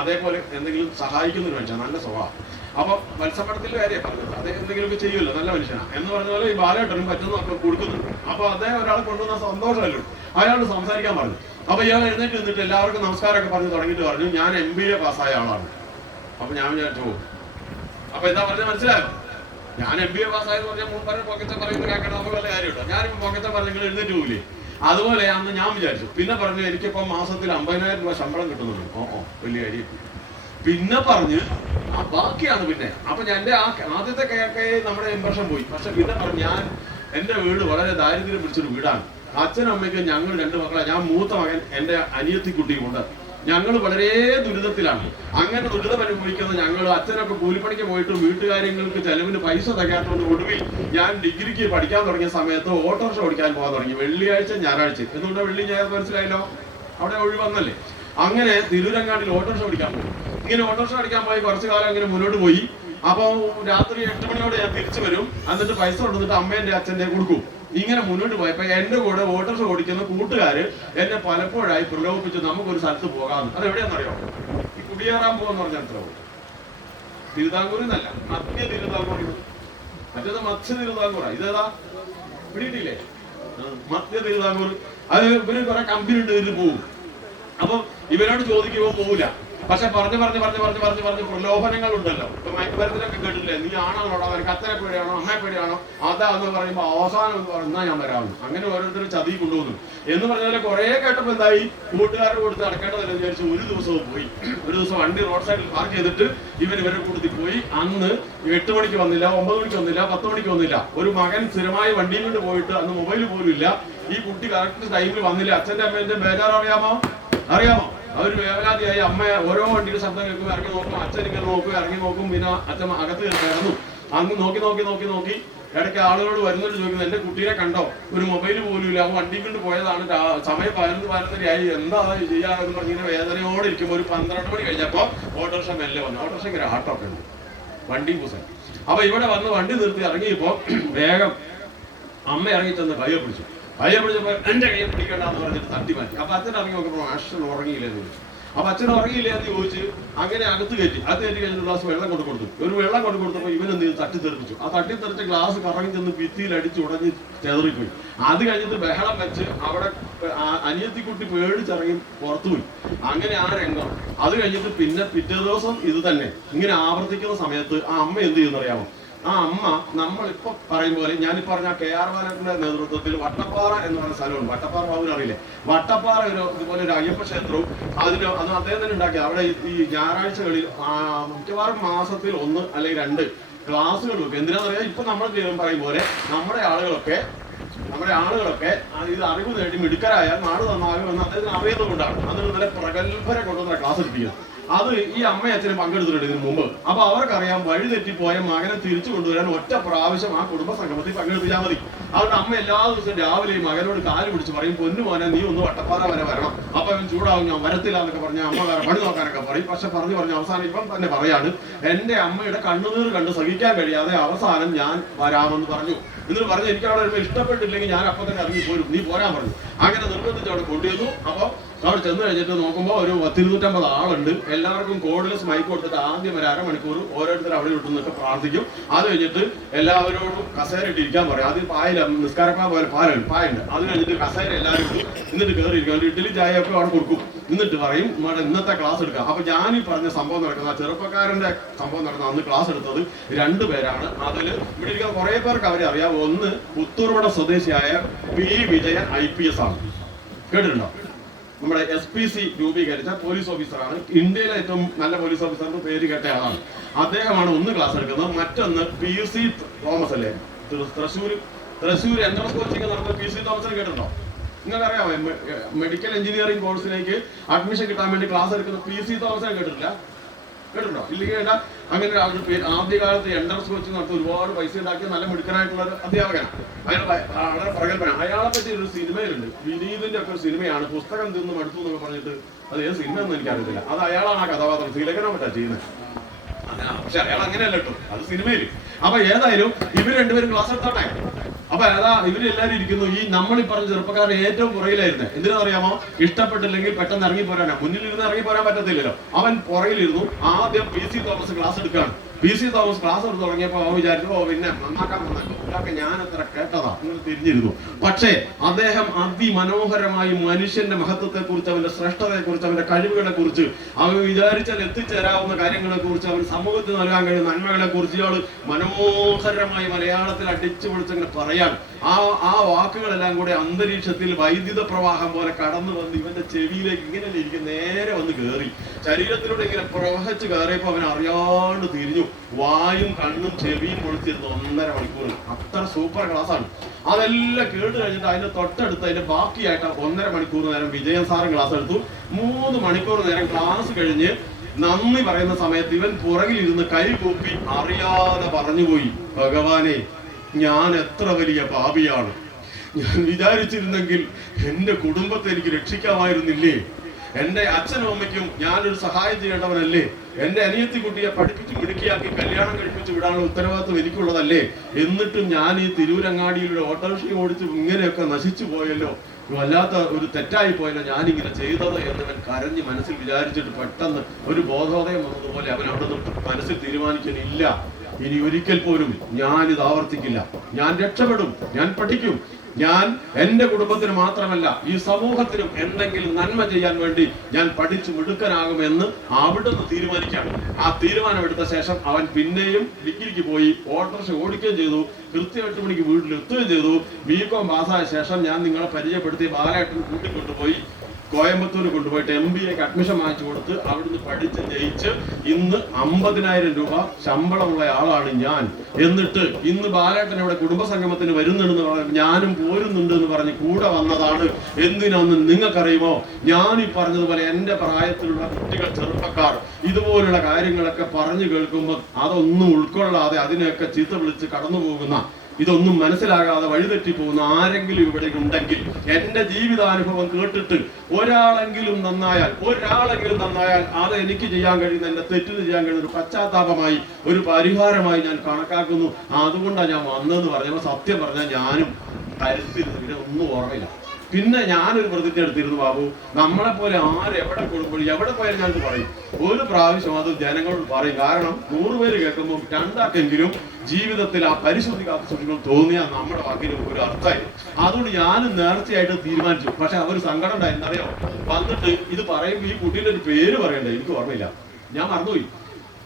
അതേപോലെ എന്തെങ്കിലും സഹായിക്കുന്നു വെച്ചാൽ നല്ല സ്വഭാവം. അപ്പൊ മത്സരത്തിന്റെ കാര്യം പറഞ്ഞത്, അദ്ദേഹം എന്തെങ്കിലുമൊക്കെ ചെയ്യുമല്ലോ, നല്ല മനുഷ്യനാ എന്ന് പറഞ്ഞ പോലെ ഈ ബാലേട്ടനും പറ്റുന്ന കൊടുക്കുന്നുണ്ട്. അപ്പൊ അദ്ദേഹം ഒരാളെ കൊണ്ടുവന്ന സന്തോഷമല്ലോ. അയാളോട് സംസാരിക്കാൻ പറഞ്ഞു. അപ്പൊ ഇയാൾ എഴുന്നേറ്റ് നിന്നിട്ട് എല്ലാവർക്കും നമസ്കാരമൊക്കെ പറഞ്ഞു തുടങ്ങിയിട്ട് പറഞ്ഞു, ഞാൻ MBA പാസ്സായ ആളാണ്. അപ്പൊ ഞാൻ വിചാരിച്ചു, അപ്പൊ എന്താ പറഞ്ഞാൽ മനസ്സിലായോ? ഞാൻ MBA പാസ്സായെന്ന് പറഞ്ഞാൽ മുമ്പ് പോക്കത്തെ പറയുന്ന കേൾക്കണം, നമുക്ക് വല്ല കാര്യമുണ്ടോ? ഞാനിപ്പോ പോക്കത്തെ പറഞ്ഞ് നിങ്ങൾ എഴുന്നേറ്റ് പോകില്ലേ? അതുപോലെ അന്ന് ഞാൻ വിചാരിച്ചു. പിന്നെ പറഞ്ഞു, എനിക്കിപ്പം മാസത്തിൽ 50,000 രൂപ ശമ്പളം കിട്ടുന്നുണ്ട്. വലിയ കാര്യം. പിന്നെ പറഞ്ഞ് ബാക്കിയാണ് പിന്നെ. അപ്പൊ എന്റെ ആദ്യത്തെ നമ്മുടെ ഇംപ്രഷൻ പോയി. പക്ഷെ പിന്നെ പറഞ്ഞു, എന്റെ വീട് വളരെ ദാരിദ്ര്യം പിടിച്ചൊരു വീടാണ്. അച്ഛനും അമ്മയ്ക്കും ഞങ്ങൾ 2 മക്കളെ. ഞാൻ മൂത്ത മകൻ, എന്റെ അനിയത്തിക്കുട്ടിയുണ്ട്. ഞങ്ങൾ വളരെ ദുരിതത്തിലാണ്. അങ്ങനെ ദുരിതം അനുഭവിക്കുന്ന ഞങ്ങൾ, അച്ഛനൊക്കെ കൂലിപ്പണിക്ക് പോയിട്ട് വീട്ടുകാര്യങ്ങൾക്ക് ചെലവിന് പൈസ തികയാത്തതുകൊണ്ട് ഒടുവിൽ ഞാൻ ഡിഗ്രിക്ക് പഠിക്കാൻ തുടങ്ങിയ സമയത്ത് ഓട്ടോറിക്ഷ ഓടിക്കാൻ പോകാൻ തുടങ്ങി. വെള്ളിയാഴ്ച ഞായറാഴ്ച. എന്തുകൊണ്ടാണ് വെള്ളി ഞായർ? മനസ്സിലായല്ലോ, അവിടെ ഒഴിവന്നല്ലേ. അങ്ങനെ തിരൂരങ്ങാടിൽ ഓട്ടോറിക്ഷ ഓടിക്കാൻ പോയി. ഇങ്ങനെ ഓട്ടോറിക്ഷ അടിക്കാൻ പോയി കുറച്ചു കാലം ഇങ്ങനെ മുന്നോട്ട് പോയി. അപ്പൊ രാത്രി 8 മണിയോടെ ഞാൻ തിരിച്ചു വരും. എന്നിട്ട് പൈസ കൊണ്ടുവന്നിട്ട് അമ്മേന്റെ അച്ഛന്റെ കൊടുക്കും. ഇങ്ങനെ മുന്നോട്ട് പോയപ്പോ എന്റെ കൂടെ ഓട്ടോറിക്ഷ ഓടിക്കുന്ന കൂട്ടുകാര് എന്നെ പലപ്പോഴായി പ്രലോഭിപ്പിച്ച് നമുക്കൊരു സ്ഥലത്ത് പോകാമെന്ന്. അത് എവിടെയാണെന്നറിയോ? ഈ കുടിയേറാൻ പോകുന്ന പറഞ്ഞ സ്ഥലം തിരുവിതാംകൂറിൽ നിന്നല്ല, മധ്യ തിരുവിതാംകൂറിൽ. മറ്റേത് മത്സ്യ തിരുവിതാംകൂറാ. ഇതേതാ പിടിയിട്ടില്ലേ? മധ്യ തിരുവിതാംകൂർ. അത് ഇവര് കുറെ കമ്പനി ഉണ്ട്, ഇതിൽ പോകും. അപ്പൊ ഇവരോട് ചോദിക്കുമ്പോൾ പോവില്ല. പക്ഷെ പറഞ്ഞ് പ്രലോഭനങ്ങൾ ഉണ്ടല്ലോ. ഇപ്പൊ മയക്കുമരുന്നിലൊക്കെ കേട്ടില്ലേ, നീ ആണാണോടാ, നിനക്ക് അച്ഛനെ പേടിയാണോ അമ്മയെ പേടിയാണോ അതാന്ന് പറയുമ്പോ അവസാനം എന്ന് പറഞ്ഞാൽ ഞാൻ വരാമെന്ന്. അങ്ങനെ ഓരോരുത്തരും ചതി കൊണ്ടുപോകുന്നു എന്ന് പറഞ്ഞാൽ കുറെ കേട്ടപ്പോ എന്തായി, കൂട്ടുകാരുടെ കൊടുത്ത് നടക്കേണ്ടതല്ലെന്ന് വിചാരിച്ചു ഒരു ദിവസവും പോയി. ഒരു ദിവസം വണ്ടി റോഡ് സൈഡിൽ പാർക്ക് ചെയ്തിട്ട് ഇവരുടെ കൂട്ടത്തിൽ പോയി. അന്ന് 8 മണിക്ക് വന്നില്ല, 9 മണിക്ക് വന്നില്ല, 10 മണിക്ക് വന്നില്ല. ഒരു മകൻ സ്ഥിരമായി വണ്ടിയിൽ കൊണ്ട് പോയിട്ട് അന്ന് മൊബൈൽ പോലും ഇല്ല. ഈ കുട്ടി കറക്റ്റ് ടൈമിൽ വന്നില്ല. അച്ഛന്റെ അമ്മേന്റെ ബേജാർ അറിയാമോ? അവര് വേവലാതിയായി. അമ്മ ഓരോ വണ്ടിയുടെ ശബ്ദം കേൾക്കും, ഇറങ്ങി നോക്കും. അച്ഛൻ ഇങ്ങനെ നോക്കും, ഇറങ്ങി നോക്കും. പിന്നെ അച്ഛൻ അകത്ത് കിടന്നു. അന്ന് നോക്കി ഇടയ്ക്ക് ആളുകളോട് വരുന്നവർ ചോദിക്കുന്നത്, എന്റെ കുട്ടീനെ കണ്ടോ? ഒരു മൊബൈൽ പോലും ഇല്ല, അവൻ വണ്ടി കൊണ്ട് പോയതാണ്. സമയം 11:15 എന്താ ചെയ്യാറെന്ന് പറഞ്ഞ് ഇങ്ങനെ വേദനയോടെ ഇരിക്കുമ്പോൾ ഒരു 12 മണി കഴിഞ്ഞപ്പോ ഓട്ടോറിക്ഷ മെല്ലെ വന്നു. ഓട്ടോറിക്ഷ ഇങ്ങനെ ആട്ടൊക്കെ ഉണ്ട്, വണ്ടി പൂസൻ. അപ്പൊ ഇവിടെ വന്ന് വണ്ടി നിർത്തി ഇറങ്ങിയപ്പോ വേഗം അമ്മ ഇറങ്ങി ചെന്ന് കയ്യെ പിടിച്ചപ്പോ എന്റെ കയ്യെ പിടിക്കണ്ടെന്ന് പറഞ്ഞിട്ട് തട്ടി മാറ്റി. അപ്പൊ അച്ഛൻ ഇറങ്ങി നോക്കുമ്പോ അച്ഛൻ ഉറങ്ങിയില്ലെന്ന് ചോദിച്ചു. അപ്പൊ അച്ഛൻ ഉറങ്ങിയില്ലെന്ന് ചോദിച്ച് അങ്ങനെ അകത്ത് കയറ്റി കഴിഞ്ഞ ഗ്ലാസ് വെള്ളം കൊണ്ട് കൊടുത്തു. ഒരു വെള്ളം കൊണ്ട് കൊടുത്തപ്പോ ഇവൻ എന്ത് തട്ടിത്തെറിപ്പിച്ചു. ആ തട്ടിത്തെറിച്ച ഗ്ലാസ് കറങ്ങി ചെന്ന് ഭിത്തിയിൽ അടിച്ച് ഉടഞ്ഞ് ചെതറിപ്പോയി. അത് കഴിഞ്ഞിട്ട് ബഹളം വെച്ച് അവിടെ അനിയത്തിക്കുട്ടി പേടിച്ചിറങ്ങി പുറത്തുപോയി. അങ്ങനെ ആ രംഗം. അത് കഴിഞ്ഞിട്ട് പിന്നെ പിറ്റേ ദിവസം ഇത് തന്നെ ഇങ്ങനെ ആവർത്തിക്കുന്ന സമയത്ത് ആ അമ്മ എന്ത് ചെയ്യുന്നറിയാമോ? ആ അമ്മ നമ്മളിപ്പോ പറയും പോലെ ഞാനിപ്പോ പറഞ്ഞ KR ബാലന്റെ നേതൃത്വത്തിൽ വട്ടപ്പാറ എന്ന് പറയുന്ന സ്ഥലമുണ്ട്. വട്ടപ്പാറ ബാബുവിന് അറിയില്ലേ? വട്ടപ്പാറ ഇതുപോലെ ഒരു അയ്യപ്പ ക്ഷേത്രവും അത് അദ്ദേഹം തന്നെ ഉണ്ടാക്കി. അവിടെ ഈ ഞായറാഴ്ചകളിൽ മിക്കവാറും മാസത്തിൽ 1 അല്ലെങ്കിൽ 2 ക്ലാസ്സുകൾ വെക്കും. എന്തിനാണെന്നറിയാം? ഇപ്പൊ നമ്മൾ പറയും പോലെ നമ്മുടെ ആളുകളൊക്കെ ഇത് അറിവ് നേടി മിടുക്കരായാൽ നാട് നന്നാകും എന്ന് അദ്ദേഹത്തിന് അറിയുന്നതുകൊണ്ടാണ് അതിന് നല്ല പ്രഗത്ഭരെ കൊണ്ടുവന്ന ക്ലാസ് എടുപ്പിക്കുന്നത്. അത് ഈ അമ്മയും അച്ഛനും പങ്കെടുത്തിട്ടുണ്ട് ഇതിനു മുമ്പ്. അപ്പൊ അവർക്കറിയാം വഴി തെറ്റിപ്പോയ മകനെ തിരിച്ചു കൊണ്ടുവരാൻ ഒറ്റ പ്രാവശ്യം ആ കുടുംബ സംഗമത്തിൽ പങ്കെടുപ്പിച്ചാൽ മതി. അതുകൊണ്ട് അമ്മ എല്ലാ ദിവസവും രാവിലെ മകനോട് കാല് പിടിച്ച് പറയും, പൊന്നു മോനെ നീ ഒന്ന് വട്ടപ്പാറ വരെ വരണം. അപ്പൊ അവൻ ചൂടാവും, ഞാൻ വരത്തില്ല എന്നൊക്കെ പറഞ്ഞ അമ്മ വേറെ പണി നോക്കാനൊക്കെ പറയും. പക്ഷെ പറഞ്ഞ് അവസാനം ഇപ്പം തന്നെ പറയാണ്, എന്റെ അമ്മയുടെ കണ്ണുനീർ കണ്ട് സഹിക്കാൻ കഴിയാതെ അവസാനം ഞാൻ വരാമെന്ന് പറഞ്ഞു. എന്നിട്ട് പറഞ്ഞു, എനിക്ക് അവിടെ വരുമ്പോൾ ഇഷ്ടപ്പെട്ടില്ലെങ്കിൽ ഞാൻ അപ്പം തന്നെ ഇറങ്ങിപ്പോരും, നീ പോരാൻ പറഞ്ഞു. അങ്ങനെ നിർബന്ധിച്ച് അവിടെ കൊണ്ടുവന്നു. അപ്പൊ അവിടെ ചെന്ന് കഴിഞ്ഞിട്ട് നോക്കുമ്പോൾ ഒരു 250 ആളുണ്ട്. എല്ലാവർക്കും കോഡ്ലെസ് മൈക്ക് കൊടുത്തിട്ട് ആദ്യം ഒരു അരമണിക്കൂർ ഓരോരുത്തർ അവിടെ ഇട്ടുന്നൊക്കെ പ്രാർത്ഥിക്കും. അത് കഴിഞ്ഞിട്ട് എല്ലാവരോടും കസേര ഇട്ടിരിക്കാൻ പറയും. ആദ്യം പായല നിസ്കാരപ്പായ പോലെ പായുണ്ട്. അത് കഴിഞ്ഞിട്ട് കസേര എല്ലാവരും ഇട്ടു. എന്നിട്ട് കയറിയിരിക്കും. ഇഡ്ഡലി ചായയൊക്കെ അവിടെ കൊടുക്കും. എന്നിട്ട് പറയും നമ്മുടെ ഇന്നത്തെ ക്ലാസ് എടുക്കാം. അപ്പൊ ഞാൻ ഈ പറഞ്ഞ സംഭവം നടക്കുന്ന ചെറുപ്പക്കാരന്റെ സംഭവം നടക്കുന്ന അന്ന് ക്ലാസ് എടുത്തത് 2 പേരാണ്. അതിൽ ഇവിടെ ഇരിക്കുന്ന കുറെ പേർക്ക് അവരെ അറിയാം. ഒന്ന് പുത്തൂർവട സ്വദേശിയായ P. വിജയൻ IPS ആണ്. കേട്ടിട്ടുണ്ടോ? നമ്മുടെ SPC രൂപീകരിച്ച പോലീസ് ഓഫീസറാണ്. ഇന്ത്യയിലെ ഏറ്റവും നല്ല പോലീസ് ഓഫീസറിന്റെ പേര് കേട്ട ആളാണ്. അദ്ദേഹമാണ് ഒന്ന് ക്ലാസ് എടുക്കുന്നത്. മറ്റൊന്ന് PC തോമസ് അല്ലേ, തൃശ്ശൂർ എൻട്രൻസ് കോച്ചിങ് നടത്തുന്ന PC തോമസിനെ കേട്ടിട്ടുണ്ടോ? നിങ്ങൾക്കറിയാമോ? മെഡിക്കൽ എഞ്ചിനീയറിംഗ് കോഴ്സിലേക്ക് അഡ്മിഷൻ കിട്ടാൻ വേണ്ടി ക്ലാസ് എടുക്കുന്ന PC തോമസിനെ കേട്ടിട്ടുണ്ടോ? ഇല്ലെങ്കിൽ വേണ്ട. അങ്ങനെ ഒരാളുടെ പേര് ആദ്യകാലത്ത് എൻട്രൻസ് കോച്ചിങ് നടത്തി ഒരുപാട് പൈസ ഉണ്ടാക്കിയ നല്ല മിടുക്കനായിട്ടുള്ള ഒരു അധ്യാപകനാണ്. അയാൾ വളരെ പ്രഗത്ഭനാണ്. അയാളെ പറ്റി ഒരു സിനിമയിലുണ്ട്, വിനീതിന്റെ ഒക്കെ ഒരു സിനിമയാണ്. പുസ്തകം തിന്ന് മടുത്തു എന്നൊക്കെ പറഞ്ഞിട്ട് അത് ഏത് സിനിമ ഒന്നും എനിക്കറിയത്തില്ല. അത് അയാളാണ് ആ കഥാപാത്രം. ശ്രീലേഖനം പറ്റാ ചെയ്യുന്നത്. പക്ഷെ അയാൾ അങ്ങനെയല്ല കേട്ടോ, അത് സിനിമയിൽ. അപ്പൊ ഏതായാലും ഇവർ 2 പേരും ക്ലാസ് എടുത്തോട്ടെ. അപ്പൊ ഇവരെല്ലാരും ഇരിക്കുന്നു. ഈ നമ്മളീ പറഞ്ഞ ചെറുപ്പക്കാരൻ ഏറ്റവും പുറകിലായിരുന്നേ. എന്തിനാണെന്നറിയാമോ? ഇഷ്ടപ്പെട്ടില്ലെങ്കിൽ പെട്ടെന്ന് ഇറങ്ങി പോരാനാ. മുന്നിലിരുന്ന് ഇറങ്ങി പോരാൻ പറ്റത്തില്ലല്ലോ. അവൻ പുറകിലിരുന്നു. ആദ്യം PC തോമസ് ക്ലാസ് എടുക്കുകയാണ്. PC തോമസ് ക്ലാസ് എടുത്ത് തുടങ്ങിയപ്പോ അവൻ വിചാരിച്ചു, പിന്നെ നന്നാക്കാൻ വന്നല്ലോ, ഇതൊക്കെ ഞാൻ എത്ര കേട്ടതാ എന്ന് തിരിഞ്ഞിരുന്നു. പക്ഷേ അദ്ദേഹം അതിമനോഹരമായി മനുഷ്യന്റെ മഹത്വത്തെ കുറിച്ച്, അവന്റെ ശ്രേഷ്ഠതയെ കുറിച്ച്, അവന്റെ കഴിവുകളെ കുറിച്ച്, അവൻ വിചാരിച്ചാൽ എത്തിച്ചേരാവുന്ന കാര്യങ്ങളെ കുറിച്ച്, അവൻ സമൂഹത്തിന് നൽകാൻ കഴിയുന്ന നന്മകളെ കുറിച്ച് ഇയാൾ മനോഹരമായി മലയാളത്തിൽ അടിച്ചു പൊളിച്ചങ്ങനെ പറയാൻ. ആ വാക്കുകളെല്ലാം കൂടെ അന്തരീക്ഷത്തിൽ വൈദ്യുത പ്രവാഹം പോലെ കടന്നു വന്ന് ഇവന്റെ ചെവിയിലേക്ക് ഇങ്ങനെ ഇരിക്കും, നേരെ വന്ന് കയറി. ശരീരത്തിലൂടെ ഇങ്ങനെ പ്രവഹിച്ച് കയറിയപ്പോ അവൻ അറിയാണ്ട് തിരിഞ്ഞു. വായും കണ്ണും ചെവിയും പൊളിച്ചിരുന്നു 1.5 മണിക്കൂർ. അത്ര സൂപ്പർ ക്ലാസ്സാണ്. അതെല്ലാം കേട്ട് കഴിഞ്ഞിട്ട് അതിന്റെ തൊട്ടടുത്ത് അതിന്റെ ബാക്കിയായിട്ട് 1.5 മണിക്കൂർ നേരം വിജയൻ സാറും ക്ലാസ് എടുത്തു. 3 മണിക്കൂർ നേരം ക്ലാസ് കഴിഞ്ഞ് നന്ദി പറയുന്ന സമയത്ത് ഇവൻ പുറകിലിരുന്ന് കൈ കൂപ്പി അറിയാതെ പറഞ്ഞുപോയി, ഭഗവാനെ, ഞാൻ എത്ര വലിയ പാപിയാണ്. ഞാൻ വിചാരിച്ചിരുന്നെങ്കിൽ എന്റെ കുടുംബത്തെ എനിക്ക് രക്ഷിക്കാമായിരുന്നില്ലേ. എന്റെ അച്ഛനും അമ്മയ്ക്കും ഞാനൊരു സഹായം ചെയ്യേണ്ടവനല്ലേ? എന്റെ അനിയത്തി കുട്ടിയെ പഠിപ്പിച്ച് മിടുക്കിയാക്കി കല്യാണം കഴിപ്പിച്ച് വിടാനുള്ള ഉത്തരവാദിത്വം എനിക്കുള്ളതല്ലേ? എന്നിട്ടും ഞാൻ ഈ തിരൂരങ്ങാടിയിലൂടെ ഓട്ടോറിക്ഷ ഓടിച്ച് ഇങ്ങനെയൊക്കെ നശിച്ചു പോയല്ലോ, വല്ലാത്ത ഒരു തെറ്റായി പോയല്ലോ ഞാനിങ്ങനെ ചെയ്തത് എന്നവൻ കരഞ്ഞ് മനസ്സിൽ വിചാരിച്ചിട്ട് പെട്ടെന്ന് ഒരു ബോധോദയം വന്നതുപോലെ അവൻ അവിടെ നിന്ന് മനസ്സിൽ തീരുമാനിക്കുന്നില്ല, ഇനി ഒരിക്കൽ പോലും ഞാൻ ഇത് ആവർത്തിക്കില്ല, ഞാൻ രക്ഷപ്പെടും, ഞാൻ പഠിക്കും, ഞാൻ എന്റെ കുടുംബത്തിന് മാത്രമല്ല ഈ സമൂഹത്തിനും എന്തെങ്കിലും നന്മ ചെയ്യാൻ വേണ്ടി ഞാൻ പഠിച്ചു മിടുക്കനാകുമെന്ന് അവിടുന്ന് തീരുമാനിക്കാം. ആ തീരുമാനമെടുത്ത ശേഷം അവൻ പിന്നെയും ഡിഗ്രിക്ക് പോയി ഓട്ടോറിക്ഷ ഓടിക്കുകയും ചെയ്തു. കൃത്യം 8 മണിക്ക് വീട്ടിലെത്തുകയും ചെയ്തു. BCom പാസ്സായ ശേഷം ഞാൻ നിങ്ങളെ പരിചയപ്പെടുത്തി ബാലേട്ടൻ കൂട്ടിക്കൊണ്ടുപോയി കോയമ്പത്തൂർ കൊണ്ടുപോയിട്ട് MBAക്ക് അഡ്മിഷൻ വാങ്ങിച്ചു കൊടുത്ത് അവിടുന്ന് പഠിച്ച് ജയിച്ച് ഇന്ന് 50,000 രൂപ ശമ്പളമുള്ള ആളാണ് ഞാൻ. എന്നിട്ട് ഇന്ന് ബാലേട്ടൻ ഇവിടെ കുടുംബസംഗമത്തിന് വരുന്നുണ്ടെന്ന് പറഞ്ഞ് ഞാനും പോരുന്നുണ്ട് എന്ന് പറഞ്ഞ് കൂടെ വന്നതാണ്. എന്തിനാന്ന് നിങ്ങൾക്കറിയുമോ? ഞാൻ ഈ പറഞ്ഞതുപോലെ എന്റെ പ്രായത്തിലുള്ള കുട്ടികൾ, ചെറുപ്പക്കാർ ഇതുപോലുള്ള കാര്യങ്ങളൊക്കെ പറഞ്ഞു കേൾക്കുമ്പോൾ അതൊന്നും ഉൾക്കൊള്ളാതെ അതിനെയൊക്കെ ചീത്ത വിളിച്ച് കടന്നു പോകുന്ന, ഇതൊന്നും മനസ്സിലാകാതെ വഴിതെറ്റി പോകുന്ന ആരെങ്കിലും ഇവിടെ ഉണ്ടെങ്കിൽ, എന്റെ ജീവിതാനുഭവം കേട്ടിട്ട് ഒരാളെങ്കിലും നന്നായാൽ അത് എനിക്ക് ചെയ്യാൻ കഴിയുന്ന, എന്റെ തെറ്റിന് ചെയ്യാൻ കഴിയുന്ന ഒരു പശ്ചാത്താപമായി, ഒരു പരിഹാരമായി ഞാൻ കണക്കാക്കുന്നു. അതുകൊണ്ടാണ് ഞാൻ വന്നതെന്ന് പറഞ്ഞപ്പോൾ സത്യം പറഞ്ഞാൽ ഞാനും കരുത്തിരുന്നു. പിന്നെ ഒന്നും ഓർമ്മയില്ല. പിന്നെ ഞാനൊരു പ്രതിജ്ഞ എടുത്തിരുന്നു, ബാബു, നമ്മളെപ്പോലെ ആരെവിടെ കൊടുക്കുമ്പോൾ എവിടെ പോയാലും ഞാനത് പറയും. ഒരു പ്രാവശ്യം അത് ജനങ്ങളോട് പറയും. കാരണം 100 പേര് കേൾക്കുമ്പോൾ 2 ജീവിതത്തിൽ ആ പരിശുദ്ധി കാത്തു സൂക്ഷിക്കണം തോന്നിയാൽ നമ്മുടെ വാക്കിന് ഒരു അർത്ഥമായി. അതുകൊണ്ട് ഞാനും നേർച്ചയായിട്ട് തീരുമാനിച്ചു. പക്ഷെ അവര് സങ്കടം ഉണ്ടായിരുന്നു, അറിയോ? വന്നിട്ട് ഇത് പറയുമ്പോൾ ഈ കുട്ടീൻ്റെ ഒരു പേര് പറയണ്ടേ, എനിക്ക് ഓർമ്മയില്ല, ഞാൻ മറന്നുപോയി.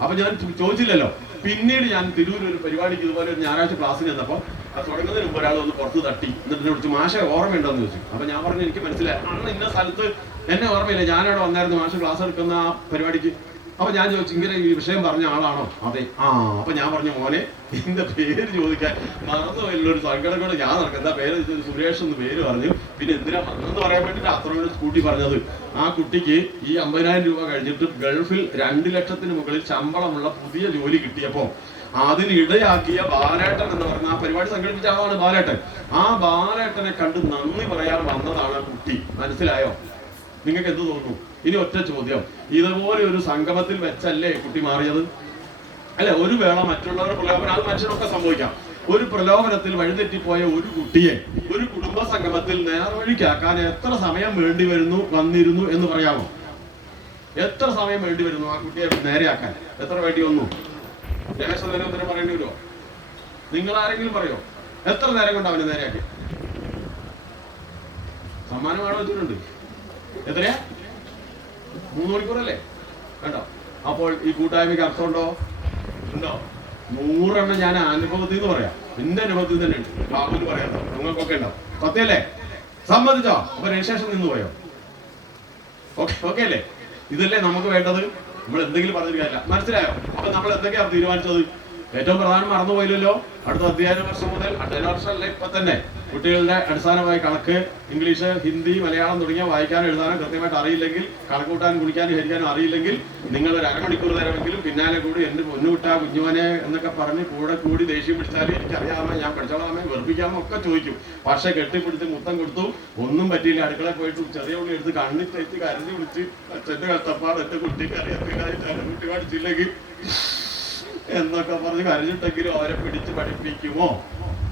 അപ്പൊ ഞാൻ ചോദിച്ചില്ലല്ലോ. പിന്നീട് ഞാൻ തിരൂര് ഒരു പരിപാടിക്ക് ഇതുപോലെ ഒരു ഞായറാഴ്ച ക്ലാസ്സിന് ചെന്നപ്പോൾ അത് തുടങ്ങുന്നതിന് മുമ്പ് ഒരാൾ ഒന്ന് പുറത്ത് തട്ടി, എന്നിട്ട് എന്നെ വിളിച്ചു, മാഷ ഓർമ്മയുണ്ടോ എന്ന് ചോദിച്ചു. അപ്പൊ ഞാൻ പറഞ്ഞു, എനിക്ക് മനസ്സിലായി, അന്ന് ഇന്ന സ്ഥലത്ത് എന്നെ ഓർമ്മയില്ല, ഞാനവിടെ വന്നായിരുന്നു മാഷ് ക്ലാസ് എടുക്കുന്ന ആ പരിപാടിക്ക്. അപ്പൊ ഞാൻ ചോദിച്ചു, ഇങ്ങനെ ഈ വിഷയം പറഞ്ഞ ആളാണോ? അതെ. അപ്പൊ ഞാൻ പറഞ്ഞു, മോനെ എന്റെ പേര് ചോദിക്കാൻ മറന്നുപോയല്ലോ, ഒരു സങ്കടം കൂടെ ഞാൻ നടക്കും, എന്താ പേര്? സുരേഷ് എന്ന് പേര് പറഞ്ഞു. പിന്നെ എന്തിനാ വന്നെന്ന് പറയാൻ വേണ്ടിട്ട് അത്ര കൂട്ടി പറഞ്ഞത്, ആ കുട്ടിക്ക് ഈ 50,000 രൂപ കഴിഞ്ഞിട്ട് ഗൾഫിൽ 2 ലക്ഷത്തിന് മുകളിൽ ശമ്പളമുള്ള പുതിയ ജോലി കിട്ടിയപ്പോ അതിനിടയാക്കിയ ബാലേട്ടൻ എന്ന് പറഞ്ഞ ആ പരിപാടി സംഘടിപ്പിച്ച ആളാണ് ബാലേട്ടൻ. ആ ബാലേട്ടനെ കണ്ട് നന്ദി പറയാൻ വന്നതാണ് കുട്ടി. മനസ്സിലായോ? നിങ്ങൾക്ക് എന്ത് തോന്നുന്നു? ഇനി ഒറ്റ ചോദ്യം, ഇതുപോലെ ഒരു സംഗമത്തിൽ വെച്ചല്ലേ കുട്ടി മാറിയത്? അല്ലെ? ഒരു വേള മറ്റുള്ളവരുടെ പ്രലോഭനം, അത് മനുഷ്യനൊക്കെ സംഭവിക്കാം. ഒരു പ്രലോഭനത്തിൽ വഴിതെറ്റിപ്പോയ ഒരു കുട്ടിയെ ഒരു കുടുംബ സംഗമത്തിൽ നേർവഴിക്കാക്കാൻ എത്ര സമയം വന്നിരുന്നു എന്ന് പറയാമോ? എത്ര സമയം വേണ്ടി വരുന്നു ആ കുട്ടിയെ നേരെയാക്കാൻ? എത്ര വേണ്ടി വന്നു? രമേശ് ഉത്തരം പറയേണ്ടി വരുമോ? നിങ്ങൾ ആരെങ്കിലും പറയോ? എത്ര നേരം കൊണ്ട് അവനെ നേരെയാക്കി? സമ്മാനം വെച്ചിട്ടുണ്ട്. എത്രയാ? 3 മണിക്കൂറല്ലേ? കണ്ടോ? അപ്പോൾ ഈ കൂട്ടായ്മയ്ക്ക് അർത്ഥമുണ്ടോ? ഉണ്ടോ? 100 എണ്ണം ഞാൻ അനുഭവത്തിൽ നിന്ന് പറയാം, എന്റെ അനുഭവത്തിൽ തന്നെ ഉണ്ട്. ബാബുവിന് പറയാത്തോ? നിങ്ങൾക്കൊക്കെ ഉണ്ടാവും. സത്യല്ലേ? സമ്മതിച്ചോ? അപ്പൊ രജിസ്ട്രേഷൻ നിന്ന് പോയോ? ഓക്കെ അല്ലേ? ഇതല്ലേ നമുക്ക് വേണ്ടത്? നമ്മൾ എന്തെങ്കിലും പറഞ്ഞിട്ട് കാര്യമില്ല. മനസ്സിലായോ? അപ്പൊ നമ്മൾ എന്തൊക്കെയാണ് തീരുമാനിച്ചത്? ഏറ്റവും പ്രധാനം മറന്നുപോയില്ലല്ലോ. അടുത്ത അധ്യയന വർഷം മുതൽ, അധ്യയന വർഷമല്ല ഇപ്പൊ തന്നെ, കുട്ടികളുടെ അടിസ്ഥാനമായി കണക്ക്, ഇംഗ്ലീഷ്, ഹിന്ദി, മലയാളം തുടങ്ങിയ വായിക്കാനും എഴുതാനും കൃത്യമായിട്ട് അറിയില്ലെങ്കിൽ, കണക്ക് കൂട്ടാനും കുടിക്കാനും ഹരിക്കാനും അറിയില്ലെങ്കിൽ, നിങ്ങൾ ഒരു അരമണിക്കൂർ നേരമെങ്കിലും പിന്നാലെ കൂടി എന്റെ പൊന്നുകുട്ടാ കുഞ്ഞുവനെ എന്നൊക്കെ പറഞ്ഞ് കൂടി ദേഷ്യം പിടിച്ചാൽ എനിക്കറിയാമോ, ഞാൻ പഠിച്ചോളാമേ, വെറുപ്പിക്കാമോ ഒക്കെ ചോദിക്കും. പക്ഷെ കെട്ടിപ്പിടിച്ച് മുത്തം കൊടുത്തു, ഒന്നും പറ്റിയില്ല. അടുക്കളയിൽ പോയിട്ട് ചെറിയ ഉള്ളി എടുത്ത് കണ്ണിൽ തെറ്റി കരഞ്ഞു വിളിച്ച്, അച്ഛന്റെ കഷ്ടപ്പാട് എന്റെ കുട്ടിക്ക് അറിയാത്ത കുട്ടി പഠിച്ചില്ലെങ്കിൽ എന്നൊക്കെ പറഞ്ഞ് കരഞ്ഞിട്ടെങ്കിലും അവരെ പിടിച്ച് പഠിപ്പിക്കുമോ?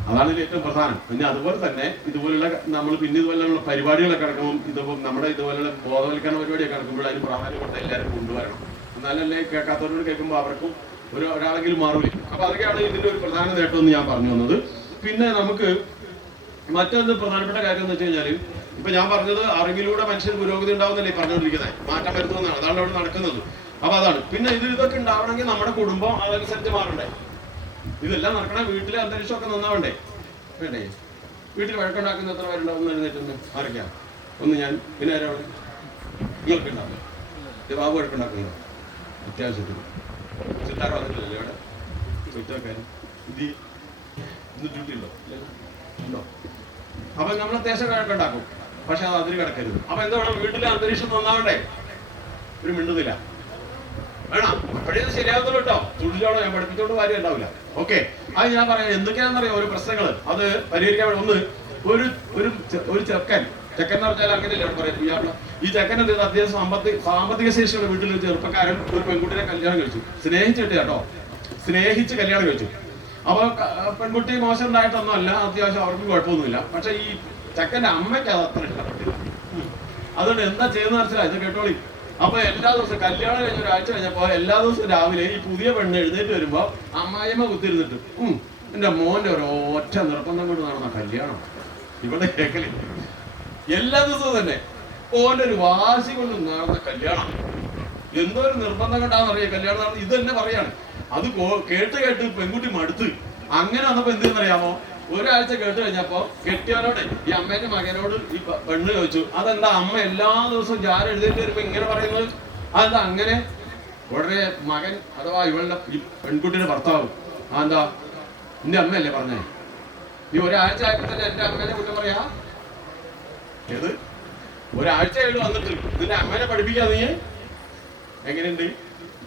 അതാണ് ഏറ്റവും പ്രധാനം. പിന്നെ അതുപോലെ തന്നെ ഇതുപോലുള്ള നമ്മൾ പിന്നെ ഇതുപോലെയുള്ള പരിപാടികളൊക്കെ നടക്കുമ്പോൾ, നമ്മുടെ ഇതുപോലുള്ള ബോധവൽക്കരണ പരിപാടിയൊക്കെ നടക്കുമ്പോൾ അതിന് പ്രാധാന്യം കൊടുത്ത് എല്ലാവരും കൊണ്ടുവരണം. എന്നാലല്ലേ കേൾക്കാത്തവരോട് കേൾക്കുമ്പോൾ അവർക്കും ഒരാളെങ്കിലും മാറൂലേ. അപ്പൊ അതൊക്കെയാണ് ഇതിന്റെ ഒരു പ്രധാന നേട്ടം എന്ന് ഞാൻ പറഞ്ഞു വന്നത്. പിന്നെ നമുക്ക് മറ്റൊരു പ്രധാനപ്പെട്ട കാര്യം എന്ന് വെച്ച് കഴിഞ്ഞാൽ, ഇപ്പൊ ഞാൻ പറഞ്ഞത് അറിവിലൂടെ മനുഷ്യന് പുരോഗതി ഉണ്ടാവുന്നല്ലേ പറഞ്ഞുകൊണ്ടിരിക്കുന്നത്, മാറ്റം വരുത്തുന്നതാണ്. അതാണ് അവിടെ നടക്കുന്നത്. അപ്പൊ അതാണ്. പിന്നെ ഇതൊക്കെ ഉണ്ടാവണമെങ്കിൽ നമ്മുടെ കുടുംബം അതനുസരിച്ച് മാറണ്ടേ? ഇതെല്ലാം നടക്കണേ വീട്ടിലെ അന്തരീക്ഷമൊക്കെ നന്നാവണ്ടേ? വേണ്ടേ? വീട്ടിൽ വഴക്കുണ്ടാക്കുന്ന എത്ര പേരുണ്ടാവും? എഴുന്നേറ്റൊന്ന് ആരൊക്കെയാ? ഒന്ന് ഞാൻ, പിന്നെ ആരാണ്? നിങ്ങൾക്ക് ഉണ്ടാവില്ല. ബാബു വഴക്കുണ്ടാക്കുന്നുണ്ടോ? അത്യാവശ്യത്തിന് സിത്താർ വന്നിട്ടില്ലല്ലോ ഇവിടെ ചോദിച്ചോക്കാരും. ഇന്ന് ഡ്യൂട്ടി ഉണ്ടോ? ഉണ്ടോ? അപ്പൊ നമ്മൾ അത്യാവശ്യം വഴക്കുണ്ടാക്കും, പക്ഷെ അത് അതിന് കിടക്കരുത്. അപ്പൊ എന്താ വേണം? വീട്ടിലെ അന്തരീക്ഷം നന്നാവണ്ടേ? ഒരു മിണ്ടുന്നില്ല വേണം. അപ്പോഴേ ശരിയാവുന്നുള്ളൂ കേട്ടോ. തുള്ളിലോളം ഞാൻ പഠിപ്പിച്ചോണ്ട് കാര്യം ഉണ്ടാവില്ല. ഓക്കെ, അത് ഞാൻ പറയാം. എന്തൊക്കെയാണെന്നറിയാം ഒരു പ്രശ്നങ്ങൾ അത് പരിഹരിക്കാൻ. ഒന്ന്, ഒരു ചെറുക്കൻ ചെക്കൻ എന്ന് പറഞ്ഞാൽ അങ്ങനെയല്ലേ അവിടെ പറയാം. ഈ ചെക്കൻ എന്ത് ചെയ്തു, അത്യാവശ്യം സാമ്പത്തിക ശേഷിയുള്ള വീട്ടിൽ ചെറുപ്പക്കാരൻ ഒരു പെൺകുട്ടിയെ കല്യാണം കഴിച്ചു. സ്നേഹിച്ചിട്ട് കേട്ടോ, സ്നേഹിച്ച് കല്യാണം കഴിച്ചു. അപ്പൊ പെൺകുട്ടി മോശം ഉണ്ടായിട്ടൊന്നും അല്ല, അത്യാവശ്യം അവർക്കും കുഴപ്പമൊന്നുമില്ല. പക്ഷെ ഈ ചെക്കന്റെ അമ്മയ്ക്ക് അത് അത്ര ഇഷ്ടപ്പെട്ടില്ല. അതുകൊണ്ട് എന്താ ചെയ്യുന്ന മനസ്സിലായി, ഇത് കേട്ടോളി. അപ്പൊ എല്ലാ ദിവസവും കല്യാണം കഴിഞ്ഞ ഒരാഴ്ച കഴിഞ്ഞപ്പോ എല്ലാ ദിവസവും രാവിലെ ഈ പുതിയ പെണ്ണ് എഴുന്നേറ്റ് വരുമ്പോ അമ്മായിയമ്മ കുത്തിരുന്നിട്ട് എന്റെ മോന്റെ ഒരു ഒറ്റ നിർബന്ധം കൊണ്ട് നടന്ന കല്യാണം ഇവിടെ കേക്കല്. എല്ലാ ദിവസവും തന്നെ ഓന്റെ ഒരു വാശി കൊണ്ട് നടന്ന കല്യാണം. എന്തോ ഒരു നിർബന്ധം കൊണ്ടാണെന്നറിയാം കല്യാണം നടന്നത്. ഇത് തന്നെ പറയാണ്. അത് കേട്ട് കേട്ട് പെൺകുട്ടി മടുത്ത്. അങ്ങനെ വന്നപ്പോ എന്തെന്നറിയാമോ, ഒരാഴ്ച കേട്ട് കഴിഞ്ഞപ്പോ കെട്ടിയവനോട് ഈ അമ്മേന്റെ മകനോട് ഈ പെണ്ണ് ചോദിച്ചു, അതെന്താ അമ്മ എല്ലാ ദിവസവും ഞാൻ എഴുന്നേറ്റ് വരുമ്പോ ഇങ്ങനെ പറയുന്നത്, അതെന്താ അങ്ങനെ? ഉടനെ മകൻ അഥവാ ഇവളുടെ ഈ പെൺകുട്ടിയുടെ ഭർത്താവ്, അതെന്താ നിന്റെ അമ്മയല്ലേ പറഞ്ഞേ, നീ ഒരാഴ്ച ആയപ്പോ തന്നെ എന്റെ അമ്മേനെ കുറ്റം പറയാ? ഏത് ഒരാഴ്ചയായിട്ട് വന്നിട്ട് നിന്റെ അമ്മേനെ പഠിപ്പിക്കാ നീ? എങ്ങനെയുണ്ട്?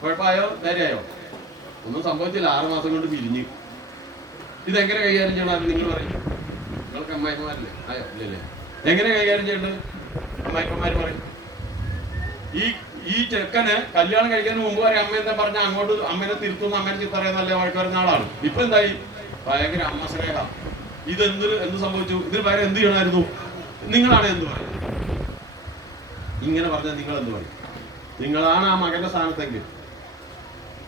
കുഴപ്പമായോ? നേരെയായോ? ഒന്നും സംഭവിച്ചില്ല. 6 മാസം കൊണ്ട് പിരിഞ്ഞ്. ഇതെങ്ങനെ കൈകാര്യം ചെയ്യണം നിങ്ങൾ പറയും? നിങ്ങൾക്ക് അമ്മായിപ്പന്മാരല്ലേ? ആയോ ഇല്ലല്ലേ? എങ്ങനെ കൈകാര്യം ചെയ്യേണ്ടത് അമ്മായിപ്പന്മാര് പറയും. ഈ ചെക്കന് കല്യാണം കഴിക്കുന്നതിന് മുമ്പ് വരെ അമ്മ എന്താ പറഞ്ഞ അങ്ങോട്ട് അമ്മേനെ തിരുത്തുന്ന, അമ്മേനെ ചിത്തറിയുന്ന വഴക്ക് വരുന്ന ആളാണ്. ഇപ്പൊ എന്തായി? ഭയങ്കര അമ്മ സ്നേഹ. എന്ത് സംഭവിച്ചു? ഇതിന് പകരം എന്ത് ചെയ്യണമായിരുന്നു? നിങ്ങളാണ് എന്ത് പറയുന്നത്? ഇങ്ങനെ പറഞ്ഞാൽ നിങ്ങൾ എന്ത് പറയും? നിങ്ങളാണ് ആ മകന്റെ സ്ഥാനത്തെങ്കിൽ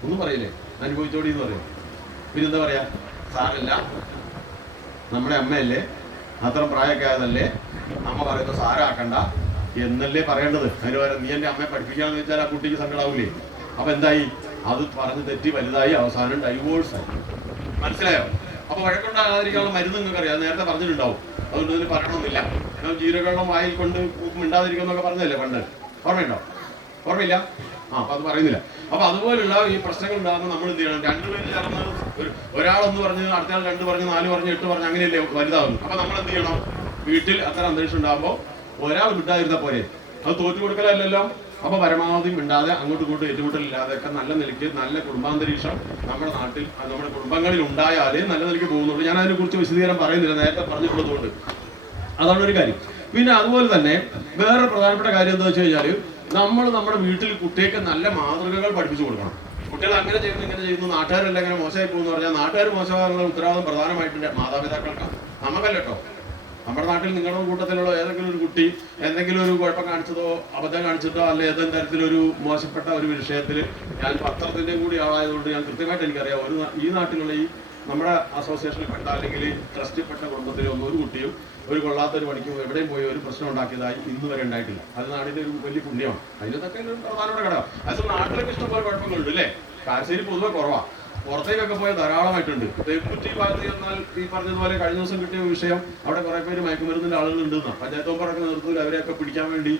ഒന്നും പറയില്ലേ? അനുഭവിച്ചോടി എന്ന് പറയും. പിന്നെന്താ പറയാ? സാരല്ല, നമ്മുടെ അമ്മയല്ലേ, അത്ര പ്രായമൊക്കെ ആയതല്ലേ, അമ്മ പറയുന്നത് സാരാക്കണ്ട എന്നല്ലേ പറയേണ്ടത്. അതിന് പകരം നീ എന്റെ അമ്മയെ പഠിപ്പിക്കാന്ന് വെച്ചാൽ ആ കുട്ടിക്ക് സങ്കടാവൂലേ? അപ്പൊ എന്തായി? അത് പറഞ്ഞ് തെറ്റി വലുതായി, അവസാനം ഡൈവോഴ്സ് ആയി. മനസ്സിലായോ? അപ്പൊ വഴക്കുണ്ടാകാതിരിക്കാനുള്ള മരുന്ന് നിങ്ങൾക്ക് അറിയാം, നേരത്തെ പറഞ്ഞിട്ടുണ്ടാവും. അതുകൊണ്ട് ഇതിന് പറയണമെന്നില്ല. ജീരകവെള്ളം വായിൽ കൊണ്ട് മിണ്ടാതിരിക്കുന്നൊക്കെ പറഞ്ഞതല്ലേ പണ്ട്? ഓർമ്മയുണ്ടോ? ഓർമ്മയില്ല? അപ്പൊ അത് പറയുന്നില്ല. അപ്പൊ അതുപോലുള്ള ഈ പ്രശ്നങ്ങൾ ഉണ്ടാകുമ്പോൾ നമ്മൾ എന്ത് ചെയ്യണം? രണ്ടുപേരും ചേർന്ന് ഒരാളൊന്ന് പറഞ്ഞ് അടുത്തയാൾ 2 പറഞ്ഞ് 4 പറഞ്ഞ് 8 പറഞ്ഞ് അങ്ങനെയല്ലേ വലുതാവുന്നു. അപ്പൊ നമ്മൾ എന്ത് ചെയ്യണം? വീട്ടിൽ അത്ര അന്തരീക്ഷം ഉണ്ടാകുമ്പോൾ ഒരാൾ മിണ്ടാതിരുന്ന പോലെ അത് തോറ്റു കൊടുക്കലല്ലോ. അപ്പൊ പരമാവധി മിണ്ടാതെ അങ്ങോട്ടും ഇങ്ങോട്ടും ഏറ്റുമുട്ടലില്ലാതെയൊക്കെ നല്ല നിലയ്ക്ക് നല്ല കുടുംബാന്തരീക്ഷം നമ്മുടെ നാട്ടിൽ നമ്മുടെ കുടുംബങ്ങളിൽ ഉണ്ടായാലേ നല്ല നിലയ്ക്ക് പോകുന്നുള്ളൂ. ഞാൻ അതിനെ കുറിച്ച് വിശദീകരണം പറയുന്നില്ല, നേരത്തെ പറഞ്ഞിട്ടുള്ളതുകൊണ്ട്. അതാണ് ഒരു കാര്യം. പിന്നെ അതുപോലെ തന്നെ വേറെ പ്രധാനപ്പെട്ട കാര്യം എന്താ വെച്ച് കഴിഞ്ഞാൽ, നമ്മൾ നമ്മുടെ വീട്ടിൽ കുട്ടികൾക്ക് നല്ല മാതൃകകൾ പഠിപ്പിച്ചു കൊടുക്കണം. കുട്ടികൾ അങ്ങനെ ചെയ്യുന്നു ഇങ്ങനെ ചെയ്യുന്നു, നാട്ടുകാരെല്ലാം ഇങ്ങനെ മോശമായി പോകുന്നു പറഞ്ഞാൽ നാട്ടുകാർ മോശമാകാനുള്ള ഉത്തരവാദിത്വം പ്രധാനമായിട്ട് മാതാപിതാക്കൾക്കാണ്, നമുക്കല്ല കേട്ടോ. നമ്മുടെ നാട്ടിൽ നിങ്ങളുടെ കൂട്ടത്തിലുള്ള ഏതെങ്കിലും ഒരു കുട്ടി എന്തെങ്കിലും ഒരു കുഴപ്പം കാണിച്ചതോ അബദ്ധം കാണിച്ചിട്ടോ അല്ലെ ഏതെങ്കിലും തരത്തിലൊരു മോശപ്പെട്ട ഒരു വിഷയത്തിൽ, ഞാൻ പത്രത്തിൻ്റെയും കൂടി ആളായതുകൊണ്ട് ഞാൻ കൃത്യമായിട്ട് എനിക്കറിയാം, ഈ നാട്ടിലുള്ള ഈ നമ്മുടെ അസോസിയേഷനിൽ പെട്ട അല്ലെങ്കിൽ ട്രസ്റ്റിൽപ്പെട്ട കുടുംബത്തിലൊന്നും ഒരു കുട്ടിയും ഒരു കൊള്ളാത്തൊരു പണിക്ക് എവിടെയും പോയി ഒരു പ്രശ്നം ഉണ്ടാക്കിയതായി ഇന്ന് വരെ ഉണ്ടായിട്ടില്ല. അത് നാടിന്റെ ഒരു വലിയ പുണ്യമാണ്. അതിനൊക്കെ ഒരു പ്രധാനപ്പെട്ട ഘടകം. അത് നാട്ടിലൊക്കെ ഇഷ്ടംപോലെ കുഴപ്പങ്ങളുണ്ട് അല്ലേ? കാശ്മീർ പൊതുവെ കുറവാ, പുറത്തേക്കൊക്കെ പോയ ധാരാളമായിട്ടുണ്ട്. തെക്കുറ്റി ഭാഗത്ത് ചെന്നാൽ ഈ പറഞ്ഞതുപോലെ കഴിഞ്ഞ ദിവസം കിട്ടിയ വിഷയം, അവിടെ കുറെ പേര് മയക്കുമരുന്നിന്റെ ആളുകൾ ഉണ്ടെന്നാണ്. പഞ്ചായത്ത് മെമ്പറൊക്കെ നേതൃത്വത്തിൽ അവരെയൊക്കെ പിടിക്കാൻ വേണ്ടി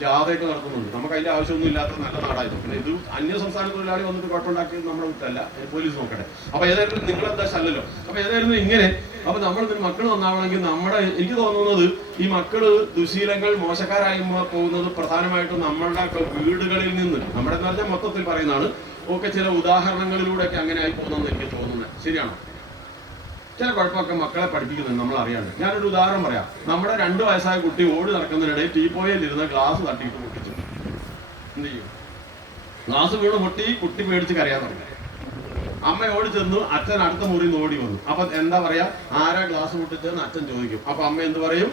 ജാഥയൊക്കെ നടത്തുന്നുണ്ട്. നമുക്ക് അതിന്റെ ആവശ്യമൊന്നും ഇല്ലാത്ത നല്ല നാടായിരുന്നു. പിന്നെ ഇത് അന്യ സംസ്ഥാന തൊഴിലാളി വന്നിട്ട് കുഴപ്പമുണ്ടാക്കിയത് നമ്മുടെ കുറ്റല്ല, പോലീസ് നോക്കട്ടെ. അപ്പൊ ഏതായാലും നിങ്ങളെന്താ അല്ലല്ലോ. അപ്പൊ ഏതായിരുന്നു ഇങ്ങനെ. അപ്പൊ നമ്മൾ മക്കൾ നന്നാവണമെങ്കിൽ എനിക്ക് തോന്നുന്നത് ഈ മക്കള് ദുശീലങ്ങൾ മോശക്കാരായി പോകുന്നത് പ്രധാനമായിട്ടും നമ്മളുടെ വീടുകളിൽ നിന്ന്, നമ്മുടെ എന്ന് പറഞ്ഞാൽ മൊത്തത്തിൽ പറയുന്നതാണ്, ഒക്കെ ചില ഉദാഹരണങ്ങളിലൂടെയൊക്കെ അങ്ങനെ ആയി പോകുന്നതെന്ന് എനിക്ക് തോന്നുന്നത്. ശരിയാണോ? ചില കുഴപ്പമൊക്കെ മക്കളെ പഠിപ്പിക്കുന്നത് നമ്മൾ അറിയാണ്ട്. ഞാനൊരു ഉദാഹരണം പറയാം. നമ്മുടെ 2 വയസ്സായ കുട്ടി ഓടി നടക്കുന്നതിനിടയിൽ ടീപ്പോയിലിരുന്ന് ഗ്ലാസ് തട്ടിയിട്ട് പൊട്ടിച്ചു. എന്ത് ചെയ്യും? ഗ്ലാസ് വീണ് പൊട്ടി, കുട്ടി പേടിച്ച് കരയാൻ തുടങ്ങി. അമ്മ ഓടി ചെന്നു, അച്ഛൻ അടുത്ത മുറിയിൽ നിന്ന് ഓടി വന്നു. അപ്പൊ എന്താ പറയാ? ആരാ ഗ്ലാസ് പൊട്ടിച്ചതെന്ന് അച്ഛൻ ചോദിക്കും. അപ്പൊ അമ്മ എന്ത് പറയും?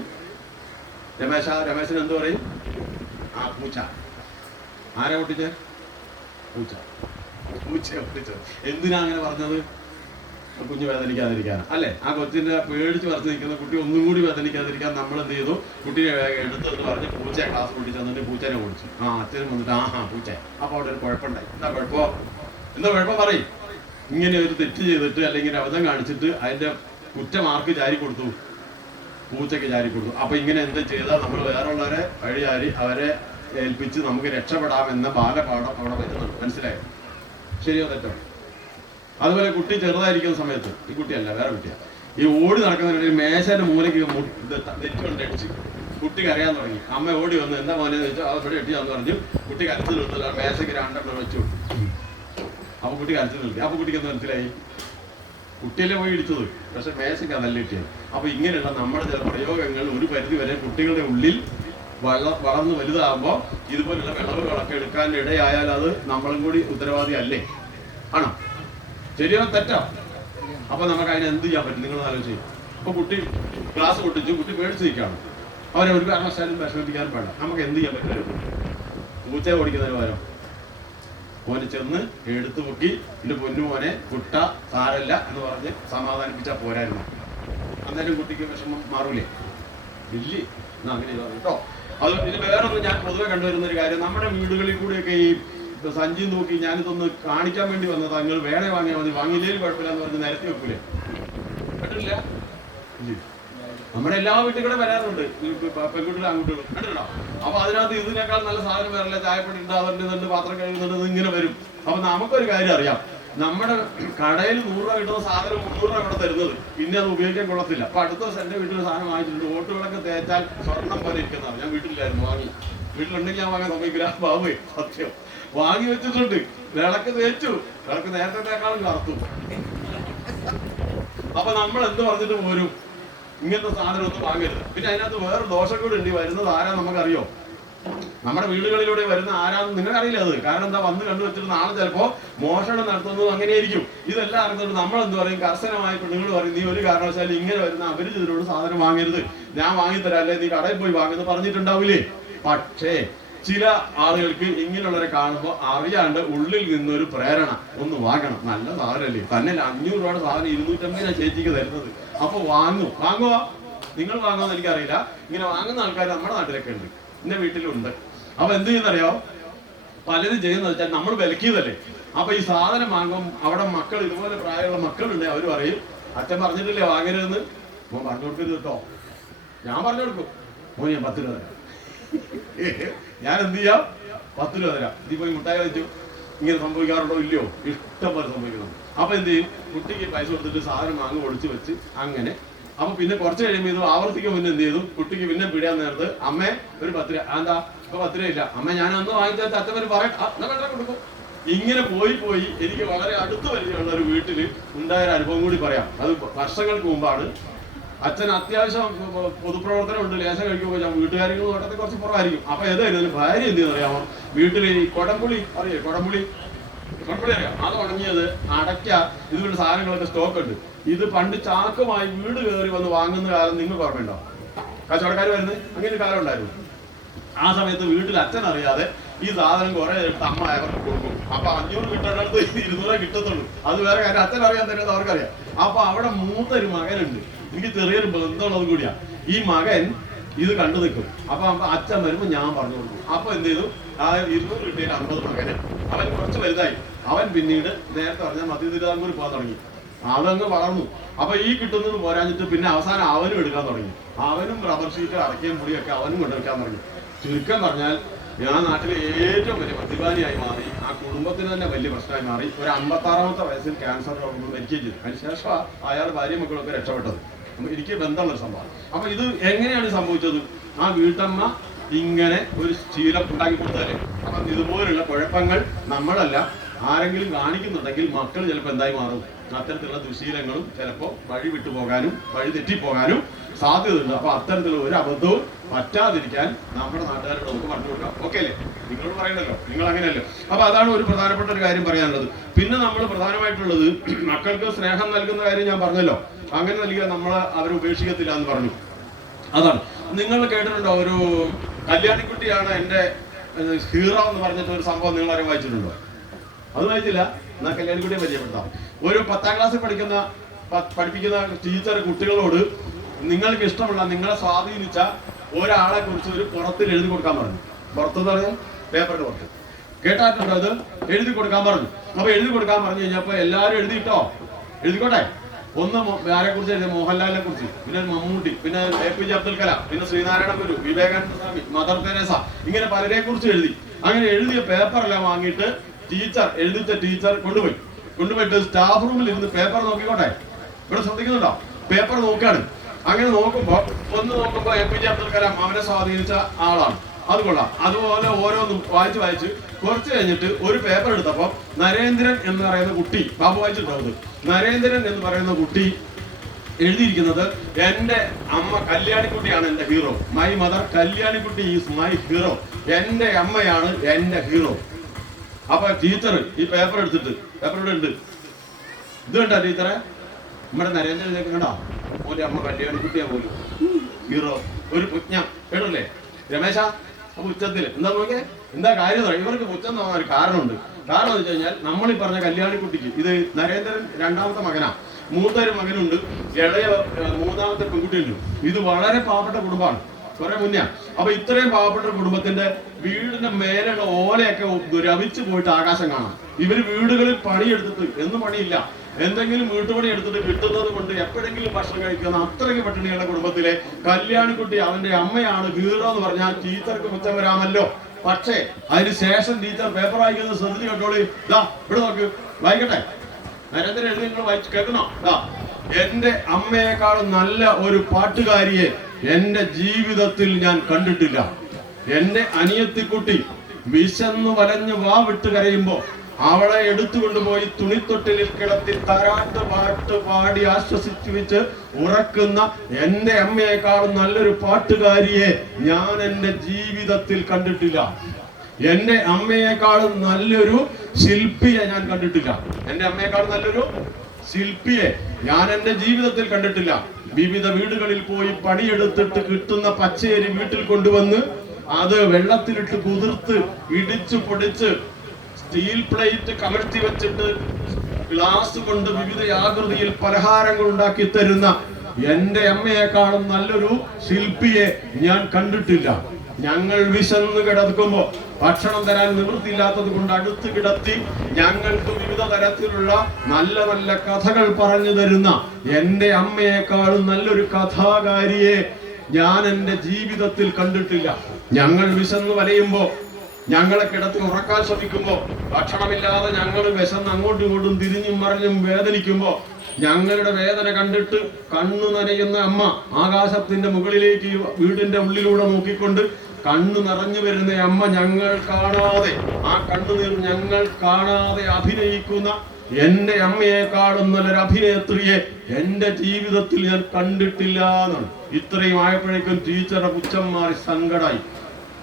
രമേശന് എന്ത് പറയും? പൂച്ച. ആരാ പൊട്ടിച്ചേ? പൂച്ച പൊട്ടിച്ചത്. എന്തിനാ അങ്ങനെ പറഞ്ഞത്? കുഞ്ഞ് വേദനിക്കാതിരിക്കാൻ അല്ലേ? ആ കൊച്ചിന്റെ പേടിച്ച് വരച്ച് നിൽക്കുന്ന കുട്ടി ഒന്നും കൂടി വേദനിക്കാതിരിക്കാൻ നമ്മൾ എന്ത് ചെയ്തു? കുട്ടിയെ എടുത്തെന്ന് പറഞ്ഞ് പൂച്ചയെ ക്ലാസ് പൊട്ടിച്ച് എന്നിട്ട് പൂച്ചനെ ഓടിച്ചു. അച്ഛനും വന്നിട്ട് പൂച്ച. അപ്പൊ അവിടെ ഒരു കുഴപ്പമുണ്ടായി. എന്താ കുഴപ്പം പറയും. ഇങ്ങനെ ഒരു തെറ്റ് ചെയ്തിട്ട് അല്ലെങ്കിൽ അബദ്ധം കാണിച്ചിട്ട് അതിന്റെ കുറ്റം ആർക്ക് ചാരി കൊടുത്തു? പൂച്ചയ്ക്ക് ചാരി കൊടുത്തു. അപ്പൊ ഇങ്ങനെ എന്ത് ചെയ്താൽ നമ്മൾ വേറുള്ളവരെ വഴിചാരി അവരെ ഏൽപ്പിച്ച് നമുക്ക് രക്ഷപ്പെടാമെന്ന ബാലപാഠം അവിടെ വരുന്നുണ്ട്. മനസ്സിലായോ? ശരിയോ തെറ്റോ? അതുപോലെ കുട്ടി ചെറുതായിരിക്കുന്ന സമയത്ത്, ഈ കുട്ടിയല്ല വേറെ കുട്ടിയാണ്, ഈ ഓടി നടക്കുന്നതിനിടയിൽ മേശയുടെ മൂലയ്ക്ക് നെറ്റുകൊണ്ടടിച്ച് കുട്ടി കരയാൻ തുടങ്ങി. അമ്മ ഓടി വന്ന് എന്താ മോനെ ചോദിച്ചാൽ അവിടെ എട്ടിയാന്ന് പറഞ്ഞു. കുട്ടി കരച്ചിൽ നിർത്തില്ല, മേശയ്ക്ക് 2 വെച്ചു കൊടുത്തു. അപ്പൊ കുട്ടി കരച്ചിൽ നിർത്തി. അപ്പൊ കുട്ടിക്ക് എന്താ മനസ്സിലായി? കുട്ടിയല്ലേ പോയി ഇടിച്ചത്, പക്ഷെ മേശയ്ക്ക് അതല്ല കിട്ടിയത്. അപ്പൊ ഇങ്ങനെയുള്ള നമ്മുടെ ചില പ്രയോഗങ്ങൾ ഒരു പരിധി വരെ കുട്ടികളുടെ ഉള്ളിൽ വളർന്ന് വലുതാകുമ്പോൾ ഇതുപോലുള്ള വിളവുകളൊക്കെ എടുക്കാൻ ഇടയായാൽ അത് നമ്മളും കൂടി ഉത്തരവാദി അല്ലേ? ആണോ? ശരിയോ തെറ്റോ? അപ്പൊ നമുക്ക് അതിന് എന്ത് ചെയ്യാൻ പറ്റും? നിങ്ങൾ ആലോചിച്ച്. അപ്പൊ കുട്ടി ക്ലാസ് പൊട്ടിച്ചു, കുട്ടി പേടിച്ച് നിൽക്കുകയാണ്. അവരെ ഒരു കാരണവശാലും വിഷമിപ്പിക്കാൻ പാടില്ല. നമുക്ക് എന്ത് ചെയ്യാൻ പറ്റും? പൂച്ച ഓടിക്കുന്നതിന് പകരം മോനെ ചെന്ന് എടുത്തു പൊക്കി എന്റെ പൊന്നു മോനെ കുട്ട സാരല്ല എന്ന് പറഞ്ഞ് സമാധാനിപ്പിച്ചാൽ പോരായിരുന്നു. അന്നേരം കുട്ടിക്ക് വിഷമം മാറൂലേ? ഇല്ലേ? എന്നാ അങ്ങനെ കേട്ടോ. അത് ഇത് വേറൊന്നും ഞാൻ പൊതുവെ കണ്ടുവരുന്ന ഒരു കാര്യം, നമ്മുടെ വീടുകളിൽ കൂടെയൊക്കെ ഈ സഞ്ചി നോക്കി ഞാനിതൊന്ന് കാണിക്കാൻ വേണ്ടി വന്നത്, നിങ്ങൾ വേണേ വാങ്ങിയാൽ മതി, വാങ്ങിയില്ലേലും കുഴപ്പമില്ല എന്ന് പറഞ്ഞ് നിരത്തി വെക്കൂലേ? കണ്ടില്ല? നമ്മുടെ എല്ലാ വീട്ടുകൂടെ വരാറുണ്ട് പെൺകുട്ടികളും ആൺകുട്ടികളും, കണ്ടിട്ടുണ്ടോ? അപ്പൊ അതിനകത്ത് ഇതിനേക്കാൾ നല്ല സാധനം വരല്ല, ചായപ്പൊടി ഉണ്ടാവുന്നുണ്ട്, പാത്രം കഴുകുന്നുണ്ട്, ഇങ്ങനെ വരും. അപ്പൊ നമുക്കൊരു കാര്യം അറിയാം, നമ്മുടെ കടയിൽ 100 രൂപ കിട്ടുന്ന സാധനം 300 രൂപ ഇവിടെ തരുന്നത്, പിന്നെ അത് ഉപയോഗിക്കാൻ കൊള്ളത്തില്ല. അപ്പൊ അടുത്ത ദിവസം എന്റെ വീട്ടിൽ സാധനം വാങ്ങിച്ചിട്ടുണ്ട്, ഓട്ടുകളൊക്കെ തേച്ചാൽ സ്വർണം പോലെ ഇരിക്കുന്നതാണ്. ഞാൻ വീട്ടിലായിരുന്നു, വാങ്ങി. വീട്ടിലുണ്ടെങ്കിൽ ഞാൻ വാങ്ങാൻ സമ്മതിക്കില്ല, ബാബുവേ സത്യം. വാങ്ങി വെച്ചിട്ടുണ്ട്, വിളക്ക് തേച്ചു, വിളക്ക് നേരത്തേക്കാളും കറുത്തു. അപ്പൊ നമ്മൾ എന്ത് പറഞ്ഞിട്ട് പോരും? ഇങ്ങനത്തെ സാധനം ഒന്നും വാങ്ങരുത്. പിന്നെ അതിനകത്ത് വേറെ ദോഷം കൂടി ഉണ്ട്. വരുന്നത് ആരാ നമുക്കറിയോ? നമ്മുടെ വീടുകളിലൂടെ വരുന്ന ആരാന്ന് നിങ്ങൾക്കറിയില്ല. അത് കാരണം എന്താ? വന്ന് കണ്ടുവച്ചിട്ട് നാളെ ചിലപ്പോ മോഷണം നടത്തുന്നത് അങ്ങനെയായിരിക്കും. ഇതെല്ലാം അറിഞ്ഞിട്ട് നമ്മൾ എന്ത് പറയും? കർശനമായി പെണ്ണുങ്ങൾ പറയും, നീ ഒരു കാരണവശാലും ഇങ്ങനെ വരുന്ന അപരിചിതരോട് സാധനം വാങ്ങരുത്, ഞാൻ വാങ്ങിത്തരാം, അല്ലെ നീ കടയിൽ പോയി വാങ്ങുന്നത് പറഞ്ഞിട്ടുണ്ടാവില്ലേ? പക്ഷേ ചില ആളുകൾക്ക് ഇങ്ങനെയുള്ളവരെ കാണുമ്പോൾ അറിയാണ്ട് ഉള്ളിൽ നിന്നൊരു പ്രേരണ, ഒന്ന് വാങ്ങണം, നല്ല സാധനമല്ലേ, തന്നെ 500 രൂപയുടെ സാധനം 250 ചേച്ചിക്ക് തരുന്നത്, അപ്പൊ വാങ്ങുക. നിങ്ങൾ വാങ്ങുമെന്ന് എനിക്കറിയില്ല. ഇങ്ങനെ വാങ്ങുന്ന ആൾക്കാർ നമ്മുടെ നാട്ടിലൊക്കെ ഉണ്ട്, എന്റെ വീട്ടിലുണ്ട്. അപ്പൊ എന്ത് ചെയ്യുന്നറിയോ? പലരും ചെയ്യുന്നത് വെച്ചാൽ നമ്മൾ വിലക്കിയതല്ലേ. അപ്പൊ ഈ സാധനം വാങ്ങും, അവിടെ മക്കൾ, ഇതുപോലെ പ്രായമുള്ള മക്കളുണ്ട്, അവർ പറയും, അച്ഛൻ പറഞ്ഞിട്ടില്ലേ വാങ്ങരുതെന്ന്. മോൻ പറഞ്ഞു കൊടുക്കരുത് കേട്ടോ. ഞാൻ പറഞ്ഞു കൊടുക്കും, മോൻ ഞാൻ 10 രൂപ തരാം. ഞാൻ എന്ത് ചെയ്യാം? 10 രൂപ തരാം. ഇത് പോയി മുട്ടായി വെച്ചു. ഇങ്ങനെ സംഭവിക്കാറുണ്ടോ? ഇല്ലയോ? ഇഷ്ടം പോലെ സംഭവിക്കുന്നു. അപ്പൊ എന്ത് ചെയ്യും? കുട്ടിക്ക് പൈസ കൊടുത്തിട്ട് സാധനം വാങ്ങി ഒളിച്ചു വെച്ച് അങ്ങനെ. അപ്പൊ പിന്നെ കുറച്ച് കഴിയുമ്പോൾ ഇത് ആവർത്തിക്കും. പിന്നെ എന്ത് ചെയ്തു? കുട്ടിക്ക് പിന്നെ പിടിയാൻ നേരത്ത് അമ്മേ ഒരു 10 രൂപ. എന്താ ഇപ്പൊ 10 രൂപ ഇല്ല അമ്മ, ഞാൻ അന്ന് വാങ്ങിച്ചാൽ അച്ഛൻ പറയാം കൊടുക്കും. ഇങ്ങനെ പോയി എനിക്ക് വളരെ അടുത്ത് പരിചയമുള്ള ഒരു വീട്ടില് ഉണ്ടായ അനുഭവം കൂടി പറയാം. അത് വർഷങ്ങൾക്ക് മുമ്പാണ്. അച്ഛൻ അത്യാവശ്യം പൊതുപ്രവർത്തനം ഉണ്ട്, ലേശം കഴിക്കുമ്പോൾ ഞാൻ വീട്ടുകാരികൾ നോട്ടത്തിൽ കുറച്ച് പുറമായിരിക്കും. അപ്പൊ ഏതായിരുന്നു ഭാര്യ എന്ത് ചെയ്യുന്നറിയാമോ? വീട്ടിൽ ഈ കൊടംപുളി അറിയോ? കൊടംപുളി അറിയാം. അത് ഉണങ്ങിയത്, അടയ്ക്ക, ഇതുപോലെ സാധനങ്ങളൊക്കെ സ്റ്റോക്ക് ഉണ്ട്. ഇത് പണ്ട് ചാക്കുമായി വീട് കയറി വന്ന് വാങ്ങുന്ന കാലം നിങ്ങൾക്ക് ഓർമ്മയുണ്ടോ? കച്ചവടക്കാർ വരുന്നത് അങ്ങനെ കാലം ഉണ്ടായിരുന്നു. ആ സമയത്ത് വീട്ടിൽ അച്ഛൻ അറിയാതെ ഈ സാധനം കുറെ എടുത്ത് അമ്മ അവർക്ക് കൊടുക്കും. അപ്പൊ 500 കിട്ടേണ്ടടുത്ത് 200 കിട്ടത്തുള്ളൂ. അത് വേറെ കാര്യം, അച്ഛൻ അറിയാൻ തരുന്നത് അവർക്കറിയാം. അപ്പൊ അവിടെ മൂത്തൊരു മകനുണ്ട്, എനിക്ക് ചെറിയൊരു ബന്ധമുള്ളത് കൂടിയാ. ഈ മകൻ ഇത് കണ്ടു നിൽക്കും. അപ്പൊ അച്ഛൻ വരുമ്പോ ഞാൻ പറഞ്ഞു കൊടുക്കും. അപ്പൊ എന്ത് ചെയ്തു? ആ 200 കിട്ടിയ 50 മകന് അവൻ കുറച്ച് വലുതായി. അവൻ പിന്നീട് നേരത്തെ പറഞ്ഞാൽ മധ്യ തിരുവിതാംകൂർ പോകാൻ തുടങ്ങി. അതങ്ങ് വളർന്നു. അപ്പൊ ഈ കിട്ടുന്നത് പോരാഞ്ഞിട്ട് പിന്നെ അവസാനം അവനും എടുക്കാൻ തുടങ്ങി. അവനും റബ്ബർ ഷീറ്റ്, അടയ്ക്കയും പൊടിയൊക്കെ അവനും കൊണ്ടുവയ്ക്കാൻ തുടങ്ങി. ചുരുക്കം പറഞ്ഞാൽ ഞാൻ നാട്ടിലെ ഏറ്റവും വലിയ മദ്യപാനിയായി മാറി. ആ കുടുംബത്തിന് തന്നെ വലിയ പ്രശ്നമായി മാറി. ഒരു 56-ാമത്തെ വയസ്സിൽ ക്യാൻസർ രോഗം മരിക്കുകയും ചെയ്തു. അതിനുശേഷം അയാൾ ഭാര്യ മക്കളൊക്കെ രക്ഷപ്പെട്ടത്. എനിക്ക് ബന്ധമുള്ളൊരു സംഭവം. അപ്പൊ ഇത് എങ്ങനെയാണ് സംഭവിച്ചത്? ആ വീട്ടമ്മ ഇങ്ങനെ ഒരു ശീലം ഉണ്ടാക്കി കൊടുത്തതല്ലേ. അപ്പൊ ഇതുപോലുള്ള കുഴപ്പങ്ങൾ നമ്മളല്ല ആരെങ്കിലും കാണിക്കുന്നുണ്ടെങ്കിൽ മക്കൾ ചിലപ്പോൾ എന്തായി മാറും? അത്തരത്തിലുള്ള ദുശീലങ്ങളും ചിലപ്പോൾ വഴി വിട്ടുപോകാനും വഴി തെറ്റിപ്പോകാനും സാധ്യതയുണ്ട്. അപ്പൊ അത്തരത്തിലുള്ള ഒരു അബദ്ധവും പറ്റാതിരിക്കാൻ നമ്മുടെ നാട്ടുകാരോട് നമുക്ക് പറഞ്ഞു കൊടുക്കാം. ഓക്കെ അല്ലേ? നിങ്ങളോട് പറയണല്ലോ, നിങ്ങൾ അങ്ങനെയല്ലോ. അപ്പൊ അതാണ് ഒരു പ്രധാനപ്പെട്ട ഒരു കാര്യം പറയാനുള്ളത്. പിന്നെ നമ്മൾ പ്രധാനമായിട്ടുള്ളത് മക്കൾക്ക് സ്നേഹം നൽകുന്ന കാര്യം ഞാൻ പറഞ്ഞല്ലോ. അങ്ങനെ നൽകിയാൽ നമ്മൾ അവരെ ഉപേക്ഷിക്കത്തില്ല എന്ന് പറഞ്ഞു. അതാണ്. നിങ്ങൾ കേട്ടിട്ടുണ്ടോ? ഒരു കല്യാണിക്കുട്ടിയാണ് എന്റെ ഹീറോ എന്ന് പറഞ്ഞിട്ട് ഒരു സംഭവം നിങ്ങൾ ആരും വായിച്ചിട്ടുണ്ടോ? അത് വായിച്ചില്ല? എന്നാൽ കല്യാണിക്കുട്ടിയെ പരിചയപ്പെടുത്താം. ഒരു 10ാം ക്ലാസ്സിൽ പഠിപ്പിക്കുന്ന ടീച്ചർ കുട്ടികളോട് നിങ്ങൾക്ക് ഇഷ്ടമുള്ള, നിങ്ങളെ സ്വാധീനിച്ച ഒരാളെ കുറിച്ച് ഒരു പുറത്തിൽ എഴുതി കൊടുക്കാൻ പറഞ്ഞു. പുറത്തെന്ന് പറഞ്ഞാൽ പേപ്പറിന്റെ പുറത്ത്. കേട്ടായിട്ടുണ്ടോ? അത് എഴുതി കൊടുക്കാൻ പറഞ്ഞു. അപ്പൊ എഴുതി കൊടുക്കാൻ പറഞ്ഞു കഴിഞ്ഞപ്പോ എല്ലാവരും എഴുതിയിട്ടോ? എഴുതിക്കോട്ടെ. ഒന്ന് ആരെ കുറിച്ച് എഴുതിയ? മോഹൻലാലിനെ കുറിച്ച്, പിന്നെ മമ്മൂട്ടി, പിന്നെ APJ അബ്ദുൽ കലാം, പിന്നെ ശ്രീനാരായണ ഗുരു, വിവേകാനന്ദ സ്വാമി, മദർ തെരേസ, ഇങ്ങനെ പലരെ കുറിച്ച് എഴുതി. അങ്ങനെ എഴുതിയ പേപ്പറെല്ലാം വാങ്ങിയിട്ട് എഴുതിച്ച ടീച്ചർ കൊണ്ടുപോയിട്ട് സ്റ്റാഫ് റൂമിൽ ഇരുന്ന് പേപ്പർ നോക്കിക്കോട്ടെ. ഇവിടെ ശ്രദ്ധിക്കുന്നുണ്ടോ? പേപ്പർ നോക്കാണ്. അങ്ങനെ നോക്കുമ്പോ APJ അബ്ദുൽ കലാം അവനെ സ്വാധീനിച്ച ആളാണ്. അത് കൊള്ളാം. അതുപോലെ ഓരോന്നും വായിച്ച് കുറച്ച് കഴിഞ്ഞിട്ട് ഒരു പേപ്പർ എടുത്തപ്പോൾ നരേന്ദ്രൻ എന്ന് പറയുന്ന കുട്ടി, ബാബു വായിച്ചിട്ടുണ്ടാവുന്നത്, നരേന്ദ്രൻ എന്ന് പറയുന്ന കുട്ടി എഴുതിയിരിക്കുന്നത് എന്റെ അമ്മ കല്യാണിക്കുട്ടിയാണ് എന്റെ hero. My mother Kalyanikutty is my hero. എന്റെ അമ്മയാണ് എന്റെ ഹീറോ. അപ്പൊ ടീച്ചർ ഈ പേപ്പർ എടുത്തിട്ട്, പേപ്പർ ഇവിടെ ഉണ്ട്, ഇത് കണ്ട ടീച്ചറെ, നമ്മുടെ നരേന്ദ്രൻ കണ്ടോ, ഓന്റെ അമ്മ കല്യാണിക്കുട്ടിയാ പോലും ഹീറോ. ഒരു പുജ്ഞ കേട്ടല്ലേ രമേശ? അപ്പൊ ഉച്ചത്തിൽ എന്താ നോക്കിയേ, എന്താ കാര്യം? ഇവർക്ക് പുച്ഛം തോന്നാൻ ഒരു കാരണമുണ്ട്. കാരണം എന്ന് വെച്ച് കഴിഞ്ഞാൽ നമ്മൾ ഈ പറഞ്ഞ കല്യാണിക്കുട്ടിക്ക്, ഇത് നരേന്ദ്രൻ രണ്ടാമത്തെ മകനാ, മൂത്തൊരു മകനുണ്ട്, ഇളയ മൂന്നാമത്തെ പെൺകുട്ടിയുണ്ട്. ഇത് വളരെ പാവപ്പെട്ട കുടുംബമാണ്, കുറെ മുന്നേ. അപ്പൊ ഇത്രയും പാവപ്പെട്ട കുടുംബത്തിന്റെ വീടിന്റെ മേലുള്ള ഓലയൊക്കെ ദ്രവിച്ചു പോയിട്ട് ആകാശം കാണാം. ഇവര് വീടുകളിൽ പണിയെടുത്തിട്ട്, എന്നും പണിയില്ല, എന്തെങ്കിലും വീട്ടുപണി എടുത്തിട്ട് കിട്ടുന്നത് കൊണ്ട് എപ്പോഴെങ്കിലും ഭക്ഷണം കഴിക്കുന്ന അത്രയ്ക്ക് പട്ടിണിയുള്ള കുടുംബത്തിലെ കല്യാണിക്കുട്ടി അവന്റെ അമ്മയാണ് ഹീറോ എന്ന് പറഞ്ഞാൽ ടീച്ചർക്ക് കുറ്റം വരാമല്ലോ. പക്ഷേ അതിനുശേഷം ടീച്ചർ പേപ്പർ വായിക്കുന്നത് ശ്രദ്ധിച്ച് കണ്ടോളി. ഇതാ ഇവിടെ നോക്ക്, വായിക്കട്ടെ. നരേന്ദ്രൻ എഴുതി, നിങ്ങൾ വായിച്ച് കേൾക്കുന്നോ? എന്റെ അമ്മയെക്കാളും നല്ല ഒരു പാട്ടുകാരിയെ എന്റെ ജീവിതത്തിൽ ഞാൻ കണ്ടിട്ടില്ല. എന്റെ അനിയത്തിക്കുട്ടി വിശന്നു വലഞ്ഞു വാ വിട്ട് കരയുമ്പോ അവളെ എടുത്തുകൊണ്ടുപോയി തുണിത്തൊട്ടിലിൽ കിടത്തി താരാട്ട് പാട്ട് പാടി ആശ്വസിച്ചു വെച്ച് ഉറക്കുന്ന എന്റെ അമ്മയെക്കാളും നല്ലൊരു പാട്ടുകാരിയെ ഞാൻ എന്റെ ജീവിതത്തിൽ കണ്ടിട്ടില്ല. എന്റെ അമ്മയെക്കാളും നല്ലൊരു ശില്പിയെ ഞാൻ കണ്ടിട്ടില്ല. എന്റെ അമ്മയെക്കാളും നല്ലൊരു ശില്പിയെ ഞാൻ എന്റെ ജീവിതത്തിൽ കണ്ടിട്ടില്ല. വിവിധ വീടുകളിൽ പോയി പണിയെടുത്തിട്ട് കിട്ടുന്ന പച്ചയരി വീട്ടിൽ കൊണ്ടുവന്ന് അത് വെള്ളത്തിലിട്ട് കുതിർത്ത് ഇടിച്ചു പൊടിച്ച് സ്റ്റീൽ പ്ലേറ്റ് കമഴ്ത്തി വെച്ചിട്ട് ഗ്ലാസ് കൊണ്ട് വിവിധ ആകൃതിയിൽ പലഹാരങ്ങൾ ഉണ്ടാക്കി തരുന്ന എന്റെ അമ്മയെക്കാളും നല്ലൊരു ശില്പിയെ ഞാൻ കണ്ടിട്ടില്ല. ഞങ്ങൾ വിശന്ന് കിടക്കുമ്പോ ഭക്ഷണം തരാൻ നിവൃത്തിയില്ലാത്തത് കൊണ്ട് അടുത്ത് കിടത്തി ഞങ്ങൾക്ക് വിവിധ തരത്തിലുള്ള നല്ല നല്ല കഥകൾ പറഞ്ഞു തരുന്ന എന്റെ അമ്മയെക്കാളും നല്ലൊരു കഥാകാരിയെ ഞാൻ എന്റെ ജീവിതത്തിൽ കണ്ടിട്ടില്ല. ഞങ്ങൾ വിശന്ന് വലയുമ്പോ, ഞങ്ങളെ കിടത്തി ഉറക്കാൻ ശ്രമിക്കുമ്പോ, ഭക്ഷണമില്ലാതെ ഞങ്ങൾ വിശന്ന് അങ്ങോട്ടും ഇങ്ങോട്ടും തിരിഞ്ഞും മറിഞ്ഞും വേദനിക്കുമ്പോ ഞങ്ങളുടെ വേദന കണ്ടിട്ട് കണ്ണു നനയുന്ന അമ്മ ആകാശത്തിന്റെ മുകളിലേക്ക് വീടിന്റെ ഉള്ളിലൂടെ നോക്കിക്കൊണ്ട് കണ്ണു നിറഞ്ഞു വരുന്ന അമ്മ ഞങ്ങൾ കാണാതെ, ആ കണ്ണുനീർ ഞങ്ങൾ കാണാതെ അഭിനയിക്കുന്ന എന്റെ അമ്മയെക്കാളും നല്ലൊരു അഭിനേത്രിയെ എന്റെ ജീവിതത്തിൽ ഞാൻ കണ്ടിട്ടില്ല എന്നാണ്. ഇത്രയും ആയപ്പോഴേക്കും ടീച്ചറുടെ പുച്ഛം മാറി സങ്കടായി,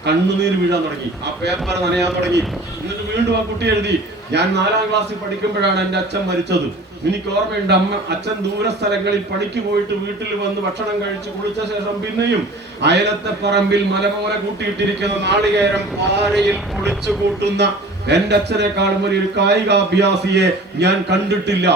കണ്ണുനീര് വീഴാൻ തുടങ്ങി, ആ പേപ്പർ നനയാൻ തുടങ്ങി. എന്നിട്ട് വീണ്ടും ആ കുട്ടി എഴുതി, ഞാൻ 4ാം ക്ലാസ്സിൽ പഠിക്കുമ്പോഴാണ് എന്റെ അച്ഛൻ മരിച്ചത്. എനിക്ക് ഓർമ്മയുണ്ട്, അച്ഛൻ ദൂര സ്ഥലങ്ങളിൽ പണിക്ക് പോയിട്ട് വീട്ടിൽ വന്ന് ഭക്ഷണം കഴിച്ച് കുളിച്ച ശേഷം പിന്നെയും അയലത്തെ പറമ്പിൽ മലമൂല കൂട്ടിയിട്ടിരിക്കുന്ന നാളികേരം പാരയിൽ പൊളിച്ചു കൂട്ടുന്ന എന്റെ അച്ഛനെക്കാളും ഒരു കായികാഭ്യാസിയെ ഞാൻ കണ്ടിട്ടില്ല.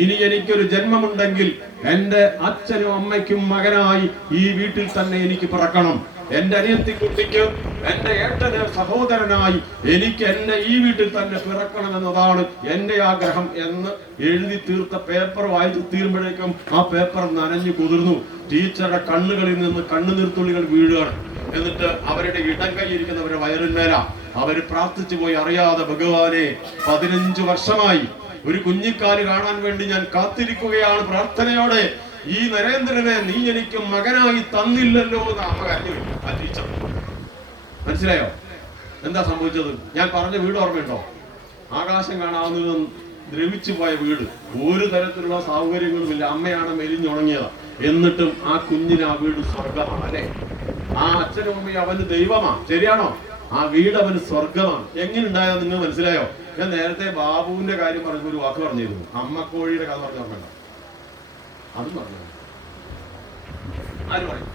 ഇനി എനിക്കൊരു ജന്മമുണ്ടെങ്കിൽ എന്റെ അച്ഛനും അമ്മയ്ക്കും മകനായി ഈ വീട്ടിൽ തന്നെ എനിക്ക് പിറക്കണം. എന്റെ അനിയത്തിക്കുട്ടിക്ക്, എന്റെ ഏട്ടന് സഹോദരനായി എനിക്ക് എന്നെ ഈ വീട്ടിൽ തന്നെ പിറക്കണമെന്നതാണ് എന്റെ ആഗ്രഹം എന്ന് എഴുതി തീർത്ത പേപ്പർ വായിച്ചു തീരുമ്പോഴേക്കും ആ പേപ്പർ നനഞ്ഞു കുതിർന്നു. ടീച്ചറുടെ കണ്ണുകളിൽ നിന്ന് കണ്ണുനീർത്തുള്ളികൾ വീഴുകയാണ്. എന്നിട്ട് അവരുടെ ഇടം കൈയിരിക്കുന്നവരുടെ വയറിന്മേല അവര് പ്രാർത്ഥിച്ചു പോയി, അറിയാതെ, ഭഗവാനെ 15 വർഷമായി ഒരു കുഞ്ഞിക്കാല് കാണാൻ വേണ്ടി ഞാൻ കാത്തിരിക്കുകയാണ് പ്രാർത്ഥനയോടെ. ഈ നരേന്ദ്രനെ നീ എനിക്ക് മകനായി തന്നില്ലല്ലോ എന്ന് അമ്മ കരഞ്ഞു. ആ ടീച്ചർ മനസ്സിലായോ എന്താ സംഭവിച്ചത്? ഞാൻ പറഞ്ഞ വീട് ഓർമ്മയുണ്ടോ? ആകാശം കാണാവുന്ന ദ്രവിച്ചു പോയ വീട്, ഒരു തരത്തിലുള്ള സൗകര്യങ്ങളുമില്ല. അമ്മയാണ് മെലിഞ്ഞുണങ്ങിയത്. എന്നിട്ടും ആ കുഞ്ഞിന് ആ വീട് സ്വർഗമാണ്, അല്ലെ? ആ അച്ഛനും അമ്മയും അവന് ദൈവമാണ്, ശരിയാണോ? ആ വീട് അവന് സ്വർഗമാണ്. എങ്ങനെ ഉണ്ടായെന്ന് നിങ്ങൾ മനസ്സിലായോ? ഞാൻ നേരത്തെ ബാബുവിന്റെ കാര്യം പറഞ്ഞപ്പോൾ ഒരു വാക്ക് പറഞ്ഞിരുന്നു, അമ്മക്കോഴിയുടെ കഥ പറഞ്ഞ ഓർമ്മയുണ്ടോ? അതും പറഞ്ഞു. ആര് പറയും?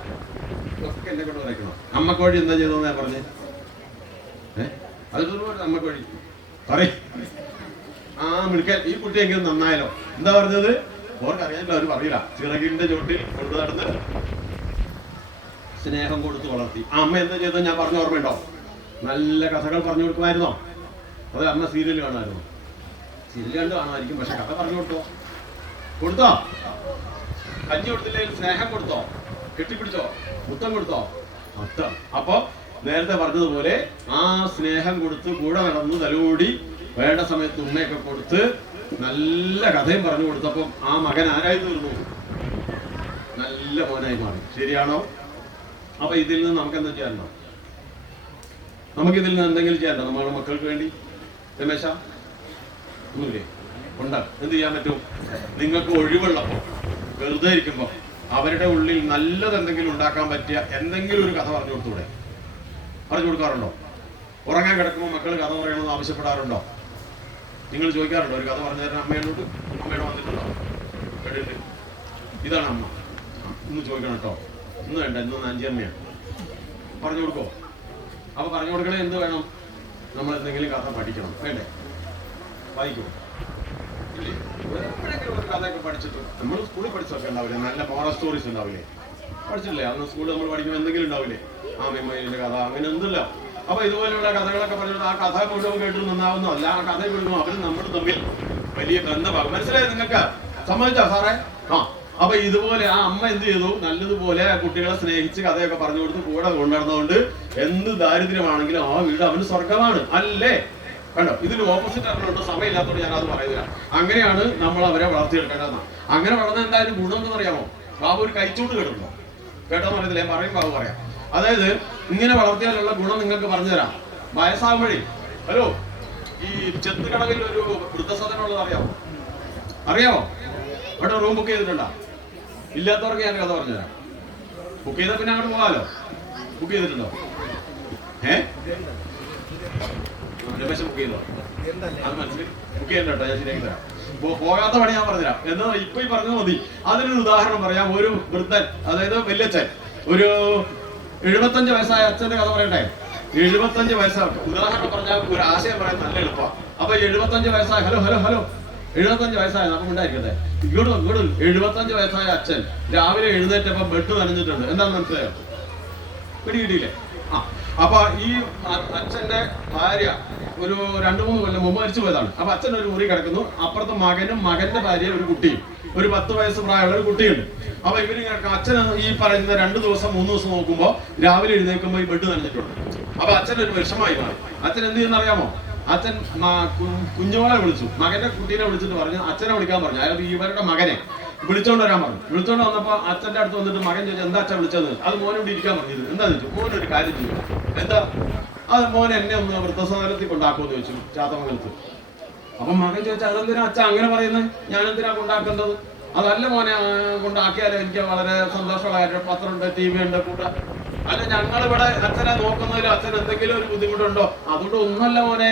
എന്നെ കൊണ്ട് പറയണോ? അമ്മക്കോഴി എന്താ ചെയ്തോന്ന് ഞാൻ പറഞ്ഞേ? അതൊരു അമ്മക്കോഴി പറയും. ആ മിടുക്കൻ, ഈ കുട്ടി എങ്കിലും നന്നായാലോ. എന്താ പറഞ്ഞത്? ഓർക്കറിയാമല്ലോ, അവര് പറയില്ല. ചിറകിന്റെ ചോട്ടിൽ കൊണ്ടു നടന്ന് സ്നേഹം കൊടുത്ത് വളർത്തി. ആ അമ്മ എന്താ ചെയ്തത് ഞാൻ പറഞ്ഞ ഓർമ്മയുണ്ടോ? നല്ല കഥകൾ പറഞ്ഞു കൊടുക്കുമായിരുന്നോ? അത് അമ്മ സീരിയൽ കാണുമായിരുന്നോ? സീരിയൽ കണ്ട് കാണുമായിരിക്കും, പക്ഷെ കഥ പറഞ്ഞു കൊടുത്തോ? കഞ്ഞി കൊടുത്തില്ലെങ്കിൽ സ്നേഹം കൊടുത്തോ? കെട്ടിപ്പിടിച്ചോ? മുത്തം കൊടുത്തോ? മുത്തം. അപ്പൊ നേരത്തെ പറഞ്ഞതുപോലെ ആ സ്നേഹം കൊടുത്ത് കൂടെ നടന്ന് തലോടി വേണ്ട സമയത്ത് ഉമ്മയൊക്കെ കൊടുത്ത് നല്ല കഥയും പറഞ്ഞു കൊടുത്തപ്പം ആ മകൻ ആരായി തീർന്നു? നല്ല മോനായി മാറി. ശരിയാണോ? അപ്പൊ ഇതിൽ നിന്ന് നമുക്ക് എന്താ ചെയ്യാറുണ്ടോ? നമുക്കിതിൽ നിന്ന് എന്തെങ്കിലും ചെയ്യണ്ട നമ്മുടെ മക്കൾക്ക് വേണ്ടി? രമേശ ഒന്നുമില്ലേ? ഉണ്ട്. എന്ത് ചെയ്യാൻ പറ്റും? നിങ്ങൾക്ക് ഒഴിവുള്ളപ്പോൾ, വെറുതെ ഇരിക്കുമ്പോൾ അവരുടെ ഉള്ളിൽ നല്ലത് എന്തെങ്കിലും ഉണ്ടാക്കാൻ പറ്റിയ എന്തെങ്കിലും ഒരു കഥ പറഞ്ഞു കൊടുത്തൂടെ? പറഞ്ഞു കൊടുക്കാറുണ്ടോ? ഉറങ്ങാൻ കിടക്കുമ്പോൾ മക്കൾ കഥ പറയണമെന്ന് ആവശ്യപ്പെടാറുണ്ടോ? നിങ്ങൾ ചോദിക്കാറുണ്ടോ ഒരു കഥ പറഞ്ഞു തരാൻ അമ്മയോട്? അമ്മയോട് വന്നിട്ടുണ്ടോ? കേട്ടിട്ട് ഇതാണ് അമ്മ, ഇന്ന് ചോദിക്കണം കേട്ടോ, ഇന്ന് വേണ്ട, ഇന്ന് അഞ്ചമ്മയാണ്. പറഞ്ഞു കൊടുക്കോ? അപ്പൊ പറഞ്ഞു കൊടുക്കണേ എന്ത് വേണം? നമ്മൾ എന്തെങ്കിലും കഥ പഠിക്കണം, വേണ്ടേ? വായിക്കുമോ? ഇല്ലേ? എപ്പോഴെങ്കിലും ഒരു കഥയൊക്കെ പഠിച്ചിട്ട് നമ്മൾ സ്കൂളിൽ പഠിച്ചൊക്കെ ഉണ്ടാവില്ലേ? നല്ല മോറൽ സ്റ്റോറീസ് ഉണ്ടാവില്ലേ? പഠിച്ചില്ലേ? അന്ന് സ്കൂളിൽ നമ്മൾ പഠിക്കുമ്പോൾ എന്തെങ്കിലും ഉണ്ടാവില്ലേ? ആമയമ്മയിലെ കഥ, അങ്ങനെ എന്തില്ല. അപ്പൊ ഇതുപോലെയുള്ള കഥകളൊക്കെ പറഞ്ഞിട്ട് ആ കഥ മുഴുവൻ കേട്ട് നന്നാവുന്നതല്ല, ആ കഥ വിടുന്നു അവർ നമ്മൾ തമ്മിൽ വലിയ ബന്ധമാകും. മനസ്സിലായത് നിങ്ങൾക്ക്? സമ്മതിച്ചോ സാറേ? ആ, അപ്പൊ ഇതുപോലെ ആ അമ്മ എന്ത് ചെയ്തു? നല്ലതുപോലെ കുട്ടികളെ സ്നേഹിച്ച് കഥയൊക്കെ പറഞ്ഞു കൊടുത്ത് കൂടെ കൊണ്ടുവരുന്നതുകൊണ്ട് എന്ത് ദാരിദ്ര്യമാണെങ്കിലും ആ വീട് അവന് സ്വർഗമാണ്, അല്ലേ? കണ്ടോ? ഇതിന് ഓപ്പോസിറ്റ് ആയിട്ടുള്ള സമയമില്ലാത്തതുകൊണ്ട് ഞാൻ അത് പറയുന്നില്ല. അങ്ങനെയാണ് നമ്മൾ അവരെ വളർത്തിയെടുക്കേണ്ടതെന്ന്. അങ്ങനെ വളർന്ന എന്തായാലും ഗുണം എന്ന് അറിയാമോ? ബാബു ഒരു കൈച്ചൂട്ട് കേട്ടോ, കേട്ടോന്ന് അറിയത്തില്ല, ഞാൻ പറയും ബാബു പറയാം. അതായത് ഇങ്ങനെ വളർത്തിയാലുള്ള ഗുണം നിങ്ങൾക്ക് പറഞ്ഞുതരാം. വയസ്സാകുമ്പോഴേ, ഹലോ, ഈ ചെത്തുകടവിൽ ഒരു വൃദ്ധസദനം ഉള്ളത് അറിയാമോ? അറിയാമോ? അവിടെ റൂം ബുക്ക് ചെയ്തിട്ടുണ്ടോ? ഇല്ലാത്തവർക്ക് ഞാൻ കഥ പറഞ്ഞുതരാം. ബുക്ക് ചെയ്താൽ പിന്നെ അങ്ങോട്ട് പോകാമല്ലോ. ബുക്ക് ചെയ്തിട്ടുണ്ടോ? രമേശ് ബുക്ക് ചെയ്തോ? അത് മനസ്സിൽ ബുക്ക് ചെയ്യണ്ട കേട്ടോ, ഞാൻ ശരിയാക്കി തരാം. പോകാത്ത പണി ഞാൻ പറഞ്ഞുതരാം. എന്നാ ഇപ്പൊ ഈ പറഞ്ഞാൽ മതി. അതിനൊരു ഉദാഹരണം പറയാം. ഒരു വൃദ്ധൻ, അതായത് വല്യച്ഛൻ, ഒരു 75 വയസ്സായ അച്ഛന്റെ കഥ പറയട്ടെ. 75 വയസ്സാണ്. ഉദാഹരണം പറഞ്ഞാൽ ഒരു ആശയം പറയാൻ നല്ല എളുപ്പമാണ്. അപ്പൊ 75 വയസ്സായ, ഹലോ ഹലോ ഹലോ 75 വയസ്സായ, നമുക്ക് ഉണ്ടായിരിക്കട്ടെ, ഇങ്ങോട്ട് 75 വയസ്സായ അച്ഛൻ രാവിലെ എഴുന്നേറ്റപ്പോ ബെഡ് നനഞ്ഞിട്ടുണ്ട്. എന്താണെന്ന് മനസ്സിലായോ? പിടികിട്ടിയില്ലേ? ആ, അപ്പൊ ഈ അച്ഛന്റെ ഭാര്യ ഒരു 2-3 കൊല്ലം മുമ്പ് മരിച്ചു പോയതാണ്. അപ്പൊ അച്ഛൻ ഒരു മുറി കിടക്കുന്നു. അപ്പുറത്തെ മകനും മകന്റെ ഭാര്യ ഒരു കുട്ടിയും, ഒരു 10 വയസ്സ് പ്രായമുള്ള ഒരു കുട്ടിയുണ്ട്. അപ്പൊ ഇവര് അച്ഛൻ ഈ പറയുന്ന 2 ദിവസം 3 ദിവസം നോക്കുമ്പോ രാവിലെ എഴുന്നേൽക്കുമ്പോ ഈ ബെഡ് നനഞ്ഞിട്ടുണ്ട്. അപ്പൊ അച്ഛൻ ഒരു വിഷമായി മാറി. അച്ഛൻ എന്ത് ചെയ്യുന്ന അറിയാമോ? അച്ഛൻ കുഞ്ഞോളെ വിളിച്ചു, മകന്റെ കുട്ടീനെ വിളിച്ചിട്ട് പറഞ്ഞു, അച്ഛനെ വിളിക്കാൻ പറഞ്ഞു. അതായത് ഇവരുടെ മകനെ വിളിച്ചോണ്ട് വരാൻ പറഞ്ഞു. വിളിച്ചോണ്ട് വന്നപ്പോ അച്ഛന്റെ അടുത്ത് വന്നിട്ട് മകൻ ചോദിച്ചു, എന്താ അച്ഛൻ വിളിച്ചത്? അത് മോനെ ഇവിടെ ഇരിക്കാൻ പറഞ്ഞത്. എന്താന്ന് ചോദിച്ചു. മോനൊരു കാര്യം ചെയ്യും. എന്താ? അത് മോൻ എന്നെ ഒന്ന് വൃദ്ധസദനത്തിൽ കൊണ്ടാക്കുമെന്ന് ചോദിച്ചു, ചാത്തമംഗലത്ത്. അപ്പൊ മകൻ ചോദിച്ചാൽ അതെന്തിനാ അച്ഛൻ അങ്ങനെ പറയുന്നത്? ഞാൻ എന്തിനാ കൊണ്ടാക്കേണ്ടത്? അതല്ല മോനെ, കൊണ്ടാക്കിയാലും എനിക്ക് വളരെ സന്തോഷമുള്ള കാര്യം. പത്രമുണ്ട്, TV ഉണ്ട്, കൂട്ടാ. അല്ല, ഞങ്ങളിവിടെ അച്ഛനെ നോക്കുന്നതിൽ അച്ഛൻ എന്തെങ്കിലും ഒരു ബുദ്ധിമുട്ടുണ്ടോ? അതുകൊണ്ട് ഒന്നുമല്ല മോനെ,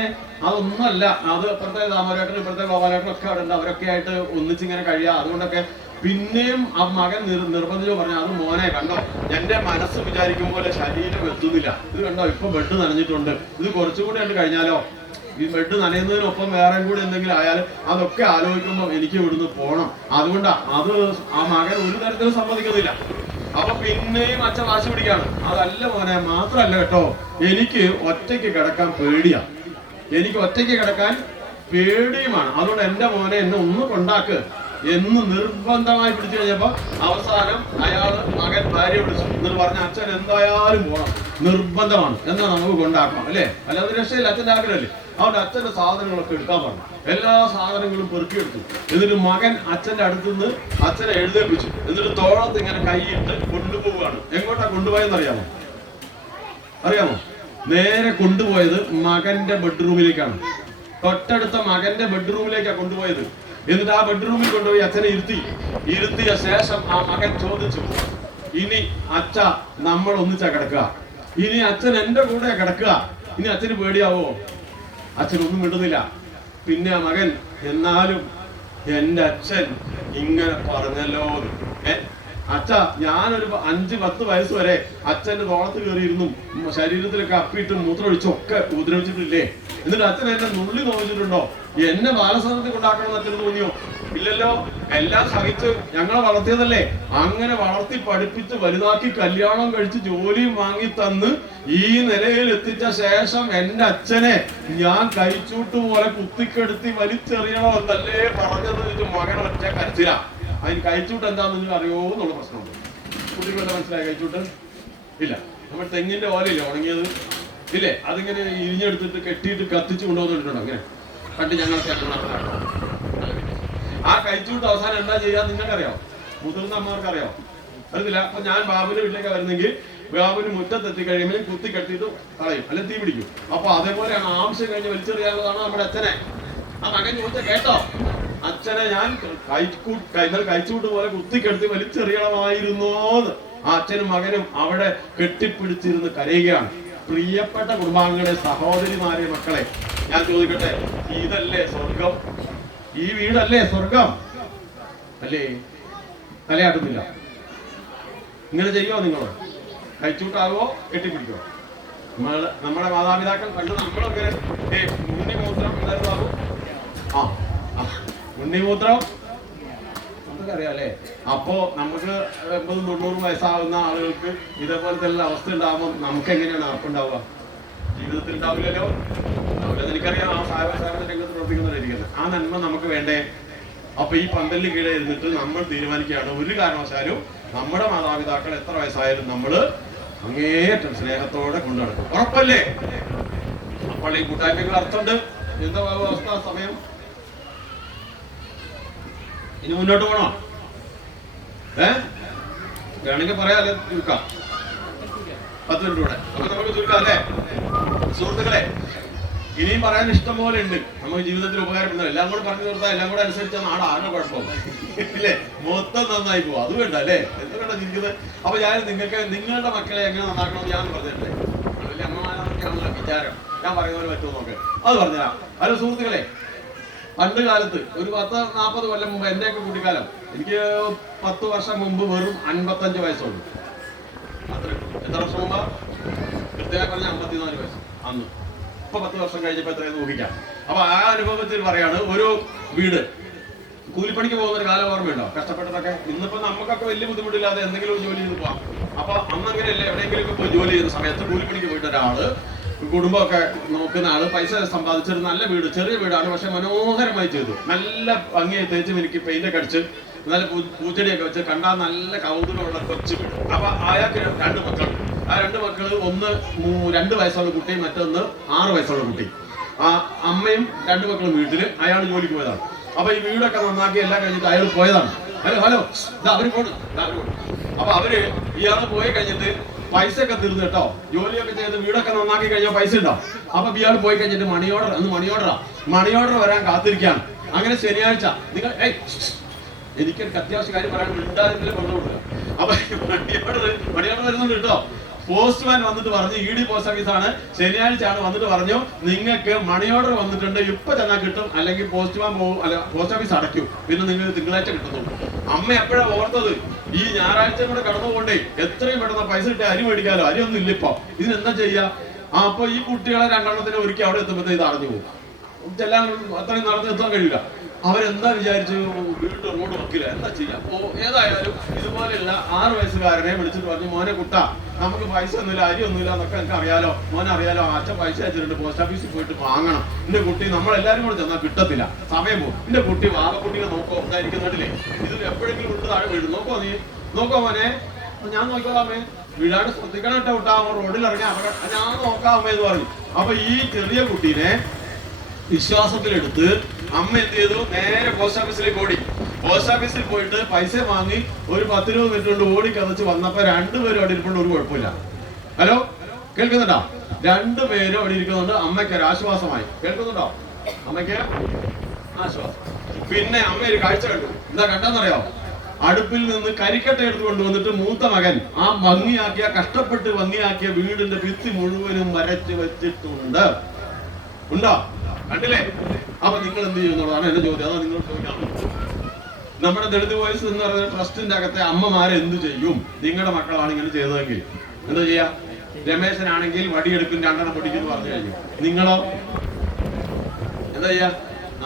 അതൊന്നുമല്ല. അത് ഇപ്പോഴത്തെ ദാമോരേട്ടനും ഇപ്പോഴത്തെ ഗോപാലേട്ടനും ഒക്കെ അവിടെ ഉണ്ട്. അവരൊക്കെ ആയിട്ട് ഒന്നിച്ചിങ്ങനെ കഴിയാം. അതുകൊണ്ടൊക്കെ പിന്നെയും ആ മകൻ നിർബന്ധിച്ചു പറഞ്ഞു, അത് മോനെ കണ്ടോ, എന്റെ മനസ്സ് വിചാരിക്കും പോലെ ശരീരം എത്തുന്നില്ല. ഇത് കണ്ടോ, ഇപ്പൊ ബെഡ് നനഞ്ഞിട്ടുണ്ട്. ഇത് കുറച്ചുകൂടി കണ്ട് കഴിഞ്ഞാലോ, ഈ ബെഡ് നനയുന്നതിനൊപ്പം വേറെ കൂടി എന്തെങ്കിലും ആയാൽ അതൊക്കെ ആലോചിക്കുമ്പോൾ എനിക്ക് ഇവിടുന്ന് പോകണം. അതുകൊണ്ടാ അത് ആ മകൻ ഒരു തരത്തിലും സമ്മതിക്കുന്നില്ല. അപ്പൊ പിന്നെയും അച്ഛൻ വാശി പിടിക്കാണ്. അതല്ല മോനെ, മാത്രല്ല കേട്ടോ, എനിക്ക് ഒറ്റയ്ക്ക് കിടക്കാൻ പേടിയാ. എനിക്ക് ഒറ്റയ്ക്ക് കിടക്കാൻ പേടിയുമാണ്. അതുകൊണ്ട് എന്റെ മോനെ എന്നെ ഒന്ന് കൊണ്ടാക്ക് എന്ന് നിർബന്ധമായി പിടിച്ചു കഴിഞ്ഞപ്പോ അവസാനം മകൻ ഭാര്യ വിളിച്ചു. എന്നിട്ട് പറഞ്ഞ അച്ഛൻ എന്തായാലും പോകണം, നിർബന്ധമാണ്, എന്നാ നമുക്ക് കൊണ്ടാക്കണം, അല്ലേ? അല്ലാതെ രക്ഷയില്ല, അച്ഛൻ്റെ ആഗ്രഹമല്ലേ. അതുകൊണ്ട് അച്ഛന്റെ സാധനങ്ങളൊക്കെ എടുക്കാൻ പറഞ്ഞു. എല്ലാ സാധനങ്ങളും പെറുക്കിയെടുത്തു. എന്നിട്ട് മകൻ അച്ഛന്റെ അടുത്തുനിന്ന് അച്ഛനെ എഴുന്നേൽപ്പിച്ചു. എന്നിട്ട് തോളത്ത് ഇങ്ങനെ കൈയിട്ട് കൊണ്ടുപോവുകയാണ്. എങ്ങോട്ടാ കൊണ്ടുപോയെന്ന് അറിയാമോ? നേരെ കൊണ്ടുപോയത് മകന്റെ ബെഡ്റൂമിലേക്കാണ്. തൊട്ടടുത്ത മകന്റെ ബെഡ്റൂമിലേക്കാണ് കൊണ്ടുപോയത്. എന്നിട്ട് ആ ബെഡ്റൂമിൽ കൊണ്ടുപോയി അച്ഛനെ ഇരുത്തിയ ശേഷം ആ മകൻ ചോദിച്ചു, ഇനി അച്ഛ നമ്മൾ ഒന്നിച്ചാ കിടക്കുക? ഇനി അച്ഛൻ എന്റെ കൂടെ കിടക്കുക? ഇനി അച്ഛന് പേടിയാവോ? അച്ഛനൊന്നും മിണ്ടുന്നില്ല. പിന്നെ ആ മകൻ, എന്നാലും എന്റെ അച്ഛൻ ഇങ്ങനെ പറഞ്ഞല്ലോ. അച്ഛ, ഞാനൊരു 5-10 വയസ്സ് വരെ അച്ഛന്റെ തോളത്ത് കയറിയിരുന്നു, ശരീരത്തിലൊക്കെ അപ്പിയിട്ട് മൂത്രമൊഴിച്ചൊക്കെ ഉപദ്രവിച്ചിട്ടില്ലേ? എന്നിട്ട് അച്ഛൻ എന്നെ നുള്ളി നോവിച്ചിട്ടുണ്ടോ? എന്നെ ബാലസദനത്തിൽ കൊണ്ടാക്കണമെന്ന് അച്ഛന് തോന്നിയോ? ഇല്ലല്ലോ. എല്ലാം സഹിച്ച് ഞങ്ങളെ വളർത്തിയതല്ലേ. അങ്ങനെ വളർത്തി പഠിപ്പിച്ച് വലുതാക്കി കല്യാണം കഴിച്ച് ജോലിയും വാങ്ങി തന്ന് ഈ നിലയിൽ എത്തിച്ച ശേഷം എന്റെ അച്ഛനെ ഞാൻ കൈച്ചൂട്ട് പോലെ കുത്തിക്കെടുത്തി വലിച്ചെറിയണോ എന്നല്ലേ പറഞ്ഞത്? ഇത് മകൻ ഒറ്റ കരച്ചിലാ. അതിന് കഴിച്ചൂട്ട് എന്താന്ന് നിങ്ങൾ അറിയോ എന്നുള്ള പ്രശ്നമുണ്ട്. കുട്ടികളെ മനസ്സിലായി കഴിച്ചൂട്ട്? ഇല്ല. നമ്മൾ തെങ്ങിന്റെ ഓലയില്ലേ ഉണങ്ങിയത്, ഇല്ലേ? അതിങ്ങനെ ഇരിഞ്ഞെടുത്തിട്ട് കെട്ടിയിട്ട് കത്തിച്ച് കൊണ്ടുപോകുന്നുണ്ടോ? അങ്ങനെ കണ്ട് ഞങ്ങളൊക്കെ ആ കഴിച്ചൂട്ട് അവസാനം എന്താ ചെയ്യാൻ നിങ്ങൾക്കറിയാം? മുതിർന്ന അമ്മമാർക്ക് അറിയാം? അറിയില്ല. അപ്പൊ ഞാൻ ബാബുവിന്റെ വീട്ടിലേക്ക് വരുന്നെങ്കിൽ വേവിന് മുറ്റത്തെത്തി കഴിയുമ്പോൾ കുത്തി കെട്ടിയിട്ട് കളയും, അല്ലെങ്കിൽ തീ പിടിക്കും. അപ്പൊ അതേപോലെയാണ് ആവശ്യം കഴിഞ്ഞ് വലിച്ചെറിയാനുള്ളതാണ് നമ്മുടെ അച്ഛനെ. ആ മകൻ ചോദിച്ച കേട്ടോ, അച്ഛനെ ഞാൻ കഴിച്ചുകൂട്ട് പോലെ കുത്തിക്കെടുത്തി വലിച്ചെറിയണമായിരുന്നോന്ന് ആ അച്ഛനും മകനും അവിടെ കെട്ടിപ്പിടിച്ചിരുന്ന് കരയുകയാണ്. പ്രിയപ്പെട്ട കുടുംബാംഗങ്ങളെ, സഹോദരിമാരെ, മക്കളെ, ഞാൻ ചോദിക്കട്ടെ, ഇതല്ലേ സ്വർഗം? ഈ വീടല്ലേ സ്വർഗം? അല്ലേ? തലയാട്ടുന്നില്ല. ഇങ്ങനെ ചെയ്യുമോ നിങ്ങൾ? കഴിച്ചൂട്ടാകുമോ? കെട്ടിപ്പിടിക്കോ? നമ്മുടെ മാതാപിതാക്കൾ പണ്ട് നമ്മളൊക്കെ ഉണ്ണിമൂത്രം എന്തായാലും ഉണ്ണിമൂത്രം നമുക്ക് അറിയാം അല്ലേ? അപ്പോ നമുക്ക് 80-90 വയസ്സാവുന്ന ആളുകൾക്ക് ഇതേപോലത്തെ അവസ്ഥ ഉണ്ടാകുമ്പോൾ നമുക്ക് എങ്ങനെയാണ് അർപ്പുണ്ടാവുക? ജീവിതത്തിൽ ഉണ്ടാവില്ലല്ലോ. എനിക്കറിയാം, ആ സേവന രംഗത്ത് പ്രവർത്തിക്കുന്നവരായിരിക്കുന്നത്. ആ നന്മ നമുക്ക് വേണ്ടേ? അപ്പൊ ഈ പന്തലിന് കീഴെ ഇരുന്നിട്ട് നമ്മൾ തീരുമാനിക്കുകയാണ്, ഒരു കാരണവശാലും നമ്മുടെ മാതാപിതാക്കൾ എത്ര വയസ്സായാലും നമ്മള് അങ്ങേയറ്റം സ്നേഹത്തോടെ കൊണ്ടു നടക്കും. ഉറപ്പല്ലേ? അപ്പോൾ ഈ കൂട്ടായ്മയ്ക്ക് അർത്ഥമുണ്ട്. എന്താ അവസ്ഥ? സമയം ഇനി മുന്നോട്ട് പോണോ? വേണമെങ്കിൽ പറയാല്ലേ, ചുരുക്കാം. 10 മിനിറ്റ് കൂടെ അപ്പൊ നമുക്ക് ചുരുക്കാം അല്ലേ? സുഹൃത്തുക്കളെ, ഇനിയും പറയാൻ ഇഷ്ടം പോലെ ഉണ്ട്. നമുക്ക് ജീവിതത്തിൽ ഉപകാരപ്പെടുന്നത് എല്ലാം കൂടെ പറഞ്ഞു തീർത്താൽ എല്ലാം കൂടെ അനുസരിച്ച നാട് ആകെ കുഴപ്പവും ഇല്ലേ? മൊത്തം നന്നായി പോകും. അത് വേണ്ട അല്ലേ? എന്തുകൊണ്ടാണ് ചിരിക്കുന്നത്? അപ്പൊ ഞാൻ നിങ്ങൾക്ക് നിങ്ങളുടെ മക്കളെ എങ്ങനെ നന്നാക്കണമെന്ന് ഞാൻ പറഞ്ഞിട്ടുണ്ട്. വലിയ അമ്മമാരാണൊക്കെയാണല്ലോ വിചാരം. ഞാൻ പറയുന്ന പോലെ പറ്റുമോ നോക്ക്, അത് പറഞ്ഞുതരാം. ഹലോ സുഹൃത്തുക്കളെ, പണ്ട് കാലത്ത് ഒരു 10-40 കൊല്ലം മുമ്പ്, എന്റെയൊക്കെ കുട്ടിക്കാലം, എനിക്ക് 10 വർഷം മുമ്പ് വെറും 55 വയസ്സുള്ളൂ. അത്ര എത്ര വർഷം മുമ്പ്? കൃത്യമായി പറഞ്ഞ 54 വയസ്സ് അന്ന്. ഇപ്പൊ 10 വർഷം കഴിഞ്ഞപ്പോ എത്രയെന്ന് ഊഹിക്കാം. അപ്പൊ ആ അനുഭവത്തിൽ പറയാണ്, ഒരു വീട് കൂലിപ്പണിക്ക് പോകുന്ന ഒരു കാലം ഓർമ്മയുണ്ടോ? കഷ്ടപ്പെട്ടതൊക്കെ. ഇന്നിപ്പോ നമുക്കൊക്കെ വലിയ ബുദ്ധിമുട്ടില്ലാതെ എന്തെങ്കിലും ജോലി ചെയ്ത് പോവാം. അപ്പൊ അന്ന് അങ്ങനെയല്ലേ? എവിടെയെങ്കിലും പോയി ജോലി ചെയ്യുന്ന സമയത്ത് കൂലിപ്പണിക്ക് പോയിട്ട് ഒരാള്, കുടുംബമൊക്കെ നോക്കുന്ന ആള്, പൈസ സമ്പാദിച്ചൊരു നല്ല വീട്, ചെറിയ വീടാണ്, പക്ഷെ മനോഹരമായി ചെയ്തു. നല്ല ഭംഗിയായി തേച്ച് മിനുക്കി പെയിന്റൊക്കെ അടിച്ച് നല്ല പൂച്ചെടിയൊക്കെ വെച്ച് കണ്ടാൽ നല്ല കൗതുകമുള്ള കൊച്ചു വീട്. അപ്പൊ അയാൾക്ക് 2 മക്കളുണ്ട്. ആ 2 മക്കള്, ഒന്ന് 2 വയസ്സുള്ള കുട്ടിയും മറ്റൊന്ന് 6 വയസ്സുള്ള കുട്ടി. ആ അമ്മയും 2 മക്കളും വീട്ടില്, അയാൾ ജോലിക്ക് പോയതാണ്. അപ്പൊ ഈ വീടൊക്കെ നന്നാക്കി എല്ലാം കഴിഞ്ഞിട്ട് അയാൾ പോയതാണ്. ഹലോ അവര് പോണു. അപ്പൊ അവര് ഇയാള് പോയി കഴിഞ്ഞിട്ട് പൈസ ഒക്കെ തീർന്നു കേട്ടോ. ജോലിയൊക്കെ ചെയ്ത് വീടൊക്കെ നന്നാക്കി കഴിഞ്ഞാൽ പൈസ ഉണ്ടാവും. അപ്പൊ ഇയാൾ പോയി കഴിഞ്ഞിട്ട് മണി ഓർഡർ വരാൻ കാത്തിരിക്കുകയാണ്. അങ്ങനെ ശനിയാഴ്ച നിങ്ങൾ എനിക്കൊരു അത്യാവശ്യ കാര്യം പറയാൻ ഉണ്ടായിരുന്നില്ല, കൊണ്ടുകൊടുക്കുക. അപ്പൊ മണി ഓർഡർ വരുന്നുണ്ട് കേട്ടോ. പോസ്റ്റ്മാൻ വന്നിട്ട് പറഞ്ഞു, ED പോസ്റ്റ് ഓഫീസാണ്, ശനിയാഴ്ചയാണ്, വന്നിട്ട് പറഞ്ഞു നിങ്ങൾക്ക് മണി ഓർഡർ വന്നിട്ടുണ്ട്, ഇപ്പൊ ചെന്നാൽ കിട്ടും, അല്ലെങ്കിൽ പോസ്റ്റ്മാൻ പോസ്റ്റ് ഓഫീസ് അടയ്ക്കും, പിന്നെ നിങ്ങൾക്ക് തിങ്കളാഴ്ച കിട്ടുന്നു. അമ്മ എപ്പോഴാ ഓർത്തത്? ഈ ഞായറാഴ്ച കൂടെ കടന്നുകൊണ്ടേ എത്രയും പെട്ടെന്ന് പൈസ കിട്ടിയ അരി മേടിക്കാലോ. അരിയൊന്നും ഇല്ല ഇപ്പൊ. ഇതിനെന്താ ചെയ്യാ? അപ്പൊ ഈ കുട്ടികളെ 2 എണ്ണത്തിന് ഒരുക്കി അവിടെ എത്തുമ്പോഴത്തേ ഇത് അറിഞ്ഞു പോകും. ചെല്ലാൻ അത്രയും നടന്ന് എത്താൻ കഴിയില്ല. അവരെന്താ വിചാരിച്ചു? വീട്ടിൽ റോഡ് വെക്കില്ല, എന്താ ചെയ്യാം? അപ്പോ ഏതായാലും ഇതുപോലെയുള്ള 6 വയസ്സുകാരനെ വിളിച്ചിട്ട് പറഞ്ഞു, മോനെ കുട്ട, നമുക്ക് പൈസ ഒന്നുമില്ല, അരി ഒന്നുമില്ല എന്നൊക്കെ എനിക്ക് അറിയാലോ, മോനെ അറിയാലോ, അച്ഛൻ പൈസ അയച്ചിട്ടുണ്ട്, പോസ്റ്റ് ഓഫീസിൽ പോയിട്ട് വാങ്ങണം. എന്റെ കുട്ടി നമ്മളെല്ലാരും കൂടെ ചെന്നാൽ കിട്ടത്തില്ല, സമയം പോകും. എന്റെ കുട്ടി വാഗക്കുട്ടിയെ നോക്കോ, ഉണ്ടായിരിക്കുന്നില്ലേ? ഇതിൽ എപ്പോഴെങ്കിലും ഉണ്ട് താഴെ വീട്. നോക്കോ നീ, നോക്കോ മോനെ. ഞാൻ നോക്കിക്കോളാമേ, വീടാട് ശ്രദ്ധിക്കണം കേട്ടോ കുട്ടാ, റോഡിൽ ഇറങ്ങി ഞാൻ നോക്കാമേ എന്ന് പറഞ്ഞു. അപ്പൊ ഈ ചെറിയ കുട്ടീനെ വിശ്വാസത്തിലെടുത്ത് അമ്മ എന്ത് ചെയ്തു? നേരെ പോസ്റ്റ് ഓഫീസിലേക്ക് ഓടി. പോസ്റ്റ് ഓഫീസിൽ പോയിട്ട് പൈസ വാങ്ങി ഒരു 10-20 മിനിറ്റ് കൊണ്ട് ഓടി കതച്ച് വന്നപ്പോ 2 പേരും അവിടെ ഇരിപ്പുണ്ട്, ഒരു കുഴപ്പമില്ല. ഹലോ, കേൾക്കുന്നുണ്ടോ? 2 പേരും അവിടെ ഇരിക്കുന്നുണ്ട്. അമ്മയ്ക്ക് ഒരു ആശ്വാസമായി. കേൾക്കുന്നുണ്ടോ? അമ്മയ്ക്ക് ആശ്വാസം. പിന്നെ അമ്മ ഒരു കാഴ്ച കണ്ടു. എന്താ കണ്ടെന്നറിയോ? അടുപ്പിൽ നിന്ന് കരിക്കട്ട എടുത്ത് കൊണ്ടുവന്നിട്ട് മൂത്ത മകൻ ആ കഷ്ടപ്പെട്ട് ഭംഗിയാക്കിയ വീടിന്റെ ഭിത്തി മുഴുവനും വരച്ച് വെച്ചിട്ടുണ്ട്. ഉണ്ടോ? കണ്ടില്ലേ? അപ്പൊ നിങ്ങൾ എന്ത് ചെയ്യുന്നതാണ് എന്റെ ചോദ്യം. അതാ നിങ്ങൾ ചോദിക്കാം. നമ്മുടെ ദളിത് വോയിസ് എന്ന് പറയുന്ന ട്രസ്റ്റിന്റെ അകത്തെ അമ്മമാരെ എന്ത് ചെയ്യും? നിങ്ങളുടെ മക്കളാണ് ഇങ്ങനെ ചെയ്തതെങ്കിൽ എന്താ ചെയ്യാ? രമേശനാണെങ്കിൽ വടിയെടുക്കും, 2 എണ്ണം പൊടിക്കുന്നു പറഞ്ഞു കഴിഞ്ഞു. നിങ്ങളോ എന്താ ചെയ്യാ?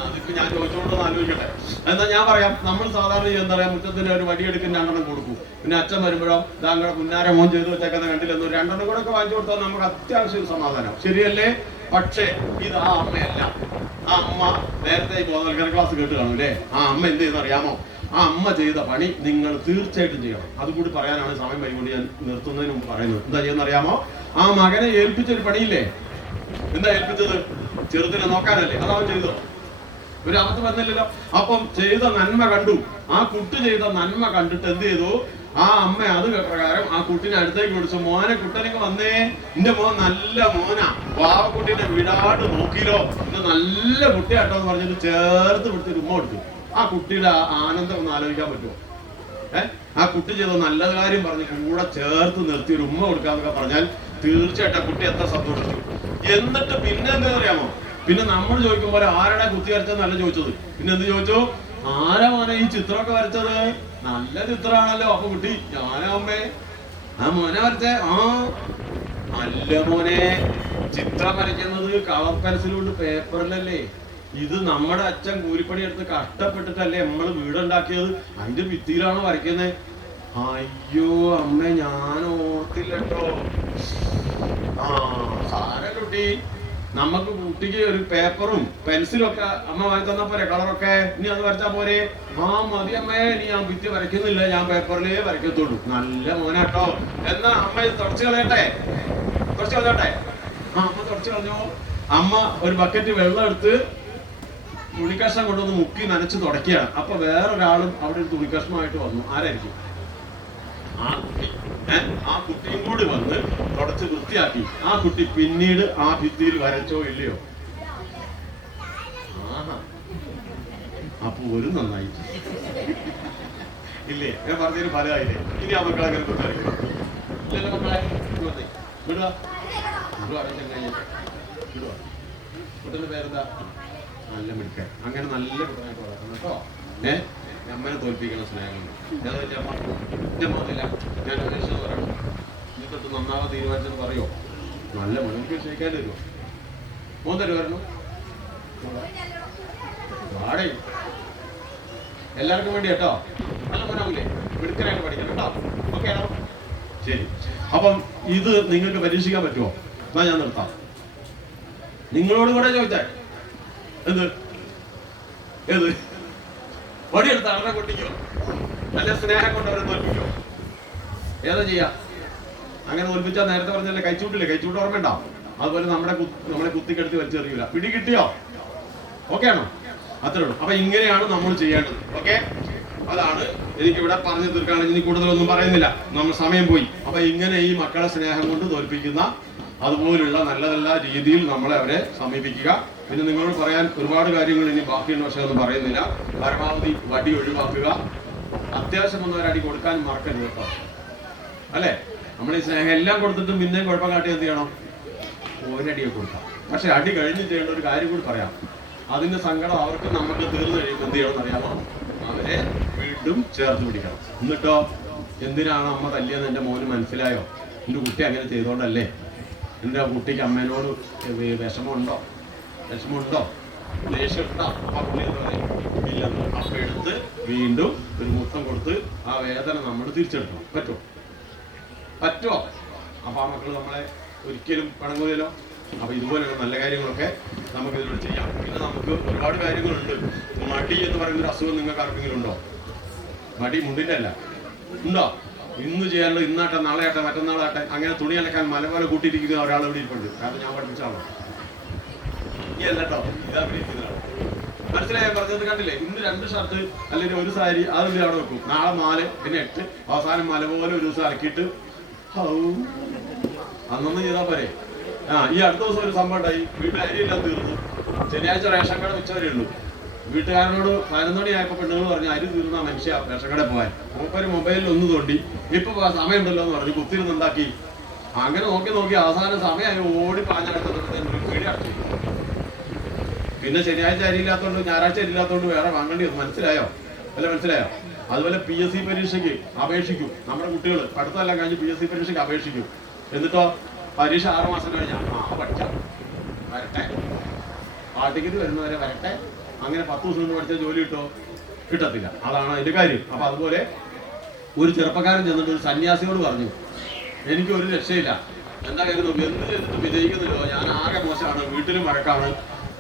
അതിപ്പോ ഞാൻ ചോദിച്ചോണ്ടെന്ന് ആലോചിക്കട്ടെ. എന്താ ഞാൻ പറയാം. നമ്മൾ സാധാരണ എന്താ പറയാ, മുറ്റത്തിന് ഒരു വടിയെടുക്കും, 2 എണ്ണം കൊടുക്കും. പിന്നെ അച്ഛൻ വരുമ്പോഴോ താങ്കളുടെ പുന്നാര മോൻ ചെയ്തു വെച്ചേക്കുന്ന കണ്ടില്ലെന്നോ 2 എണ്ണം കൂടെ ഒക്കെ വാങ്ങിച്ചു കൊടുത്താൽ നമുക്ക് അത്യാവശ്യം സമാധാനം. ശരിയല്ലേ? പക്ഷേ ഇത് ആ അമ്മയല്ല. ആ അമ്മ നേരത്തെ ബോധവൽക്കരണ ക്ലാസ് കേട്ട് കാണൂല്ലേ? ആ അമ്മ എന്ത് ചെയ്യുന്ന അറിയാമോ? ആ അമ്മ ചെയ്ത പണി നിങ്ങൾ തീർച്ചയായിട്ടും ചെയ്യണം. അതുകൂടി പറയാനാണ് സമയം വൈകൊണ്ട് ഞാൻ നിർത്തുന്നതിന് മുമ്പ് പറയുന്നത്. എന്താ ചെയ്യുന്ന അറിയാമോ? ആ മകനെ ഏൽപ്പിച്ചൊരു പണിയില്ലേ? എന്താ ഏൽപ്പിച്ചത്? ചെറുതിനെ നോക്കാനല്ലേ? അതവൻ ചെയ്തോ? ഒരു അബദ്ധം വന്നില്ലല്ലോ. അപ്പം ചെയ്ത നന്മ കണ്ടു. ആ കുട്ടി ചെയ്ത നന്മ കണ്ടിട്ട് എന്ത് ചെയ്തു? ആ അമ്മ അത് പ്രകാരം ആ കുട്ടിനെ അടുത്തേക്ക് വിളിച്ചു, മോനെ കുട്ടനൊക്കെ വന്നേ, എന്റെ മോൻ നല്ല മോനാ, വാവക്കുട്ടീനെ വിടാണ്ട് നോക്കിയില്ലോ, എന്റെ നല്ല കുട്ടിയാട്ടോ എന്ന് പറഞ്ഞിട്ട് ചേർത്ത് വിളിച്ച് ഉമ്മ കൊടുത്തു. ആ കുട്ടിയുടെ ആനന്ദം ഒന്ന് ആലോചിക്കാൻ പറ്റുമോ? ആ കുട്ടി ചെയ്ത നല്ല കാര്യം പറഞ്ഞ് കൂടെ ചേർത്ത് നിർത്തി ഒരു ഉമ്മ കൊടുക്കാന്നൊക്കെ പറഞ്ഞാൽ തീർച്ചയായിട്ടും കുട്ടി എത്ര സന്തോഷിച്ചു. എന്നിട്ട് പിന്നെ എന്താ അറിയാമോ, പിന്നെ നമ്മൾ ചോദിക്കുമ്പോൾ ആരുടെ കുത്തി വരച്ചതെന്നല്ല ചോദിച്ചത്, പിന്നെ എന്ത് ചോദിച്ചു, ആരാ മോനെ ഈ ചിത്രമൊക്കെ വരച്ചത്? നല്ല ചിത്രമാണല്ലോ. അപ്പൊ കുട്ടി, ഞാനാ അമ്മേ. ആ മോനെ വരച്ചേ? ആ അല്ല മോനെ, ചിത്രം വരയ്ക്കുന്നത് കളർ പെൻസിൽ കൊണ്ട് പേപ്പറിലല്ലേ. ഇത് നമ്മുടെ അച്ഛൻ കൂലിപ്പണി എടുത്ത് കഷ്ടപ്പെട്ടിട്ടല്ലേ നമ്മൾ വീടുണ്ടാക്കിയത്, അതിന്റെ ഭിത്തിയിലാണോ വരയ്ക്കുന്നത്? അയ്യോ അമ്മ, ഞാൻ ഓർത്തില്ലട്ടോ. ആ സാരല്ല കുട്ടി, നമുക്ക് കുട്ടിക്ക് ഒരു പേപ്പറും പെൻസിലും ഒക്കെ അമ്മ വാങ്ങി തന്നാ പോരെ, കളറൊക്കെ. ഇനി അത് വരച്ചാ പോരെ? ആ മതി അമ്മേ, ഇനി ഞാൻ ഭിത്തി വരയ്ക്കുന്നില്ല, ഞാൻ പേപ്പറിലേ വരയ്ക്കത്തുള്ളൂ. നല്ല മോനാട്ടോ. എന്നാ അമ്മ ഇത് തുടച്ചു കളയട്ടെ? തുടച്ചു കളഞ്ഞോട്ടെ? ആ അമ്മ തുടച്ചു കളഞ്ഞോ. അമ്മ ഒരു ബക്കറ്റ് വെള്ളം എടുത്ത് തുണിക്കഷ്ണം കൊണ്ടുവന്ന് മുക്കി നനച്ച് തുടക്കുകയാണ്. അപ്പൊ വേറൊരാളും അവിടെ ഒരു തുണിക്കഷ്ണമായിട്ട് വന്നു. ആരായിരിക്കും? ആ കുട്ടി. ആ കുട്ടിയും കൂടി വന്ന് തുടച്ച് വൃത്തിയാക്കി. ആ കുട്ടി പിന്നീട് ആ ഭിത്തിയിൽ വരച്ചോ ഇല്ലയോ? അപ്പൊ ഒരു നന്നായി ഇല്ലേ? ഞാൻ പറഞ്ഞൊരു ഫലമായില്ലേ? ഇനി ആ മക്കളെ അങ്ങനെ കുട്ടായിരിക്കും. ഇല്ലല്ലോ മക്കളെ, വിടുക കുട്ടന്റെ പേരെന്താ? നല്ല മിടുക്കൻ. അങ്ങനെ നല്ല കുട്ടനായിട്ട് വളർത്തണം കേട്ടോ. അമ്മനെ തോൽപ്പിക്കണ സ്നേഹമുണ്ട്. എന്റെ മോനില്ല, ഞാൻ അന്വേഷിച്ചത് പറയണം. ഇതൊട്ട് നന്നാവാൻ തീരുമാനിച്ചെന്ന് പറയോ? നല്ല മോനെനിക്ക് ക്ഷയിക്കാൻ തരുമോ? മോൻ തരുമായിരുന്നു? വാടേ എല്ലാവർക്കും വേണ്ടി കേട്ടോ. നല്ല മോനാവില്ലേ? മിടുക്കനായിട്ട് പഠിക്കണം കേട്ടോ. ഓക്കെ ആണോ? ശരി. അപ്പം ഇത് നിങ്ങൾക്ക് പരീക്ഷിക്കാൻ പറ്റുമോ? എന്നാ ഞാൻ നിർത്താം. നിങ്ങളോട് കൂടെ ചോദിച്ചേ, എന്ത് ഏത് വടിയെടുത്ത് അവരെ കൊട്ടിക്കോ, നല്ല സ്നേഹം കൊണ്ട് അവരെ തോൽപ്പിക്കോ? ഏതാ ചെയ്യാ? അങ്ങനെ തോൽപ്പിച്ചാൽ നേരത്തെ പറഞ്ഞല്ലേ കൈച്ചൂട്ടില്ലേ, കൈച്ചൂട്ട് ഓർമ്മയുണ്ടോ? അതുപോലെ നമ്മളെ കുത്തിക്കെടുത്ത് വലിച്ചെറിയില്ല. പിടി കിട്ടിയോ? ഓക്കെ ആണോ? അത്രേ ഉള്ളൂ. അപ്പൊ ഇങ്ങനെയാണ് നമ്മൾ ചെയ്യേണ്ടത്. ഓക്കെ, അതാണ് എനിക്കിവിടെ പറഞ്ഞു തീർക്കുകയാണെങ്കിൽ ഇനി കൂടുതലൊന്നും പറയുന്നില്ല, നമ്മൾ സമയം പോയി. അപ്പൊ ഇങ്ങനെ ഈ മക്കളെ സ്നേഹം കൊണ്ട് തോൽപ്പിക്കുന്ന അതുപോലുള്ള നല്ല നല്ല രീതിയിൽ നമ്മളെ അവരെ സമീപിക്കുക. പിന്നെ നിങ്ങളോട് പറയാൻ ഒരുപാട് കാര്യങ്ങൾ ഇനി ബാക്കിയുണ്ട്, പക്ഷെ ഒന്നും പറയുന്നില്ല. പരമാവധി വടി ഒഴിവാക്കുക. അത്യാവശ്യം ഒന്നും ഒരടി കൊടുക്കാൻ മറക്കരുത് കേട്ടോ. അല്ലേ? നമ്മൾ ഈ സ്നേഹം എല്ലാം കൊടുത്തിട്ടും പിന്നെയും കുഴപ്പം കാട്ടി എന്ത് ചെയ്യണം? ഒരടിയെ കൊടുക്കാം. പക്ഷെ അടി കഴിഞ്ഞ് ചെയ്യേണ്ട ഒരു കാര്യം കൂടി പറയാം. അതിന്റെ സങ്കടം അവർക്ക് നമുക്ക് തീർന്നു കഴിയുമ്പോൾ എന്ത് ചെയ്യണം അറിയാമോ? അവരെ വീണ്ടും ചേർത്ത് പിടിക്കണം. എന്നിട്ടോ, എന്തിനാണ് അമ്മ തല്ലിയെന്ന് എൻ്റെ മോന് മനസ്സിലായോ? എൻ്റെ കുട്ടി അങ്ങനെ ചെയ്തോണ്ടല്ലേ? എൻ്റെ കുട്ടിക്ക് അമ്മേനോട് വിഷമമുണ്ടോ, ദേഷ്യമുണ്ടോ? അപ്പൊ പുള്ളി എന്താ പറയും? ഇല്ലെന്ന്. അപ്പൊ എടുത്ത് വീണ്ടും ഒരു മുത്തം കൊടുത്ത് ആ വേദന നമ്മൾ തിരിച്ചെടുക്കണം. പറ്റുമോ? അപ്പൊ ആ മക്കൾ നമ്മളെ ഒരിക്കലും പണങ്ങൂലല്ലോ. അപ്പൊ ഇതുപോലെയുള്ള നല്ല കാര്യങ്ങളൊക്കെ നമുക്ക് ഇതിലൂടെ ചെയ്യാം. പിന്നെ നമുക്ക് ഒരുപാട് കാര്യങ്ങളുണ്ട്. മടി എന്ന് പറയുന്ന ഒരു അസുഖം നിങ്ങൾക്ക് ആർക്കെങ്കിലും ഉണ്ടോ? മടി മുണ്ടിന്റെ അല്ല, ഉണ്ടോ? ഇന്ന് ചെയ്യാനുള്ള ഇന്നാട്ടെ, നാളെ ആട്ടെ, മറ്റന്നാളാട്ടെ, അങ്ങനെ തുണി അലക്കാൻ മല പോലെ കൂട്ടിയിരിക്കുന്ന ഒരാൾ ഇവിടെ ഇരിപ്പുണ്ട്. കാരണം ഞാൻ പഠിപ്പിച്ചാണോ? ഈ അല്ലട്ടോ, ഇതാ ഇരിക്കുന്നതാണ്. മനസ്സിലായി പറഞ്ഞത്? കണ്ടില്ലേ? ഇന്ന് 2 ഷർട്ട് അല്ലെങ്കിൽ ഒരു സാരി അതിന്റെ അവിടെ വെക്കും. നാളെ 4, പിന്നെ 8, അവസാനം മല പോലെ ഒരു ദിവസം അലക്കിയിട്ട് അന്നൊന്നും ചെയ്താൽ പോരെ? ഈ അടുത്ത ദിവസം ഒരു സംഭവം ഉണ്ടായി. വീട്ടിൽ അരിയെല്ലാം തീർന്നു. ശനിയാഴ്ച റേഷൻ കട ഉച്ചവരെ ഉള്ളൂ. വീട്ടുകാരനോട് 11 മണിയായപ്പോ പെണ്ണുങ്ങൾ പറഞ്ഞു അരി തീർന്ന മനുഷ്യ റേഷൻ കട പോകാൻ. മൂപ്പര് മൊബൈലിൽ ഒന്ന് തോണ്ടി, ഇപ്പൊ സമയമുണ്ടല്ലോ എന്ന് പറഞ്ഞു കുത്തിരുന്നുണ്ടാക്കി. അങ്ങനെ നോക്കി അവസാനം സമയമായി ഓടി പാഞ്ഞടക്കുന്നത് വീട് അടച്ചു. പിന്നെ ശനിയാഴ്ച അരിയില്ലാത്തോണ്ട് ഞായറാഴ്ച അരിയില്ലാത്തോണ്ട് വേറെ വാങ്ങേണ്ടി വന്നു. മനസ്സിലായോ? അതുപോലെ PSC പരീക്ഷയ്ക്ക് അപേക്ഷിക്കും. നമ്മുടെ കുട്ടികൾ പഠിത്തമെല്ലാം കഴിഞ്ഞ് PSC പരീക്ഷയ്ക്ക് അപേക്ഷിക്കും. എന്നിട്ടോ പരീക്ഷ 6 മാസം കഴിഞ്ഞാൽ പഠിക്കാം, വരട്ടെ, ഹാൾ ടിക്കറ്റ് വരുന്നവരെ വരട്ടെ. അങ്ങനെ 10 ദിവസം കൊണ്ട് പഠിച്ച ജോലി കിട്ടത്തില്ല. അതാണ് അതിന്റെ കാര്യം. അപ്പൊ അതുപോലെ ഒരു ചെറുപ്പക്കാരൻ ചെന്നിട്ട് ഒരു സന്യാസിയോട് പറഞ്ഞു, എനിക്ക് ഒരു രക്ഷയില്ല, എന്താ കരുതുന്നു, എന്ത് ചെയ്തിട്ട് വിജയിക്കുന്നില്ലോ, ഞാൻ ആകെ മോശമാണ്, വീട്ടിലും വഴക്കാണ്,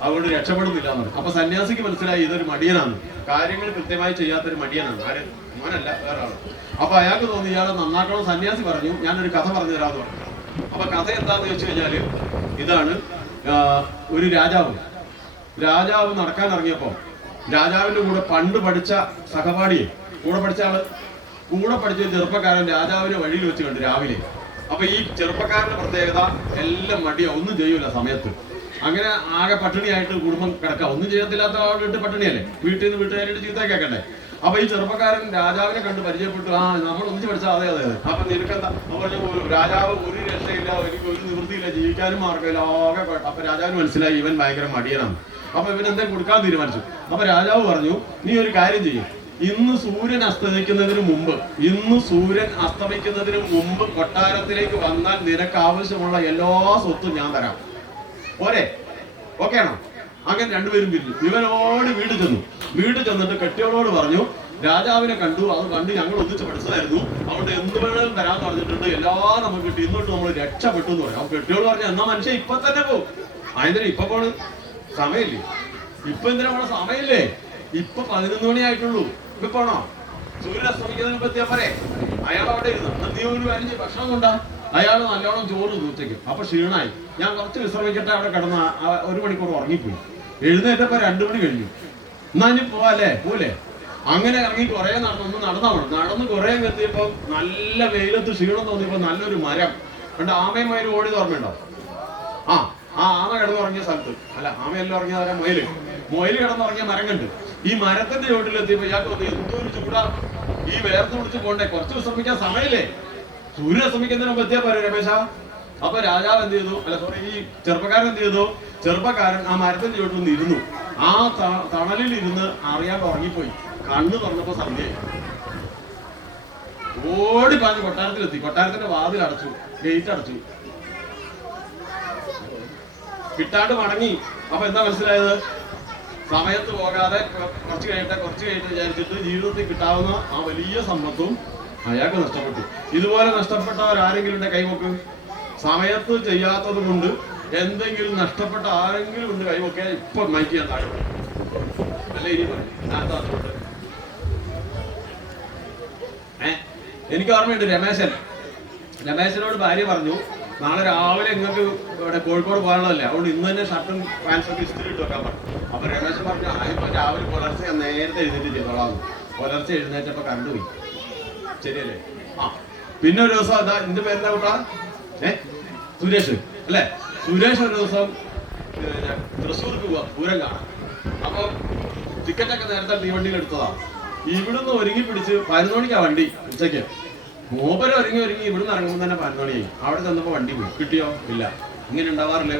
അതുകൊണ്ട് രക്ഷപ്പെടുന്നില്ല എന്ന്. അപ്പൊ സന്യാസിക്ക് മനസ്സിലായി ഇതൊരു മടിയനാണ്, കാര്യങ്ങൾ കൃത്യമായി ചെയ്യാത്തൊരു മടിയനാണ്. ആര്? മോനല്ല, വേറെ ആള്. അപ്പൊ അയാൾക്ക് തോന്നി ഇയാളെ നന്നാക്കണം. സന്യാസി പറഞ്ഞു, ഞാനൊരു കഥ പറഞ്ഞു തരാമെന്ന് പറഞ്ഞു. അപ്പൊ കഥ എന്താന്ന് വെച്ച് കഴിഞ്ഞാല് ഇതാണ്. ഒരു രാജാവ് നടക്കാൻ ഇറങ്ങിയപ്പോ രാജാവിന്റെ കൂടെ പണ്ട് പഠിച്ച സഹപാഠിയെ, കൂടെ പഠിച്ച ആള് കൂടെ പഠിച്ച ചെറുപ്പക്കാരൻ രാജാവിനെ വഴിയിൽ വെച്ച് കണ്ടു രാവിലെ. അപ്പൊ ഈ ചെറുപ്പക്കാരന്റെ പ്രത്യേകത എല്ലാം മടിയാ, ഒന്നും ചെയ്യൂല സമയത്ത്. അങ്ങനെ ആകെ പട്ടിണിയായിട്ട് കുടുംബം കിടക്കാം. ഒന്നും ചെയ്യത്തില്ലാത്ത ആളിട്ട് പട്ടിണിയല്ലേ, വീട്ടിൽ നിന്ന് വീട്ടുകാരായിട്ട് ചീത്ത കേൾക്കണ്ടേ. അപ്പൊ ഈ ചെറുപ്പക്കാരൻ രാജാവിനെ കണ്ട് പരിചയപ്പെട്ടു. നമ്മൾ ഒന്നിച്ച് പഠിച്ചാൽ അതെ അതെ. അപ്പൊ നിനക്കെന്താ രാജാവ് ഒരു രക്ഷയില്ല, എനിക്ക് ഒരു നിവൃത്തിയില്ല, ജീവിക്കാനും മാർഗമില്ല, ആകെ. അപ്പൊ രാജാവിന് മനസ്സിലായി ഇവൻ ഭയങ്കര മടിയനാണ്. അപ്പൊ ഇവൻ എന്താ കൊടുക്കാൻ തീരുമാനിച്ചു. അപ്പൊ രാജാവ് പറഞ്ഞു, നീ ഒരു കാര്യം ചെയ്യും, ഇന്ന് സൂര്യൻ അസ്തമിക്കുന്നതിന് മുമ്പ് കൊട്ടാരത്തിലേക്ക് വന്നാൽ നിനക്ക് ആവശ്യമുള്ള എല്ലാ സ്വത്തും ഞാൻ തരാം. പോരെ? ഓക്കെ ആണോ? അങ്ങനെ രണ്ടുപേരും പിരിഞ്ഞു. ഇവനോട് വീട്ടിൽ ചെന്നിട്ട് കെട്ടിയോളോട് പറഞ്ഞു, രാജാവിനെ കണ്ടു, അത് കണ്ട് ഞങ്ങൾ ഒന്നിച്ച് പഠിച്ചതായിരുന്നു, അതുകൊണ്ട് എന്ത് വേണമെങ്കിലും തരാന്ന് പറഞ്ഞിട്ടുണ്ട്, എല്ലാം നമുക്ക് കിട്ടി, ഇന്നോട്ട് നമ്മൾ രക്ഷപ്പെട്ടു എന്ന് പറയും. അപ്പൊ കെട്ടിയോട് പറഞ്ഞു, എന്നാ മനുഷ്യൻ ഇപ്പൊ തന്നെ പോകും. അതിന് ഇപ്പൊ പോണ് സമയമില്ലേ? ഇപ്പൊ എന്തിനാ പോണ സമയമില്ലേ? ഇപ്പൊ 11 മണിയായിട്ടുള്ളൂ. ഇപ്പൊ പോണോ? സൂര്യൻ അസ്തമിക്കുന്നതിന് മുമ്പ് എത്തിയാ പോരെ? അയാൾ അവിടെ ഇരുന്നു. നീ ഒരു കാര്യം ചെയ്യും, ഭക്ഷണം കൊണ്ടാ. അയാൾ നല്ലോണം ചോറ് ഉച്ചയ്ക്ക്. അപ്പൊ ക്ഷീണായി, ഞാൻ കുറച്ച് വിശ്രമിക്കട്ടെ, അവിടെ കിടന്ന 1 മണിക്കൂർ ഉറങ്ങിപ്പോയി. എഴുന്നേറ്റപ്പോ 2 മണി കഴിഞ്ഞു. എന്നാ ഇനി പോവാല്ലേ? പോലെ അങ്ങനെ ഇറങ്ങി കുറെ നടന്നു കുറെ എത്തിയപ്പോ നല്ല വെയിലത്ത് ക്ഷീണം തോന്നിയപ്പോ നല്ലൊരു മരം കണ്ട് ആമയും മയിലും ഓടി ഓർമ്മയുണ്ടോ? ആ ആമ കിടന്നുറങ്ങിയ സ്ഥലത്ത്, അല്ല ആമയെല്ലാം ഉറങ്ങിയ തരാം, മൊയിൽ കിടന്നുറങ്ങിയ മരം കണ്ട്. ഈ മരത്തിന്റെ ചോട്ടിലെത്തിയപ്പോ ഇയാൾക്ക് തോന്നി, എന്തൊരു ചൂടാ, ഈ വേർത്ത് പിടിച്ച് പോണ്ടേ, കുറച്ച് വിശ്രമിക്കാൻ സമയമില്ലേ? സൂര്യൻ അസ്തമിക്കുന്നതിന് മുമ്പ് എത്തിയാ പോരെ രമേശ? അപ്പൊ രാജാവ് എന്ത് ചെയ്തു, ഈ ചെറുപ്പക്കാരൻ എന്ത് ചെയ്തു? ചെറുപ്പക്കാരൻ ആ മരത്തിന്റെ ചോട്ടിൽ നിന്ന് ഇരുന്നു. ആ തണലിൽ ഇരുന്ന് അറിയാതെ ഉറങ്ങിപ്പോയി. കണ്ണു തുറന്നപ്പോ സന്ധ്യയായി. ഓടി പാഞ്ഞ് കൊട്ടാരത്തിലെത്തി. കൊട്ടാരത്തിന്റെ വാതിൽ അടച്ചു, ഗേറ്റ് അടച്ചു, കിട്ടാണ്ട് മടങ്ങി. അപ്പൊ എന്താ മനസ്സിലായത്? സമയത്ത് പോകാതെ കുറച്ച് കഴിഞ്ഞിട്ട് വിചാരിച്ചിട്ട് ജീവിതത്തിൽ കിട്ടാവുന്ന ആ വലിയ സമ്പത്തും അയാൾക്ക് നഷ്ടപ്പെട്ടു. ഇതുപോലെ നഷ്ടപ്പെട്ടവർ ആരെങ്കിലും ഉണ്ടെ കൈവക്ക്. സമയത്ത് ചെയ്യാത്തത് കൊണ്ട് എന്തെങ്കിലും നഷ്ടപ്പെട്ട ആരെങ്കിലും ഉണ്ട് കൈവക്കെ. ഇപ്പൊ മൈക്ക് ചെയ്യാൻ താഴെ അല്ലേ ഇനി പറയും. എനിക്ക് ഓർമ്മയുണ്ട്, രമേശനോട് ഭാര്യ പറഞ്ഞു, നാളെ രാവിലെ നിങ്ങൾക്ക് ഇവിടെ കോഴിക്കോട് പോകാനുള്ളതല്ലേ, അതുകൊണ്ട് ഇന്ന് തന്നെ ഷർട്ടും പാൻസൊക്കെ ഇസ്തിരി ഇട്ട് വെക്കാൻ പറഞ്ഞു. അപ്പൊ രമേശൻ പറഞ്ഞു, ഇപ്പൊ രാവിലെ പുലർച്ചെ നേരത്തെ എഴുന്നേറ്റ് ചെയ്തോളാം. പുലർച്ചെ എഴുന്നേറ്റപ്പോ കണ്ടുപോയി. ശരിയല്ലേ? പിന്നെ ഒരു ദിവസം അതാ, എന്റെ പേരെന്താ കൂട്ടാ? സുരേഷ് അല്ലേ? സുരേഷ് ഒരു ദിവസം തൃശ്ശൂർക്ക് പോവാ, പൂരം കാണാം. അപ്പൊ ടിക്കറ്റൊക്കെ നേരത്തെ തീവണ്ടിയിൽ എടുത്തതാ. ഇവിടുന്ന് ഒരുങ്ങി പിടിച്ച് 11 മണിക്കാ വണ്ടി ഉച്ചയ്ക്ക്. മൂപ്പര് ഒരുങ്ങി ഇവിടുന്ന് ഇറങ്ങുമ്പോൾ തന്നെ 11 മണിയായി. അവിടെ ചെന്നപ്പോ വണ്ടി പോയി. കിട്ടിയോ? ഇല്ല. ഇങ്ങനെ ഉണ്ടാവാറില്ലേ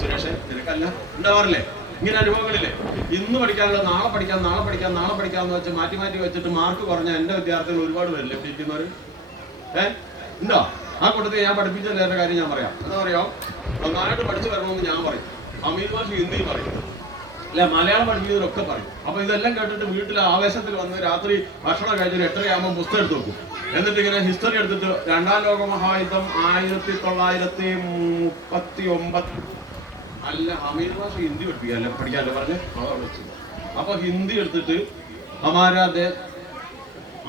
സുരേഷ്? നിനക്കല്ല ഉണ്ടാവാറില്ലേ ഇങ്ങനെ അനുഭവങ്ങളില്ലേ? ഇന്ന് പഠിക്കാനുള്ള നാളെ പഠിക്കാന്ന് വെച്ച് മാറ്റി വെച്ചിട്ട് മാർക്ക് കുറഞ്ഞ എന്റെ വിദ്യാർത്ഥികൾ ഒരുപാട് പേരില്ലേ പഠിക്കുന്നവര്? ഉണ്ടോ? ആ കൂട്ടത്തിൽ ഞാൻ പഠിപ്പിച്ചല്ലേ കാര്യം ഞാൻ പറയാം. എന്താ പറയാ, നന്നായിട്ട് പഠിച്ചു വരണമെന്ന് ഞാൻ പറയും. അമീർ ഭാഷ ഹിന്ദി പറയും, അല്ലെ മലയാളം പഠിക്കുന്നവരൊക്കെ പറയും. അപ്പൊ ഇതെല്ലാം കേട്ടിട്ട് വീട്ടിൽ ആവേശത്തിൽ വന്ന് രാത്രി ഭക്ഷണം കഴിച്ചിട്ട് 8:30 പുസ്തകം എടുത്ത് വെക്കും. എന്നിട്ട് ഇങ്ങനെ ഹിസ്റ്ററി എടുത്തിട്ട് 2ാം ലോക മഹായുദ്ധം 1939 അല്ല അമീർ ഭാഷ ഹിന്ദി പഠിപ്പിക്കാല്ലേ പഠിക്കാല്ലോ പറഞ്ഞ് അതവിടെ വെച്ചു. അപ്പൊ ഹിന്ദി എടുത്തിട്ട് അമാരാതെ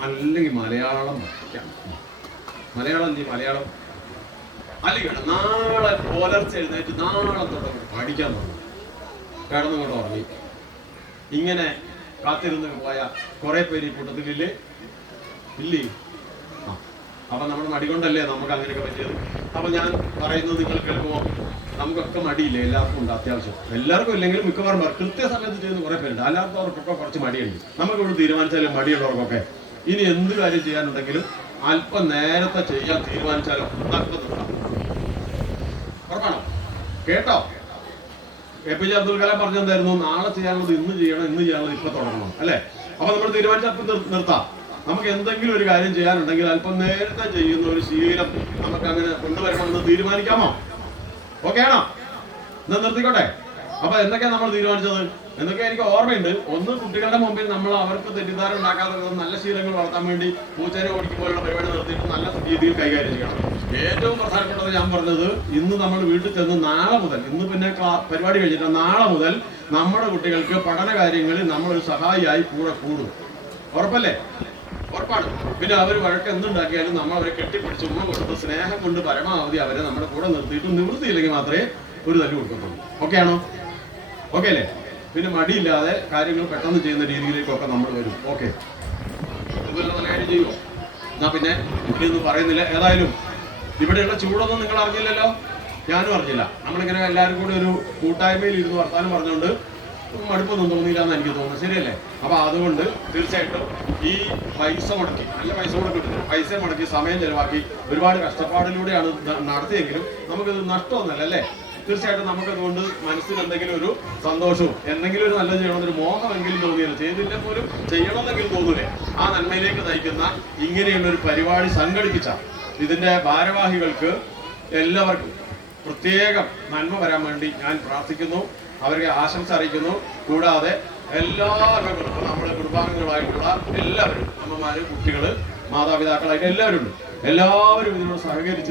അല്ലെങ്കിൽ മലയാളം പഠിക്കാം. മലയാളം അല്ലെങ്കിൽ നാളെ പുലർച്ചെ എഴുന്നേറ്റ് നാളെ തൊട്ട് പഠിക്കാൻ തുടങ്ങി. കിടന്നുകൊണ്ട് ഉറങ്ങി. ഇങ്ങനെ കാത്തിരുന്ന് പോയ കുറെ പേര് ഈ കൂട്ടത്തിലില്ലേ? ഇല്ലേ? അപ്പൊ നമ്മുടെ മടി കൊണ്ടല്ലേ നമുക്ക് അങ്ങനെയൊക്കെ പറ്റിയത്. അപ്പൊ ഞാൻ പറയുന്നത് നിങ്ങൾ കേൾക്കുമോ? നമുക്കൊക്കെ മടിയില്ലേ? എല്ലാവർക്കും ഉണ്ട് അത്യാവശ്യം. എല്ലാവർക്കും ഇല്ലെങ്കിലും മിക്കവാറും കൃത്യസമയത്ത് ചെയ്യുന്ന കുറെ പേരുണ്ട്. അല്ലാത്തവർക്കൊക്കെ കുറച്ച് മടിയുണ്ട്. നമുക്ക് ഇവിടെ തീരുമാനിച്ചാലും മടിയുള്ളവർക്കൊക്കെ ഇനി എന്ത് കാര്യം ചെയ്യാനുണ്ടെങ്കിലും അല്പം നേരത്തെ ചെയ്യാൻ തീരുമാനിച്ചാലോ ഉറപ്പാണോ? കേട്ടോ? APJ അബ്ദുൽ കലാം പറഞ്ഞെന്തായിരുന്നു? നാളെ ചെയ്യാനുള്ളത് ഇന്ന് ചെയ്യാനുള്ളത് ഇപ്പൊ തുടങ്ങണം, അല്ലെ? അപ്പൊ നമ്മൾ തീരുമാനിച്ചപ്പോൾ നിർത്താം. നമുക്ക് എന്തെങ്കിലും ഒരു കാര്യം ചെയ്യാനുണ്ടെങ്കിൽ അല്പം നേരത്തെ ചെയ്യുന്ന ഒരു ശീലം നമുക്ക് അങ്ങനെ കൊണ്ടുവരണമെന്ന് തീരുമാനിക്കാമോ? ഓക്കെ ആണോ? എന്നാ നിർത്തിക്കോട്ടെ. അപ്പൊ എന്തൊക്കെയാ നമ്മൾ തീരുമാനിച്ചത്? എന്നൊക്കെ എനിക്ക് ഓർമ്മയുണ്ട്. ഒന്ന്, കുട്ടികളുടെ മുമ്പിൽ നമ്മൾ അവർക്ക് തെറ്റിദ്ധാരണ ഉണ്ടാക്കാതെ നല്ല ശീലങ്ങൾ വളർത്താൻ വേണ്ടി പൂച്ചേനെ ഓടിക്കുമ്പോഴുള്ള പരിപാടി നിർത്തിയിട്ട് നല്ല രീതിയിൽ കൈകാര്യം ചെയ്യണം. ഏറ്റവും പ്രധാനപ്പെട്ടത് ഞാൻ പറഞ്ഞത്, ഇന്ന് നമ്മൾ വീട്ടിൽ ചെന്ന് നാളെ മുതൽ, ഇന്ന് പിന്നെ പരിപാടി കഴിഞ്ഞിട്ട് നാളെ മുതൽ നമ്മുടെ കുട്ടികൾക്ക് പഠന കാര്യങ്ങളിൽ നമ്മളൊരു സഹായിയായി കൂടെ കൂടും. ഉറപ്പല്ലേ? ഉറപ്പാണ്. പിന്നെ അവർ വഴക്ക് എന്തുണ്ടാക്കിയാലും നമ്മൾ അവരെ കെട്ടിപ്പിടിച്ച് ഉമ്മ കൊടുത്ത് സ്നേഹം കൊണ്ട് പരമാവധി അവരെ നമ്മുടെ കൂടെ നിർത്തിയിട്ട് നിവൃത്തിയില്ലെങ്കിൽ മാത്രമേ ഒരു തല്ല് കൊടുക്കത്തുള്ളൂ. ഓക്കെ ആണോ? ഓക്കെ അല്ലേ? പിന്നെ മടിയില്ലാതെ കാര്യങ്ങൾ പെട്ടെന്ന് ചെയ്യുന്ന രീതിയിലേക്കൊക്കെ നമ്മൾ വരും. ഓക്കെ, ഇതെല്ലാം നല്ല കാര്യം ചെയ്യുമോ? എന്നാ പിന്നെ ഇനിയൊന്നും പറയുന്നില്ല. ഏതായാലും ഇവിടെയുള്ള ചൂടൊന്നും നിങ്ങൾ അറിഞ്ഞില്ലല്ലോ, ഞാനും അറിഞ്ഞില്ല. നമ്മളിങ്ങനെ എല്ലാവരും കൂടി ഒരു കൂട്ടായ്മയിൽ ഇരുന്ന് വർത്താനം പറഞ്ഞുകൊണ്ട് മടുപ്പൊന്നും തോന്നിയില്ല എന്ന് എനിക്ക് തോന്നുന്നു. ശരിയല്ലേ? അപ്പൊ അതുകൊണ്ട് തീർച്ചയായിട്ടും ഈ പൈസ മുടക്കി, നല്ല പൈസ മുടക്കിയിട്ടുണ്ട്, പൈസ മുടക്കി സമയം ചെലവാക്കി ഒരുപാട് കഷ്ടപ്പാടിലൂടെയാണ് നടത്തിയെങ്കിലും നമുക്കിത് നഷ്ടമൊന്നുമല്ല അല്ലേ? തീർച്ചയായിട്ടും നമുക്കതുകൊണ്ട് മനസ്സിൽ എന്തെങ്കിലും ഒരു സന്തോഷവും എന്തെങ്കിലും ഒരു നല്ലത് ചെയ്യണമെന്നൊരു മോഹമെങ്കിലും തോന്നിയല്ലോ, ചെയ്തില്ല പോലും ചെയ്യണമെന്നെങ്കിലും തോന്നൂലേ? ആ നന്മയിലേക്ക് നയിക്കുന്ന ഇങ്ങനെയുള്ളൊരു പരിപാടി സംഘടിപ്പിച്ച ഇതിന്റെ ഭാരവാഹികൾക്ക് എല്ലാവർക്കും പ്രത്യേകം നന്മ വരാൻ വേണ്ടി ഞാൻ പ്രാർത്ഥിക്കുന്നു, അവർക്ക് ആശംസ അറിയിക്കുന്നു. കൂടാതെ എല്ലാവരും നമ്മുടെ കുടുംബാംഗങ്ങളായിട്ടുള്ള എല്ലാവരും, അമ്മമാര്, കുട്ടികള്, മാതാപിതാക്കളായിട്ട് എല്ലാവരും ഉണ്ട്. എല്ലാവരും ഇതിനോട് സഹകരിച്ച്